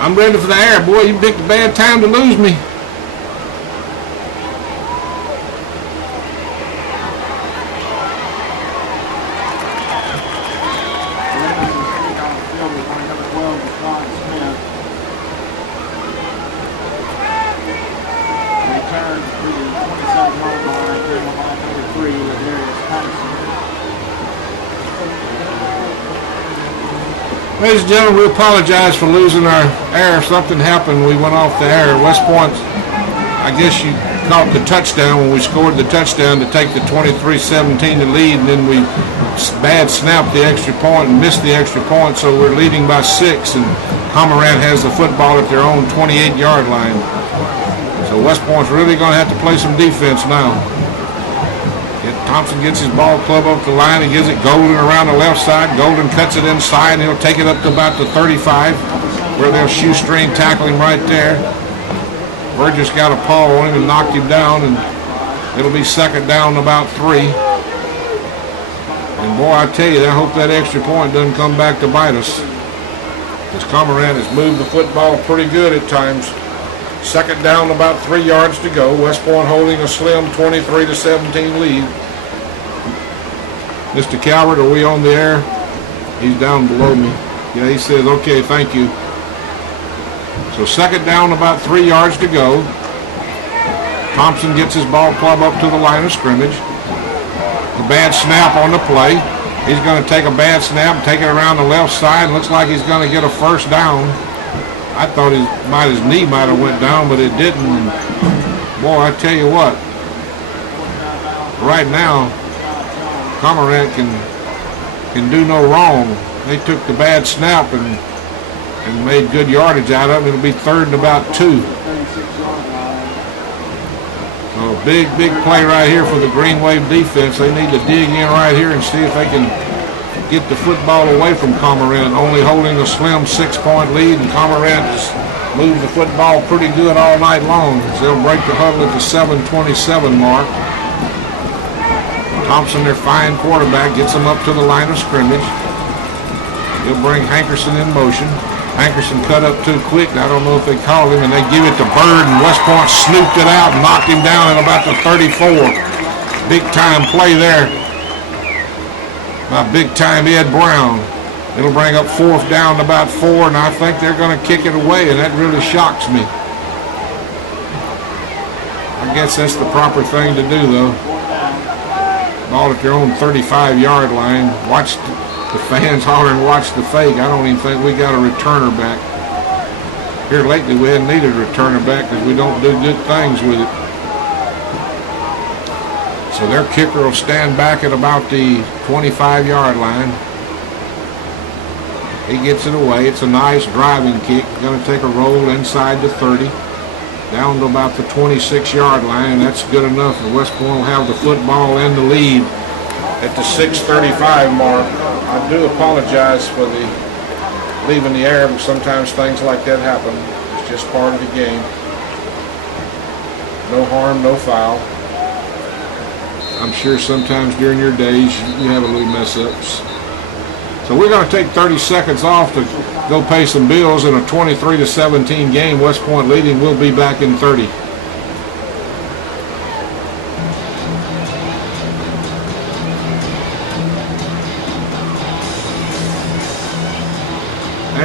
I'm ready for the air, boy. You picked a bad time to lose me. Ladies and gentlemen, we apologize for losing our air. Something happened. We went off the air. West Point, I guess you caught the touchdown when we scored the touchdown to take the 23-17 lead, and then we bad snapped the extra point and missed the extra point, so we're leading by 6, and Cormorant has the football at their own 28-yard line. So West Point's really going to have to play some defense now. Thompson gets his ball club up the line. He gives it Golden around the left side. Golden cuts it inside, and he'll take it up to about the 35, where they'll shoestring tackle him right there. Burgess got a paw on him and knocked him down, and it'll be second down about 3. And boy, I tell you, I hope that extra point doesn't come back to bite us, because Cormorant has moved the football pretty good at times. Second down, about 3 yards to go. West Point holding a slim 23-17 lead. Mr. Calvert, are we on the air? He's down below me. Yeah, he says, okay, thank you. So second down, about 3 yards to go. Thompson gets his ball club up to the line of scrimmage. A bad snap on the play. He's going to take a bad snap, take it around the left side. Looks like he's going to get a first down. I thought his knee might have went down, but it didn't. And boy, I tell you what, right now, Cormorant can do no wrong. They took the bad snap and made good yardage out of it. It'll be third and about 2. So a big play right here for the Green Wave defense. They need to dig in right here and see if they can get the football away from Cormorant, only holding a slim 6-point lead, and Cormorant has moved the football pretty good all night long. So they'll break the huddle at the 7:27 mark. Thompson, their fine quarterback, gets them up to the line of scrimmage. He'll bring Hankerson in motion. Hankerson cut up too quick. I don't know if they called him, and they give it to Bird, and West Point snooped it out and knocked him down at about the 34. Big time play there by big time Ed Brown. It'll bring up fourth down to about 4, and I think they're going to kick it away, and that really shocks me. I guess that's the proper thing to do, though. Ball at their own 35-yard line. Watch the fans hollering, watch the fake. I don't even think we got a returner back. Here lately we hadn't needed a returner back because we don't do good things with it. So their kicker will stand back at about the 25-yard line. He gets it away. It's a nice driving kick. Going to take a roll inside the 30. Down to about the 26-yard line, and that's good enough. The West Point will have the football and the lead at the 6:35 mark. I do apologize for the leaving the air, but sometimes things like that happen. It's just part of the game. No harm, no foul. I'm sure sometimes during your days you have a little mess-ups. So we're going to take 30 seconds off to go pay some bills in a 23-17 game. West Point leading. We'll be back in 30.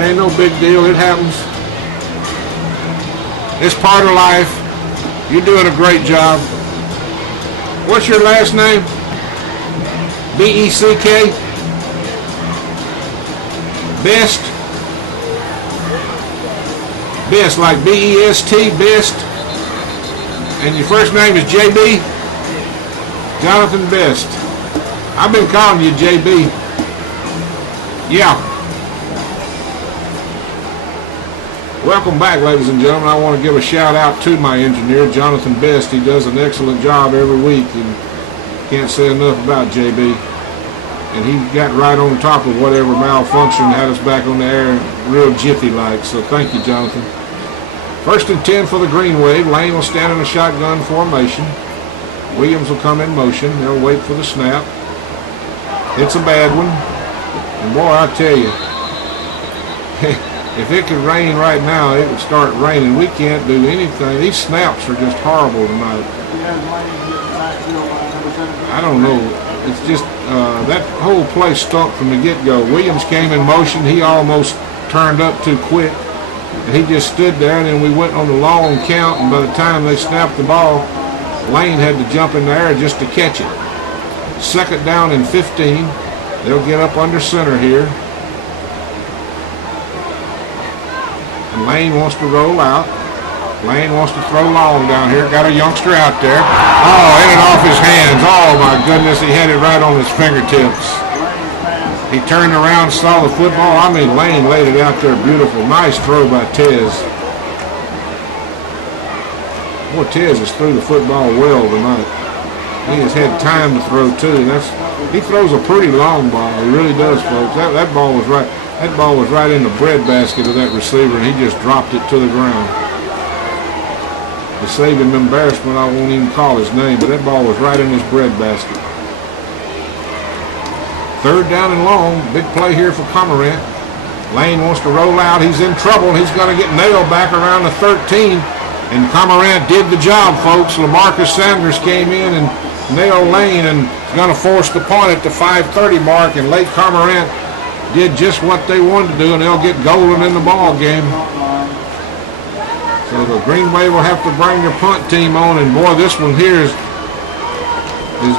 Ain't no big deal. It happens. It's part of life. You're doing a great job. What's your last name? B-E-C-K? Best? Best, like B-E-S-T, Best. And your first name is J.B.? Jonathan Best. I've been calling you J.B. Yeah. Welcome back, ladies and gentlemen. I want to give a shout out to my engineer, Jonathan Best. He does an excellent job every week, and can't say enough about JB. And he got right on top of whatever malfunction had us back on the air real jiffy-like. So thank you, Jonathan. First and 10 for the Green Wave. Lane will stand in a shotgun formation. Williams will come in motion. They'll wait for the snap. It's a bad one. And boy, I tell you, if it could rain right now, it would start raining. We can't do anything. These snaps are just horrible tonight. I don't know. It's just that whole play stunk from the get-go. Williams came in motion. He almost turned up too quick. And he just stood there, and then we went on the long count, and by the time they snapped the ball, Lane had to jump in the air just to catch it. Second down and 15. They'll get up under center here. And Lane wants to roll out. Lane wants to throw long down here. Got a youngster out there. Oh, in and off his hands. Oh, my goodness. He had it right on his fingertips. He turned around, saw the football. I mean, Lane laid it out there beautiful. Nice throw by Tez. Boy, Tez has threw the football well tonight. He has had time to throw, too. He throws a pretty long ball. He really does, folks. That ball was right. That ball was right in the breadbasket of that receiver, and he just dropped it to the ground. To save him embarrassment, I won't even call his name, but that ball was right in his breadbasket. Third down and long. Big play here for Cormorant. Lane wants to roll out. He's in trouble. He's going to get nailed back around the 13. And Cormorant did the job, folks. LaMarcus Sanders came in and nailed Lane and going to force the punt at the 5:30 mark. And Lake Cormorant did just what they wanted to do, and they'll get golden in the ball game. So the Green Wave will have to bring their punt team on, and boy, this one here has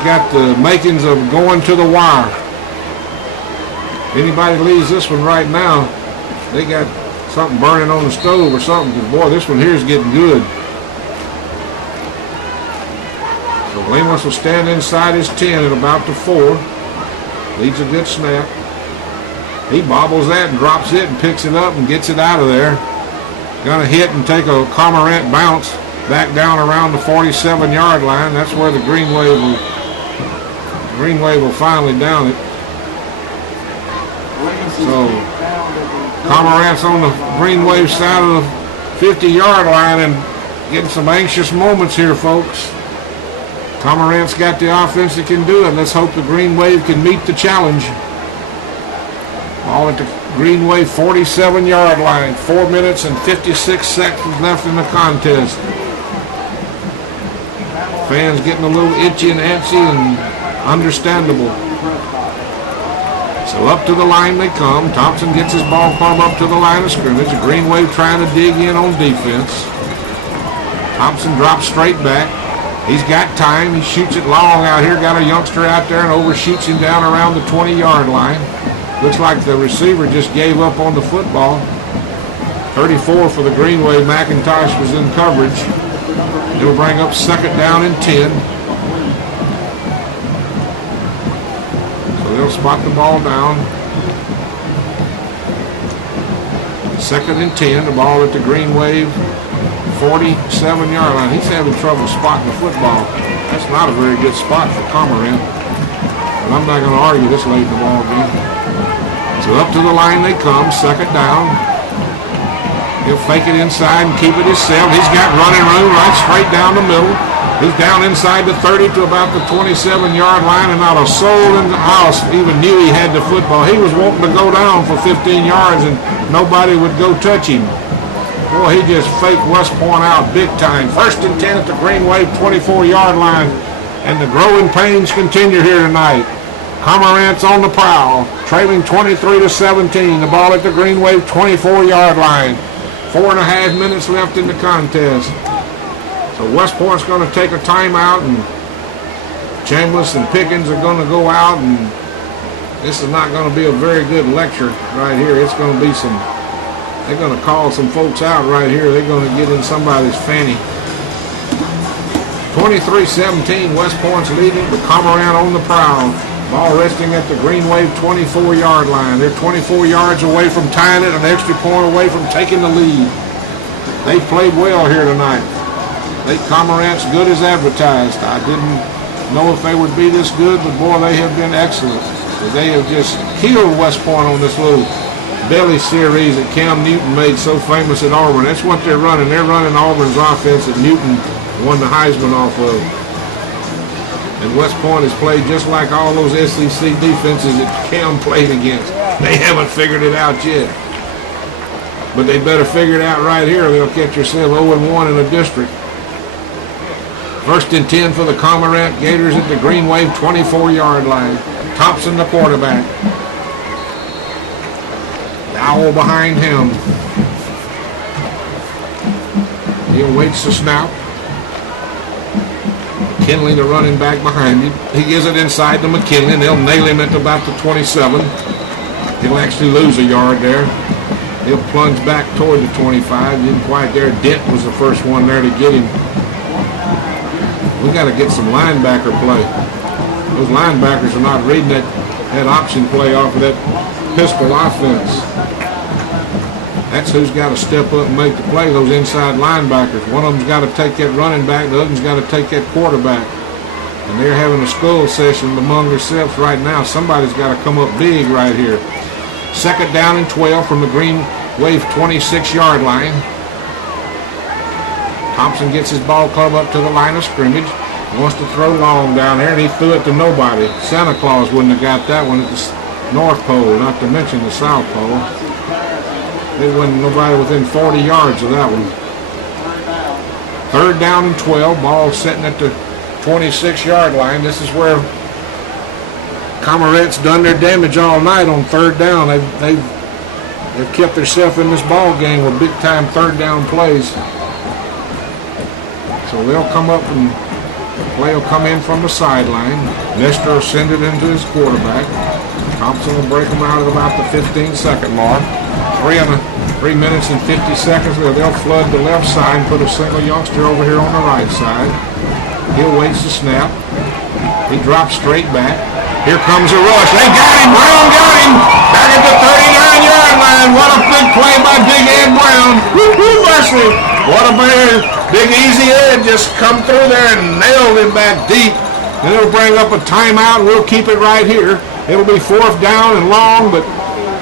got the makings of going to the wire. Anybody leaves this one right now, they got something burning on the stove or something, because boy, this one here is getting good. So Lemos will stand inside his 10 at about the 4. Leads a good snap. He bobbles that and drops it and picks it up and gets it out of there. Gonna hit and take a Cormorant bounce back down around the 47-yard line. That's where the Green Wave will finally down it. So Cormorant's on the Green Wave side of the 50-yard line and getting some anxious moments here, folks. Cormorant's got the offense that can do it. Let's hope the Green Wave can meet the challenge. Ball at the Green Wave 47-yard line. 4 minutes and 56 seconds left in the contest. Fans getting a little itchy and antsy and understandable. So up to the line they come. Thompson gets his ball club up to the line of scrimmage. The Green Wave trying to dig in on defense. Thompson drops straight back. He's got time. He shoots it long out here. Got a youngster out there and overshoots him down around the 20-yard line. Looks like the receiver just gave up on the football. 34 for the Green Wave. McIntosh was in coverage. It'll bring up second down and 10. So they'll spot the ball down. Second and 10. The ball at the Green Wave 47-yard line. He's having trouble spotting the football. That's not a very good spot for Cormorant. But I'm not going to argue this late in the ball game. So up to the line they come, second down. He'll fake it inside and keep it himself. He's got running room right straight down the middle. He's down inside the 30 to about the 27-yard line, and not a soul in the house even knew he had the football. He was wanting to go down for 15 yards, and nobody would go touch him. Boy, he just faked West Point out big time. First and 10 at the Green Wave 24-yard line, and the growing pains continue here tonight. Cormorant's on the prowl, trailing 23-17. The ball at the Green Wave 24-yard line. 4.5 minutes left in the contest. So West Point's going to take a timeout, and Chambliss and Pickens are going to go out, and this is not going to be a very good lecture right here. It's going to be they're going to call some folks out right here. They're going to get in somebody's fanny. 23-17, West Point's leading, but Cormorant on the prowl. Ball resting at the Green Wave 24-yard line. They're 24 yards away from tying it, an extra point away from taking the lead. They played well here tonight. Lake Cormorant's good as advertised. I didn't know if they would be this good, but boy, they have been excellent. They have just killed West Point on this little belly series that Cam Newton made so famous at Auburn. That's what they're running. They're running Auburn's offense that Newton won the Heisman off of. And West Point has played just like all those SEC defenses that Cam played against. They haven't figured it out yet. But they better figure it out right here, or they'll catch yourself 0-1 in a district. First and 10 for the Cormorant Gators at the Green Wave 24-yard line. Thompson, the quarterback. Owl behind him. He awaits the snap. McKinley, the running back behind him. He gives it inside to McKinley, and they'll nail him at about the 27. He'll actually lose a yard there. He'll plunge back toward the 25. Didn't quite there. Dent was the first one there to get him. We got to get some linebacker play. Those linebackers are not reading that option play off of that pistol offense. That's who's got to step up and make the play, those inside linebackers. One of them's got to take that running back, the other one's got to take that quarterback. And they're having a skull session among themselves right now. Somebody's got to come up big right here. 2nd down and 12 from the Green Wave 26-yard line. Thompson gets his ball club up to the line of scrimmage. Wants to throw long down there, and he threw it to nobody. Santa Claus wouldn't have got that one at the North Pole, not to mention the South Pole. There wasn't nobody within 40 yards of that one. 3rd down and 12. Ball sitting at the 26-yard line. This is where Cormorant's done their damage all night on 3rd down. They've kept themselves in this ball game with big-time 3rd down plays. So they'll come up and play will come in from the sideline. Nestor will send it into his quarterback. Thompson will break them out at about the 15-second mark. 3 minutes and 50 seconds. They'll flood the left side and put a single youngster over here on the right side. He'll wait the snap. He drops straight back. Here comes a rush. They got him. Brown got him. Back at the 39-yard line. What a big play by Big Ed Brown. Woo-hoo, mercy. What a man. Big Easy Ed just come through there and nailed him back deep. And it'll bring up a timeout. We'll keep it right here. It'll be 4th down and long, but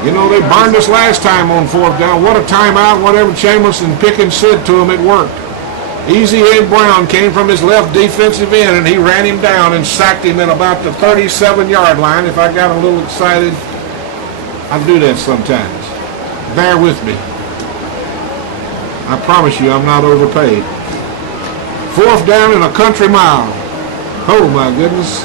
you know, they burned us last time on 4th down. What a timeout. Whatever Chambers and Pickens said to him, it worked. Easy Ed Brown came from his left defensive end, and he ran him down and sacked him at about the 37-yard line. If I got a little excited, I do that sometimes. Bear with me. I promise you I'm not overpaid. 4th down and a country mile. Oh, my goodness.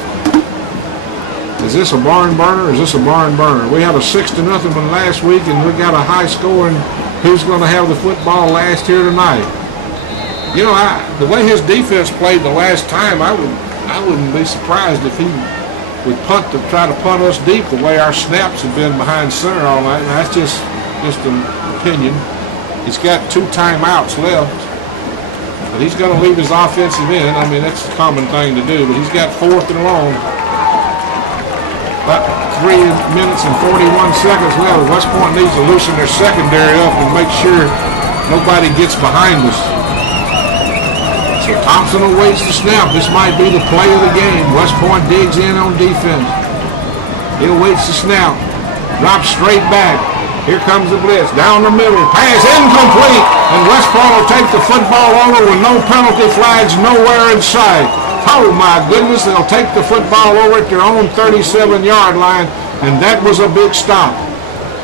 Is this a barn burner? Is this a barn burner? We had a 6-0 one last week, and we got a high score, and who's going to have the football last here tonight? You know, the way his defense played the last time, I wouldn't be surprised if he would try to punt us deep the way our snaps have been behind center all night. And that's just an opinion. He's got 2 timeouts left, but he's going to leave his offensive end. I mean, that's a common thing to do, but he's got 4th and long. About 3 minutes and 41 seconds left. West Point needs to loosen their secondary up and make sure nobody gets behind us. So Thompson awaits the snap. This might be the play of the game. West Point digs in on defense. He awaits the snap. Drops straight back. Here comes the blitz. Down the middle. Pass incomplete. And West Point will take the football over with no penalty flags nowhere in sight. Oh my goodness, they'll take the football over at their own 37-yard line, and that was a big stop.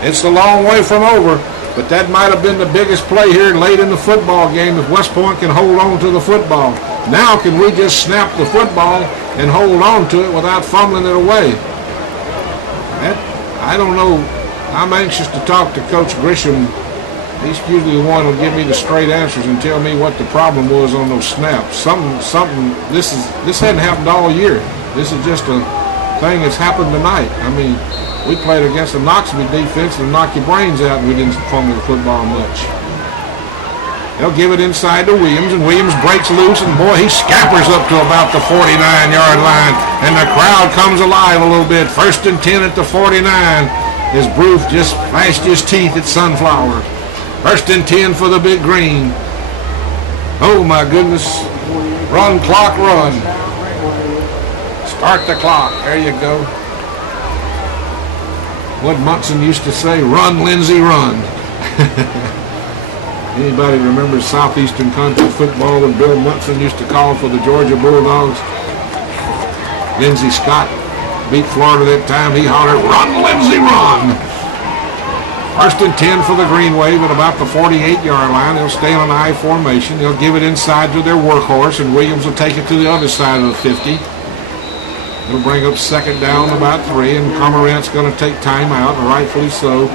It's a long way from over, but that might have been the biggest play here late in the football game if West Point can hold on to the football. Now can we just snap the football and hold on to it without fumbling it away? I don't know. I'm anxious to talk to Coach Grisham. He's usually the one who'll give me the straight answers and tell me what the problem was on those snaps. This hadn't happened all year. This is just a thing that's happened tonight. I mean, we played against the Knoxville defense and knock your brains out, and we didn't fumble the football much. They'll give it inside to Williams, and Williams breaks loose, and boy, he scampers up to about the 49-yard line, and the crowd comes alive a little bit. 1st and 10 at the 49 as Bruce just flashed his teeth at Sunflower. 1st and 10 for the Big Green. Oh my goodness. Run, clock, run. Start the clock. There you go. What Munson used to say, run, Lindsay, run. Anybody remembers Southeastern Country football when Bill Munson used to call for the Georgia Bulldogs? Lindsey Scott beat Florida that time. He hollered, run, Lindsay, run. 1st and 10 for the Green Wave at about the 48-yard line. They'll stay on an I formation. They'll give it inside to their workhorse, and Williams will take it to the other side of the 50. It'll bring up 2nd down about 3, and Cormorant's going to take time out, and rightfully so.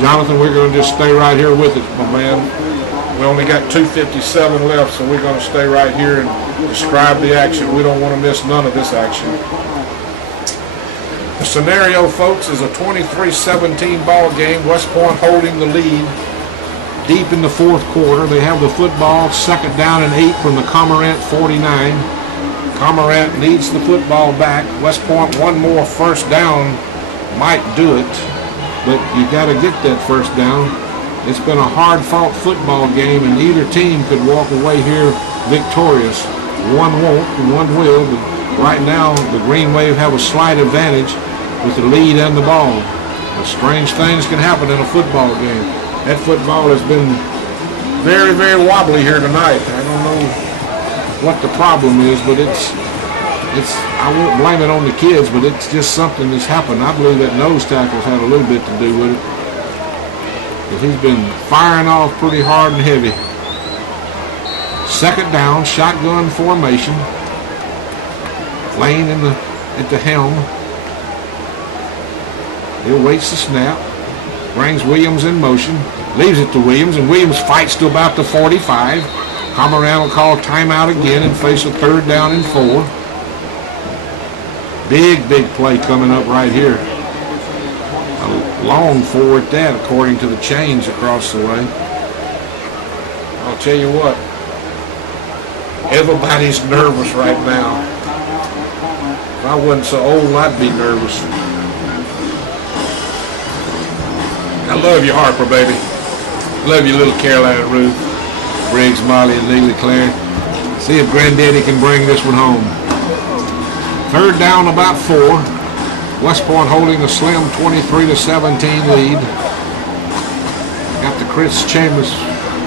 Jonathan, we're going to just stay right here with it, my man. We only got 2:57 left, so we're going to stay right here and describe the action. We don't want to miss none of this action. The scenario, folks, is a 23-17 ball game. West Point holding the lead deep in the fourth quarter. They have the football, second down and 8 from the Cormorant 49. Cormorant needs the football back. West Point, one more first down might do it, but you got to get that first down. It's been a hard-fought football game, and either team could walk away here victorious. One won't and one will, but right now the Green Wave have a slight advantage with the lead and the ball. But strange things can happen in a football game. That football has been very, very wobbly here tonight. I don't know what the problem is, but it's I won't blame it on the kids, but it's just something that's happened. I believe that nose tackle's had a little bit to do with it. But he's been firing off pretty hard and heavy. Second down, shotgun formation. Lane at the helm. He awaits the snap. Brings Williams in motion. Leaves it to Williams, and Williams fights to about the 45. Cormorant will call timeout again and face a third down and 4. Big play coming up right here. A long 4 at that, according to the chains across the way. I'll tell you what. Everybody's nervous right now. If I wasn't so old, I'd be nervous. I love you, Harper, baby. Love you, little Carolina Ruth. Briggs, Molly, and Neely Claire. See if Granddaddy can bring this one home. Third down, about 4. West Point holding a slim 23-17 lead. Got the Chris Chambers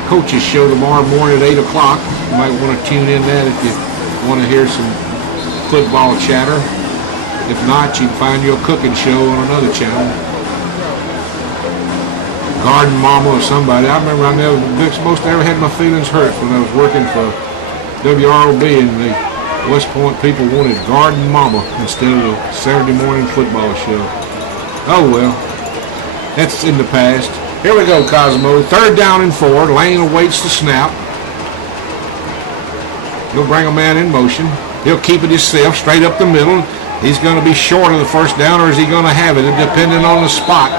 Coaches Show tomorrow morning at 8 o'clock. You might want to tune in that if you want to hear some football chatter. If not, you can find your cooking show on another channel. Garden Mama or somebody. I remember I never had my feelings hurt when I was working for WROB, and the West Point people wanted Garden Mama instead of the Saturday morning football show. Oh well, that's in the past. Here we go, Cosmo. Third down and 4. Lane awaits the snap. He'll bring a man in motion. He'll keep it himself, straight up the middle. He's going to be short of the first down, or is he going to have it, depending on the spot.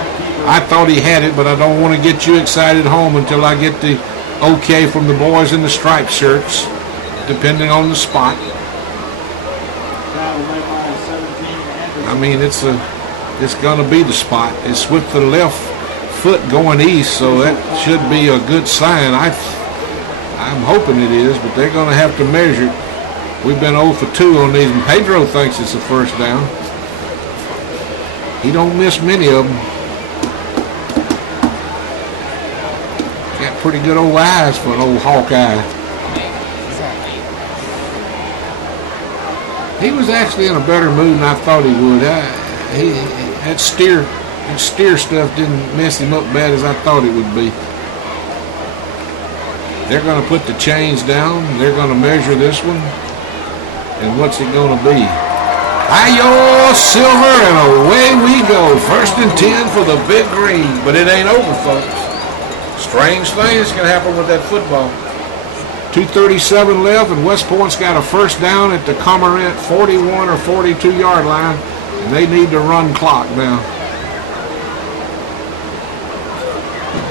I thought he had it, but I don't want to get you excited home until I get the okay from the boys in the striped shirts, depending on the spot. I mean, it's going to be the spot. It's with the left foot going east, so that should be a good sign. I'm hoping it is, but they're going to have to measure it. We've been 0 for 2 on these, and Pedro thinks it's a first down. He don't miss many of them. Got pretty good old eyes for an old Hawkeye. He was actually in a better mood than I thought he would. That steer stuff didn't mess him up bad as I thought it would be. They're going to put the chains down. They're going to measure this one. And what's it going to be? Hi-yo, silver, and away we go. First and 10 for the Big Green. But it ain't over, folks. Strange things can happen with that football. 2:37 left, and West Point's got a first down at the Cormorant 41 or 42-yard line, and they need to run clock now.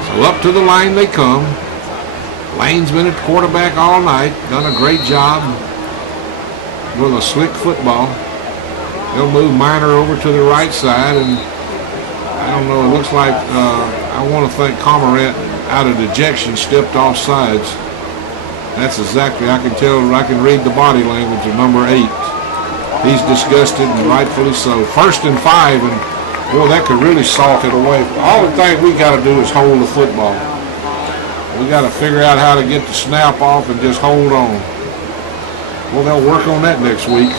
So up to the line they come. Lane's been at quarterback all night, done a great job with a slick football. They'll move Minor over to the right side, and I don't know, it looks like I want to think Cormorant out of dejection stepped off sides. That's exactly, I can tell, I can read the body language of number 8. He's disgusted, and rightfully so. First and 5, and boy, that could really salt it away. All the thing we got to do is hold the football. We got to figure out how to get the snap off and just hold on. Well, they'll work on that next week.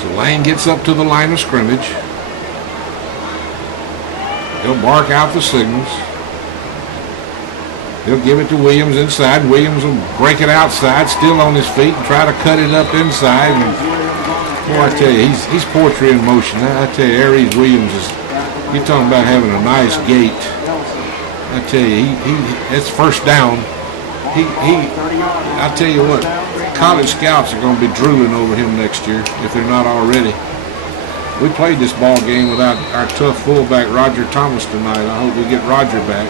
So Lane gets up to the line of scrimmage. He'll bark out the signals. He'll give it to Williams inside. Williams will break it outside, still on his feet, and try to cut it up inside. And boy, I tell you, he's poetry in motion. I tell you, Aries Williams is, you're talking about having a nice gait. I tell you, it's first down. I tell you what, college scouts are going to be drooling over him next year if they're not already. we played this ball game without our tough fullback Roger Thomas tonight. I hope we get Roger back.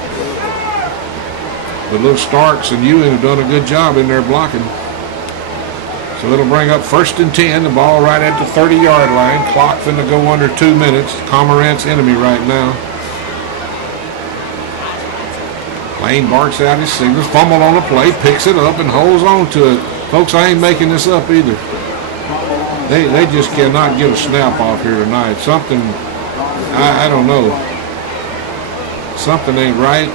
But little Starks and Ewing have done a good job in there blocking. So it'll bring up 1st and 10. The ball right at the 30-yard line. Clock finna go under 2 minutes. Cormorant's enemy right now. Lane barks out his signals. Fumble on the play. Picks it up and holds on to it. Folks, I ain't making this up either. They just cannot get a snap off here tonight. Something, I don't know. Something ain't right.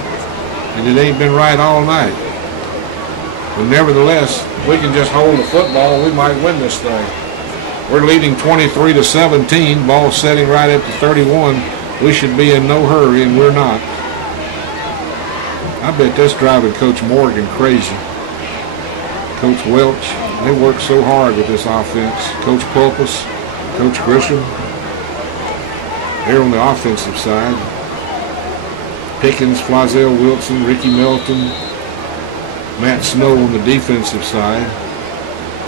And it ain't been right all night. But nevertheless, we can just hold the football, we might win this thing. We're leading 23-17. Ball setting right at the 31. We should be in no hurry, and we're not. I bet that's driving Coach Morgan crazy. Coach Welch, they work so hard with this offense. Coach Pulpus, Coach Grisham, they're on the offensive side. Pickens, Flazell Wilson, Ricky Melton, Matt Snow on the defensive side.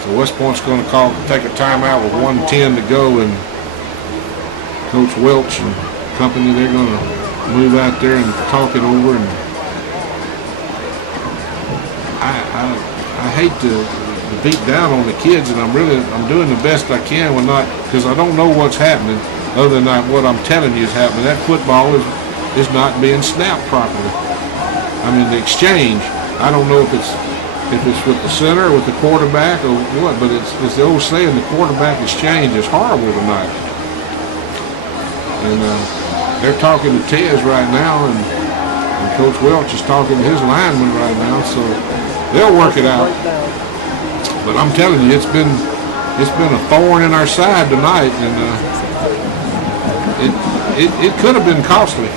So West Point's going to take a timeout with 1:10 to go, and Coach Welch and company, they're going to move out there and talk it over. And I hate to beat down on the kids, and I'm doing the best I can when not, because I don't know what's happening other than what I'm telling you is happening. That football is not being snapped properly. I mean, the exchange, I don't know if it's with the center or with the quarterback or what, but it's the old saying, the quarterback exchange is horrible tonight. And they're talking to Tez right now, and Coach Welch is talking to his lineman right now, so they'll work it out. But I'm telling you, it's been a thorn in our side tonight, and it could have been costly.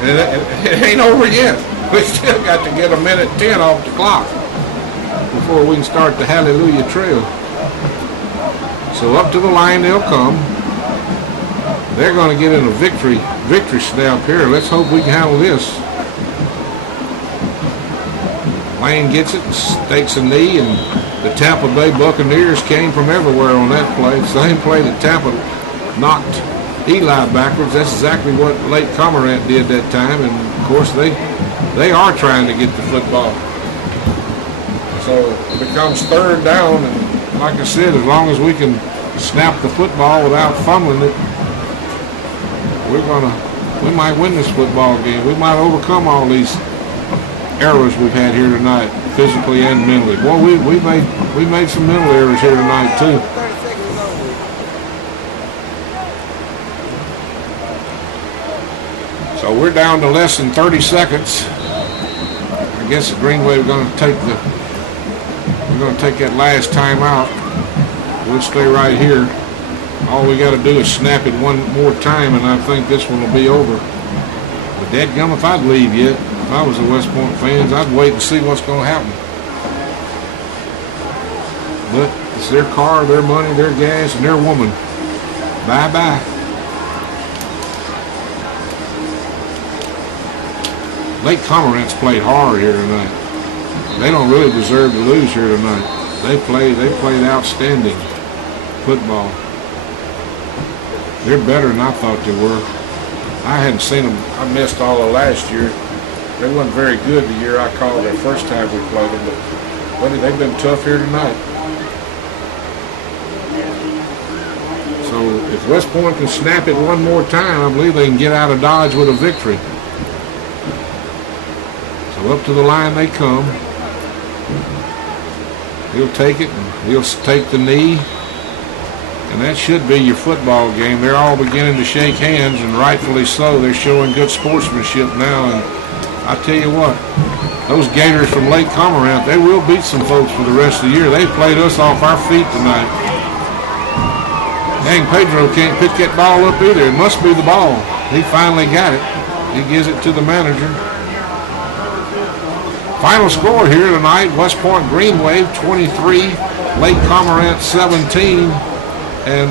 And it ain't over yet. We still got to get 1:10 off the clock before we can start the Hallelujah Trail. So up to the line they'll come. They're going to get in a victory snap here. Let's hope we can handle this. Lane gets it, takes a knee, and the Tampa Bay Buccaneers came from everywhere on that play. Same play that Tampa knocked Eli backwards. That's exactly what Lake Cormorant did that time, and of course they are trying to get the football. So it becomes 3rd down, and like I said, as long as we can snap the football without fumbling it, we might win this football game. We might overcome all these errors we've had here tonight, physically and mentally. Boy, we made some mental errors here tonight too. So we're down to less than 30 seconds. I guess the Green Wave we're going to take that last time out. We'll stay right here. All we got to do is snap it one more time, and I think this one will be over. But dadgum, if I'd leave yet, if I was a West Point fans, I'd wait and see what's going to happen. But it's their car, their money, their gas, and their woman. Bye-bye. Lake Cormorant's played hard here tonight. They don't really deserve to lose here tonight. They played outstanding football. They're better than I thought they were. I hadn't seen them. I missed all of last year. They wasn't very good the year I called their first time we played them, but they've been tough here tonight. So if West Point can snap it one more time, I believe they can get out of Dodge with a victory. So up to the line they come. He'll take it, and he'll take the knee. And that should be your football game. They're all beginning to shake hands, and rightfully so. They're showing good sportsmanship now. And I tell you what, those Gators from Lake Cormorant, they will beat some folks for the rest of the year. They played us off our feet tonight. Dang, Pedro can't pick that ball up either. It must be the ball. He finally got it. He gives it to the manager. Final score here tonight, West Point Green Wave 23, Lake Cormorant 17. And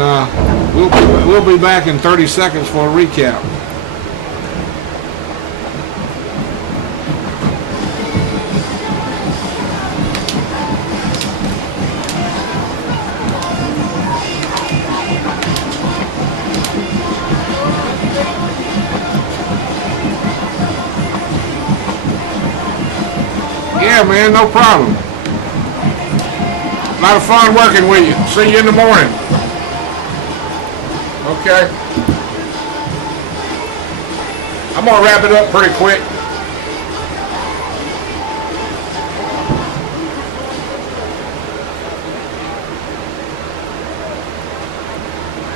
we'll be back in 30 seconds for a recap. Yeah, man, no problem. A lot of fun working with you. See you in the morning. Okay. I'm gonna wrap it up pretty quick.